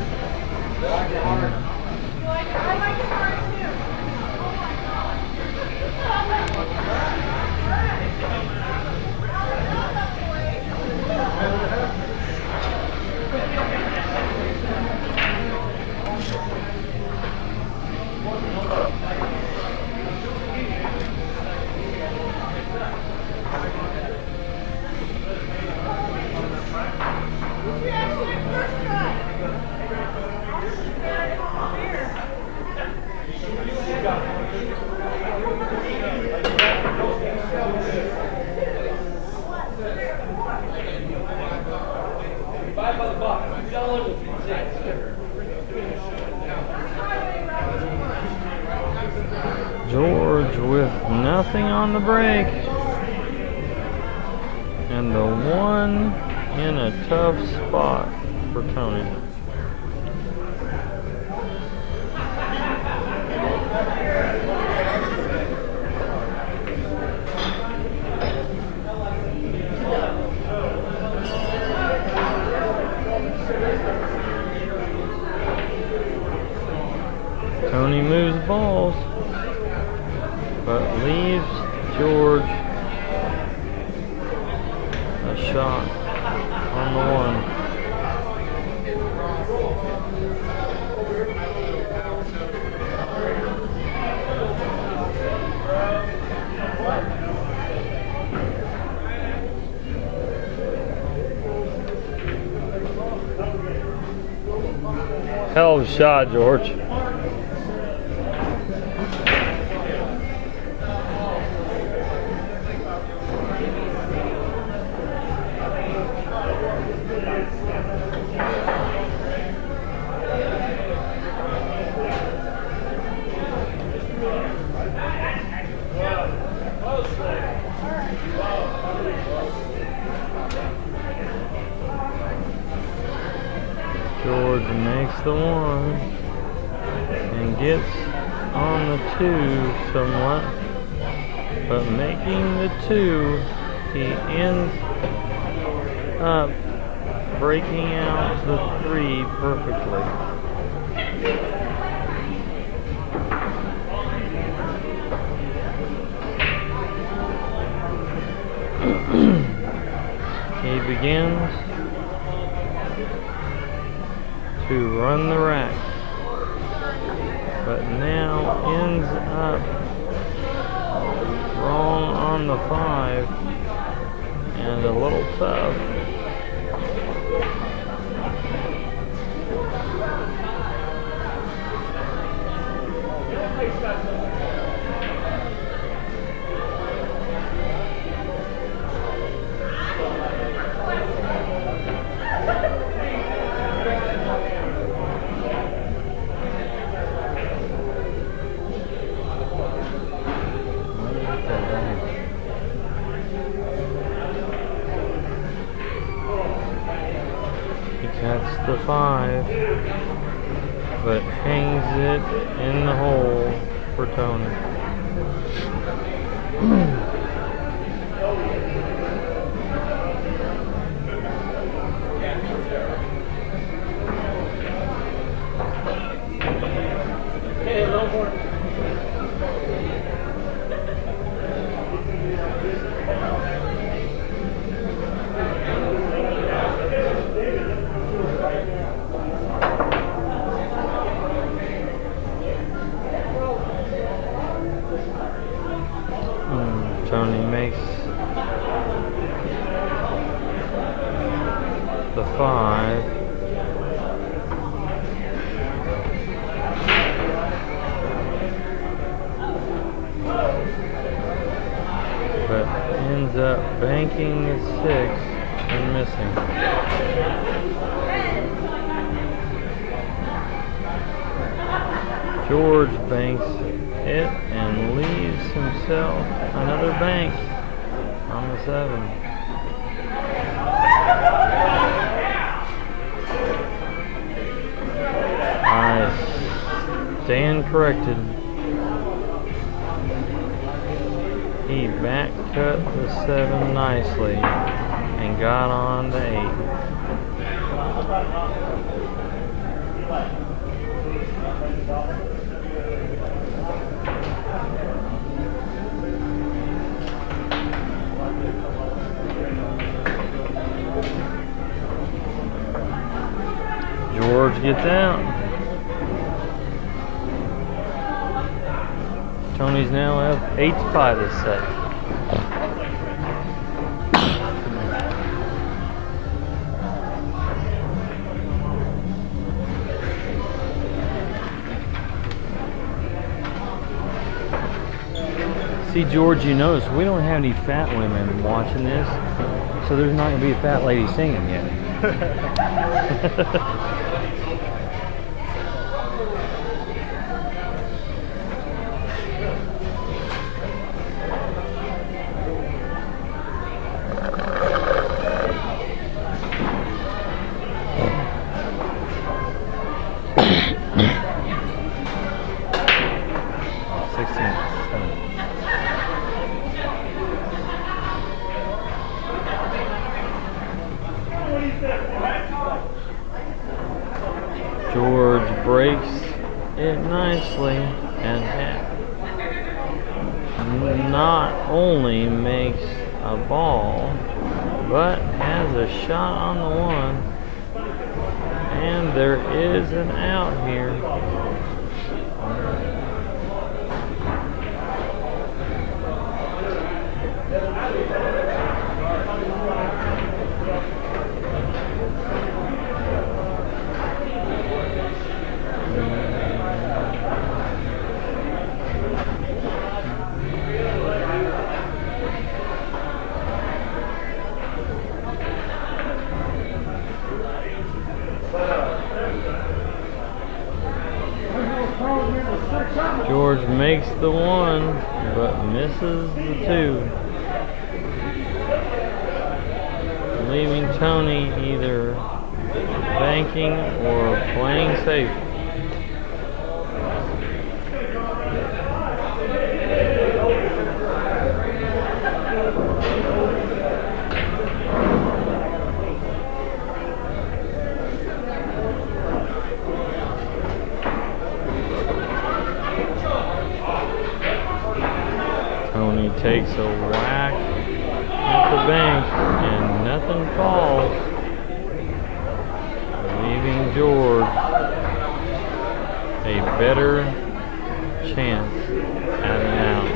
George with nothing on the break. And the 1 in a tough spot for Tony. Tony moves balls, but leaves George a shot on the 1. Hell of a shot, George. George makes the 1 and gets on the 2 somewhat, but making the 2, he ends up breaking out the 3 perfectly. He begins to run the rack, but now ends up wrong on the 5 and a little tough. That's the 5, but hangs it in the hole for Tony. Tony makes the 5. But ends up banking the 6 and missing. George banks it and leaves himself another bank on the 7. I stand corrected. He back cut the 7 nicely and got on the 8. George gets out. Tony's now up 8-5 this set. See, George, you notice we don't have any fat women watching this, so there's not going to be a fat lady singing yet. George breaks it nicely and not only makes a ball, but has a shot on the 1. And there is an out here. George makes the 1, but misses the 2, leaving Tony either banking or playing safe. Tony takes a whack at the bank and nothing falls, leaving George a better chance at an out.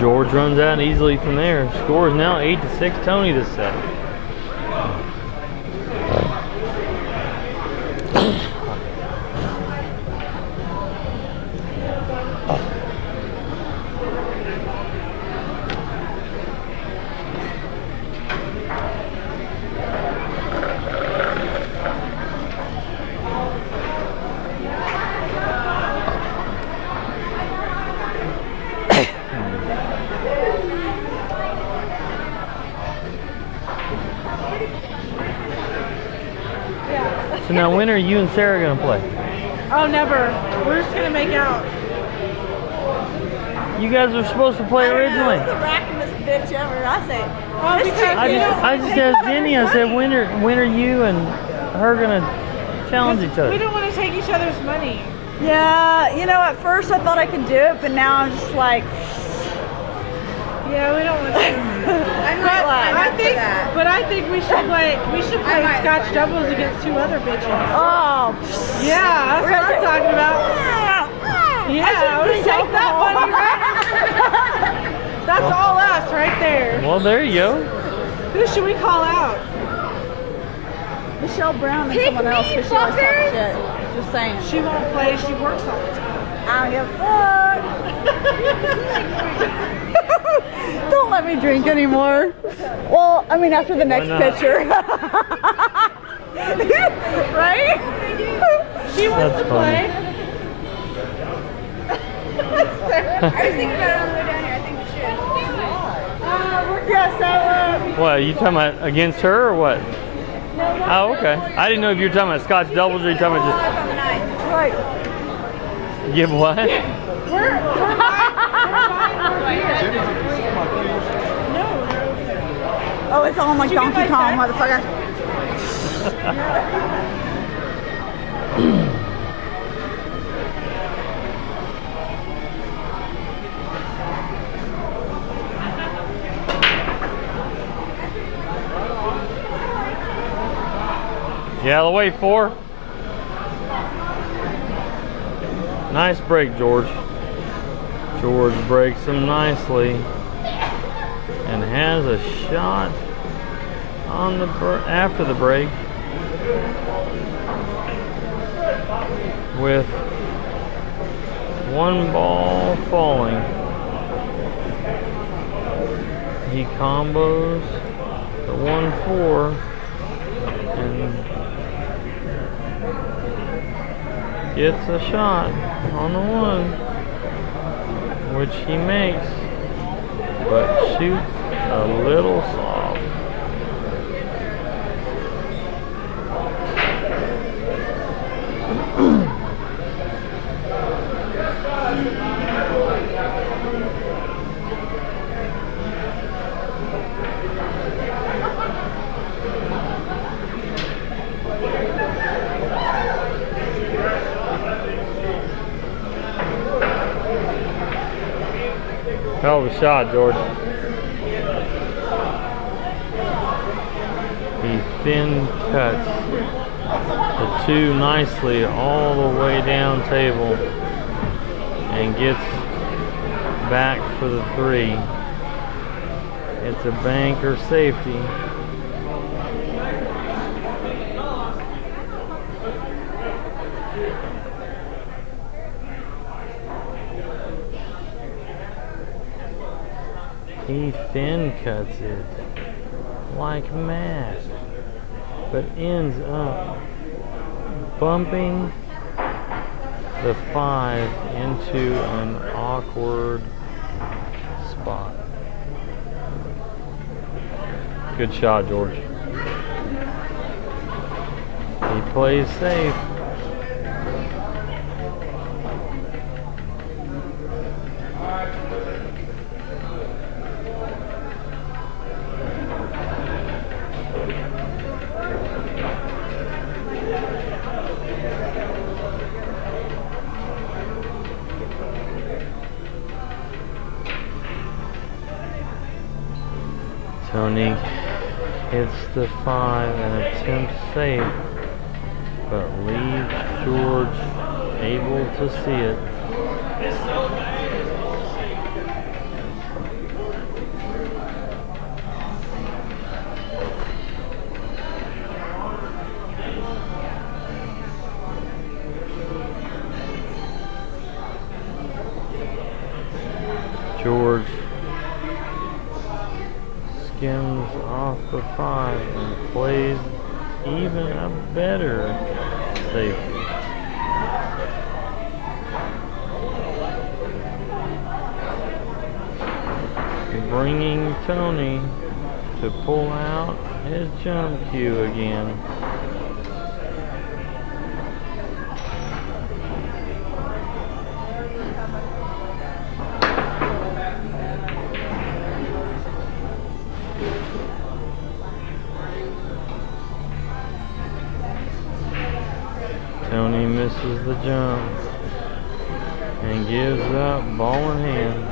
George runs out easily from there. Score is now 8-6 Tony this set. So now when are you and Sarah gonna play? Oh, never. We're just gonna make out. You guys were supposed to play originally. The rackingest bitch ever. I say. Oh, because I just asked Jenny, I said, when are you and her gonna challenge each we other? don't want to take each other's money. Yeah, you know, at first I thought I could do it, but now I'm just like. Yeah, we don't want to. I think we should play. We should play Scotch doubles against 2 other bitches. Oh. Yeah, that's what I'm talking about. Yeah, we take that money, right? That's all us right there. Well, there you go. Who should we call out? Michelle Brown and someone else, because she always talks shit. Just saying. She won't play. She works all the time. I don't give a fuck. Don't let me drink anymore. Well, I mean, after the next not? picture. Right? She wants That's to play. I was thinking about it on the way down here. I think we should. Yes, What, you talking about against her or what? Oh, okay. I didn't know if you were talking about Scotch doubles or you talking about on the night. Right. just give what? Oh, it's on like Donkey Kong, motherfucker. Yeah, the way 4. Nice break, George. George breaks him nicely and has a shot on the after the break with 1 ball falling. He combos the 1-4 and gets a shot on the 1, which he makes, but shoots a little soft. Hell of a shot, George. He thin cuts the 2 nicely all the way down table and gets back for the 3. It's a bank or safety. He thin cuts it like mad, but ends up bumping the 5 into an awkward spot. Good shot, George. He plays safe. Tony hits the 5 and attempts safe, but leaves George able to see it. George skims off the 5 and plays even a better safety. Bringing Tony to pull out his jump cue again. misses the jump and gives up ball in hand.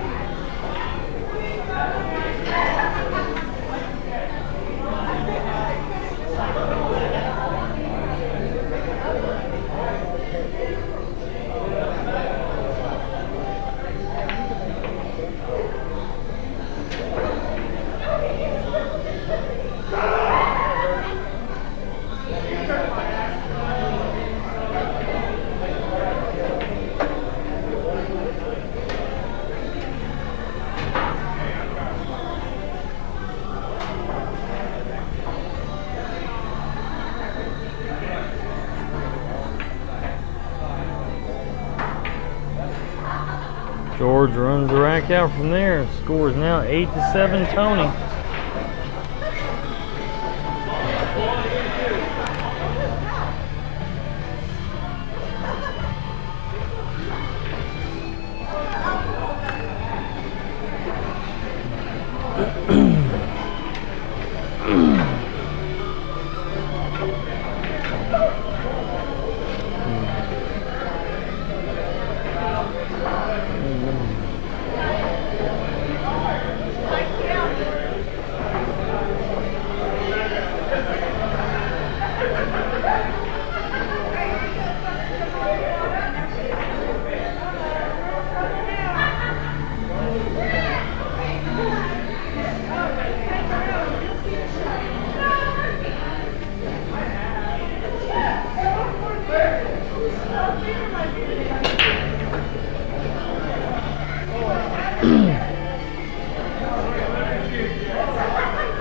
George runs the rack out from there. Score is now 8-7 Tony.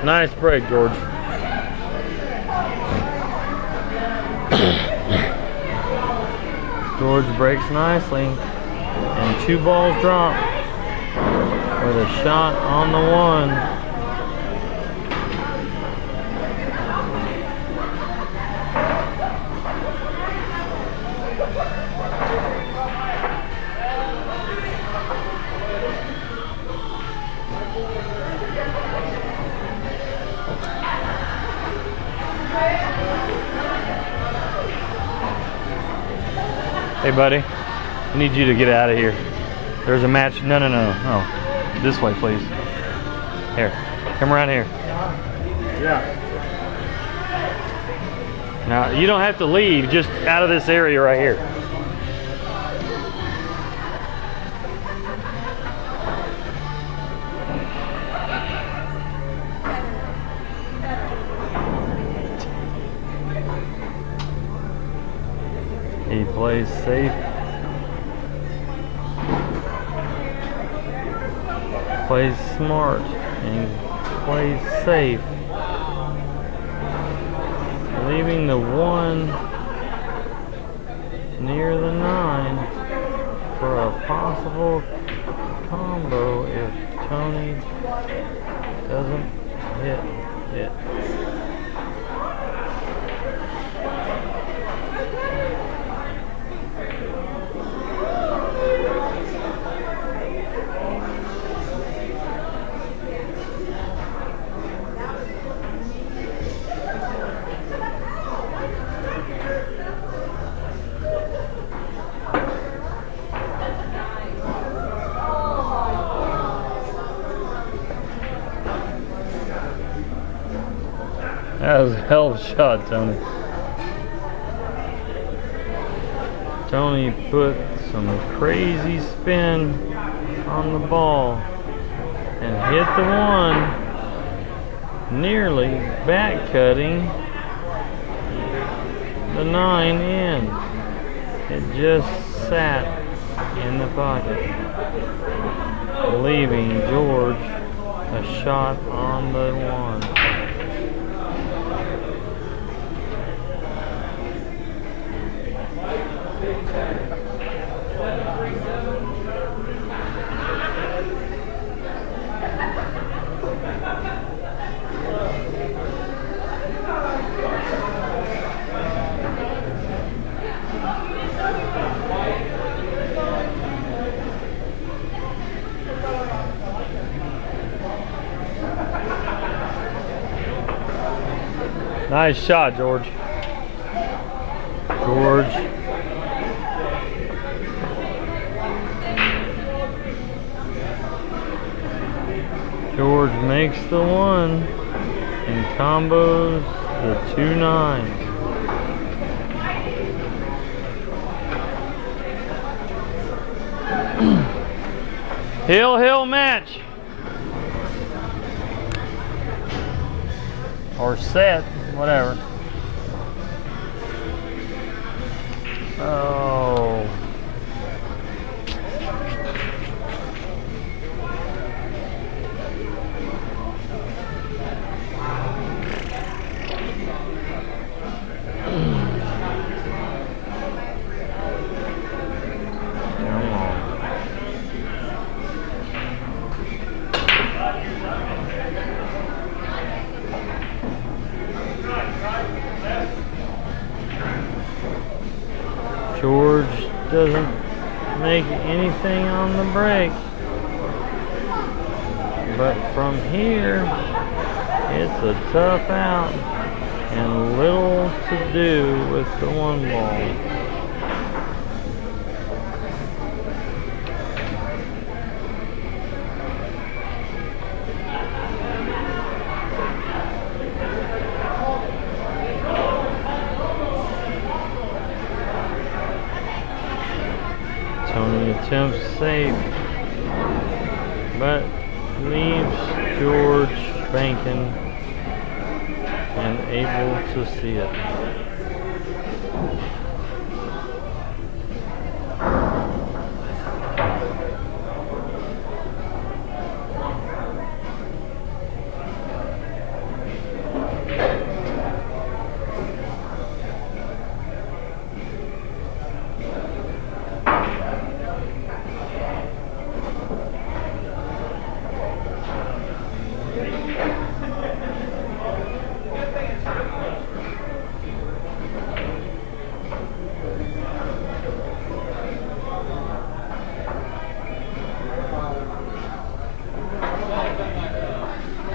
Nice break, George. George breaks nicely, and 2 balls drop with a shot on the 1. Hey buddy, I need you to get out of here. There's a match. No. Oh, this way please. Here, come around here. Yeah. Now, you don't have to leave, just out of this area right here. He plays safe. Plays smart and plays safe. Leaving the 1 near the 9 for a possible combo if Tony doesn't hit it. That was a hell of a shot, Tony. Tony put some crazy spin on the ball and hit the 1, nearly back cutting the 9 in. It just sat in the pocket, leaving George a shot on the 1. Nice shot, George. George George makes the 1 and combos the 2 9s. Hill match. Or set, whatever. Oh. George doesn't make anything on the break, but from here it's a tough out and little to do with the 1 ball. Tony attempts safe, but leaves George banking and able to see it.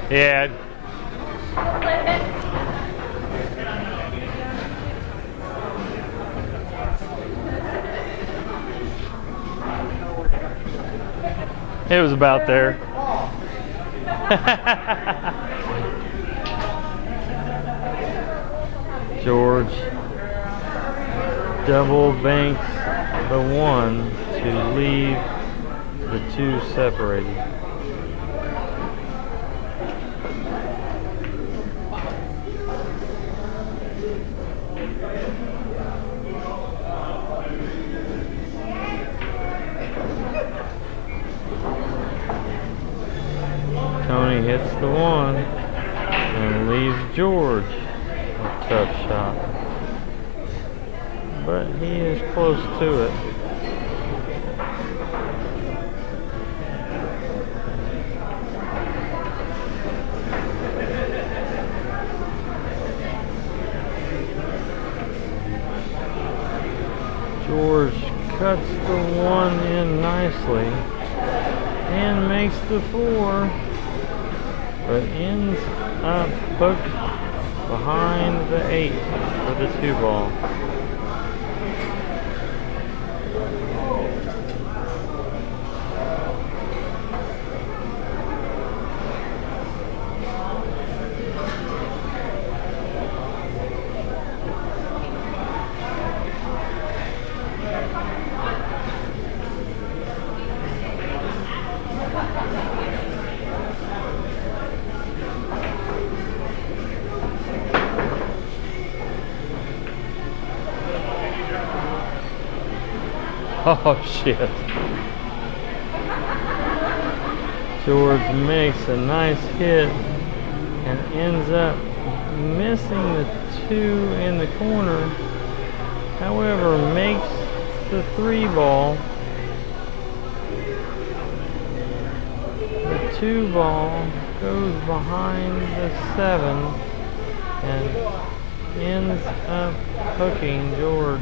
Yeah. It was about there. George double banks the 1 to leave the 2 separated. Tony hits the 1 and leaves George a tough shot, but he is close to it. George cuts the 1 in nicely and makes the 4, but ends up hooked behind the 8 for the 2 ball. Oh shit. George makes a nice hit and ends up missing the 2 in the corner. However, makes the 3 ball. The 2 ball goes behind the 7 and ends up hooking George.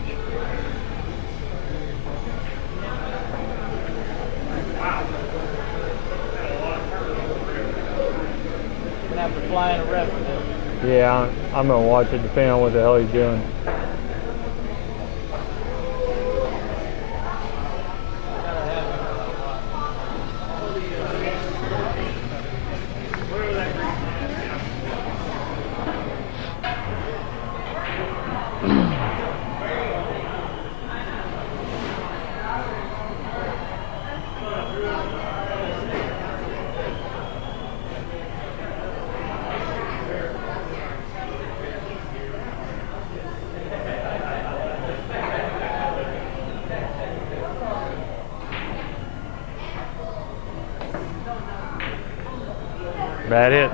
Have to fly in a rep with it. Yeah, I'm gonna watch it depending on what the hell he's doing. Bad hit.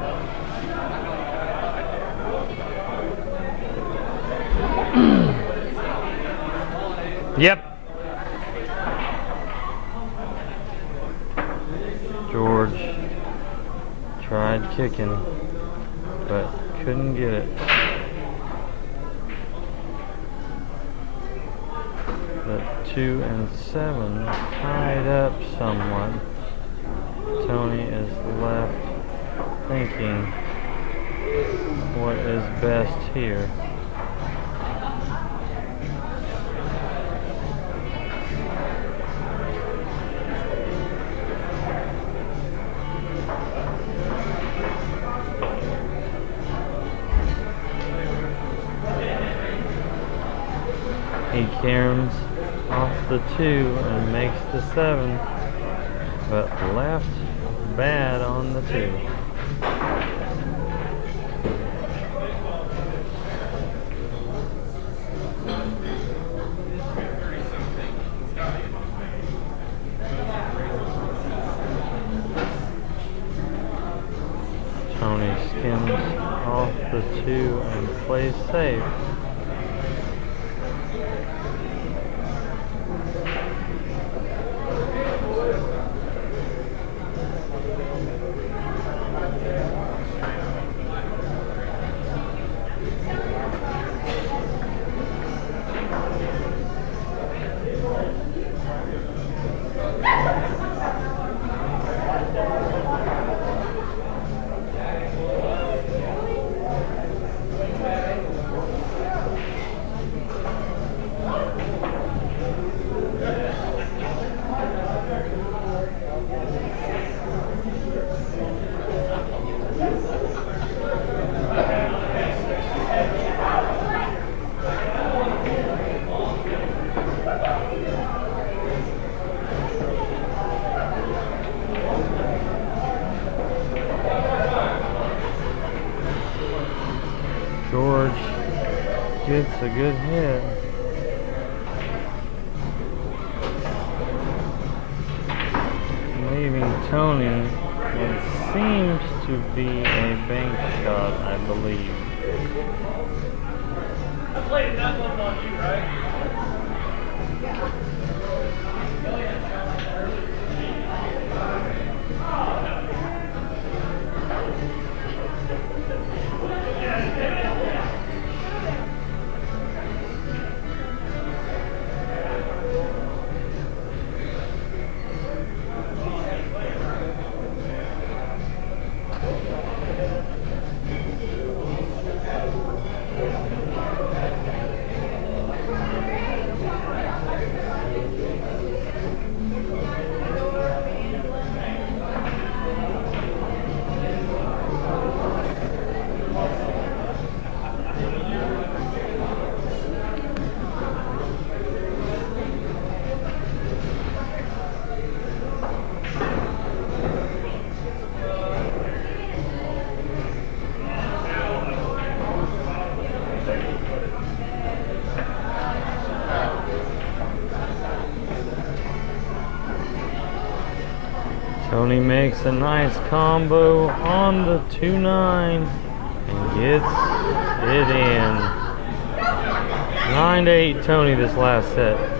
Yep. George tried kicking, but couldn't get it. But 2 and 7 tied up somewhat. Tony is left thinking what is best here. He caroms off the 2 and makes the 7, but left bad on the 2. Tony skims off the 2 and plays safe. George gets a good hit. Leaving Tony. It seems to be a bank shot, I believe. I played that one on you, right? Tony makes a nice combo on the 2-9 and gets it in. 9-8 Tony this last set.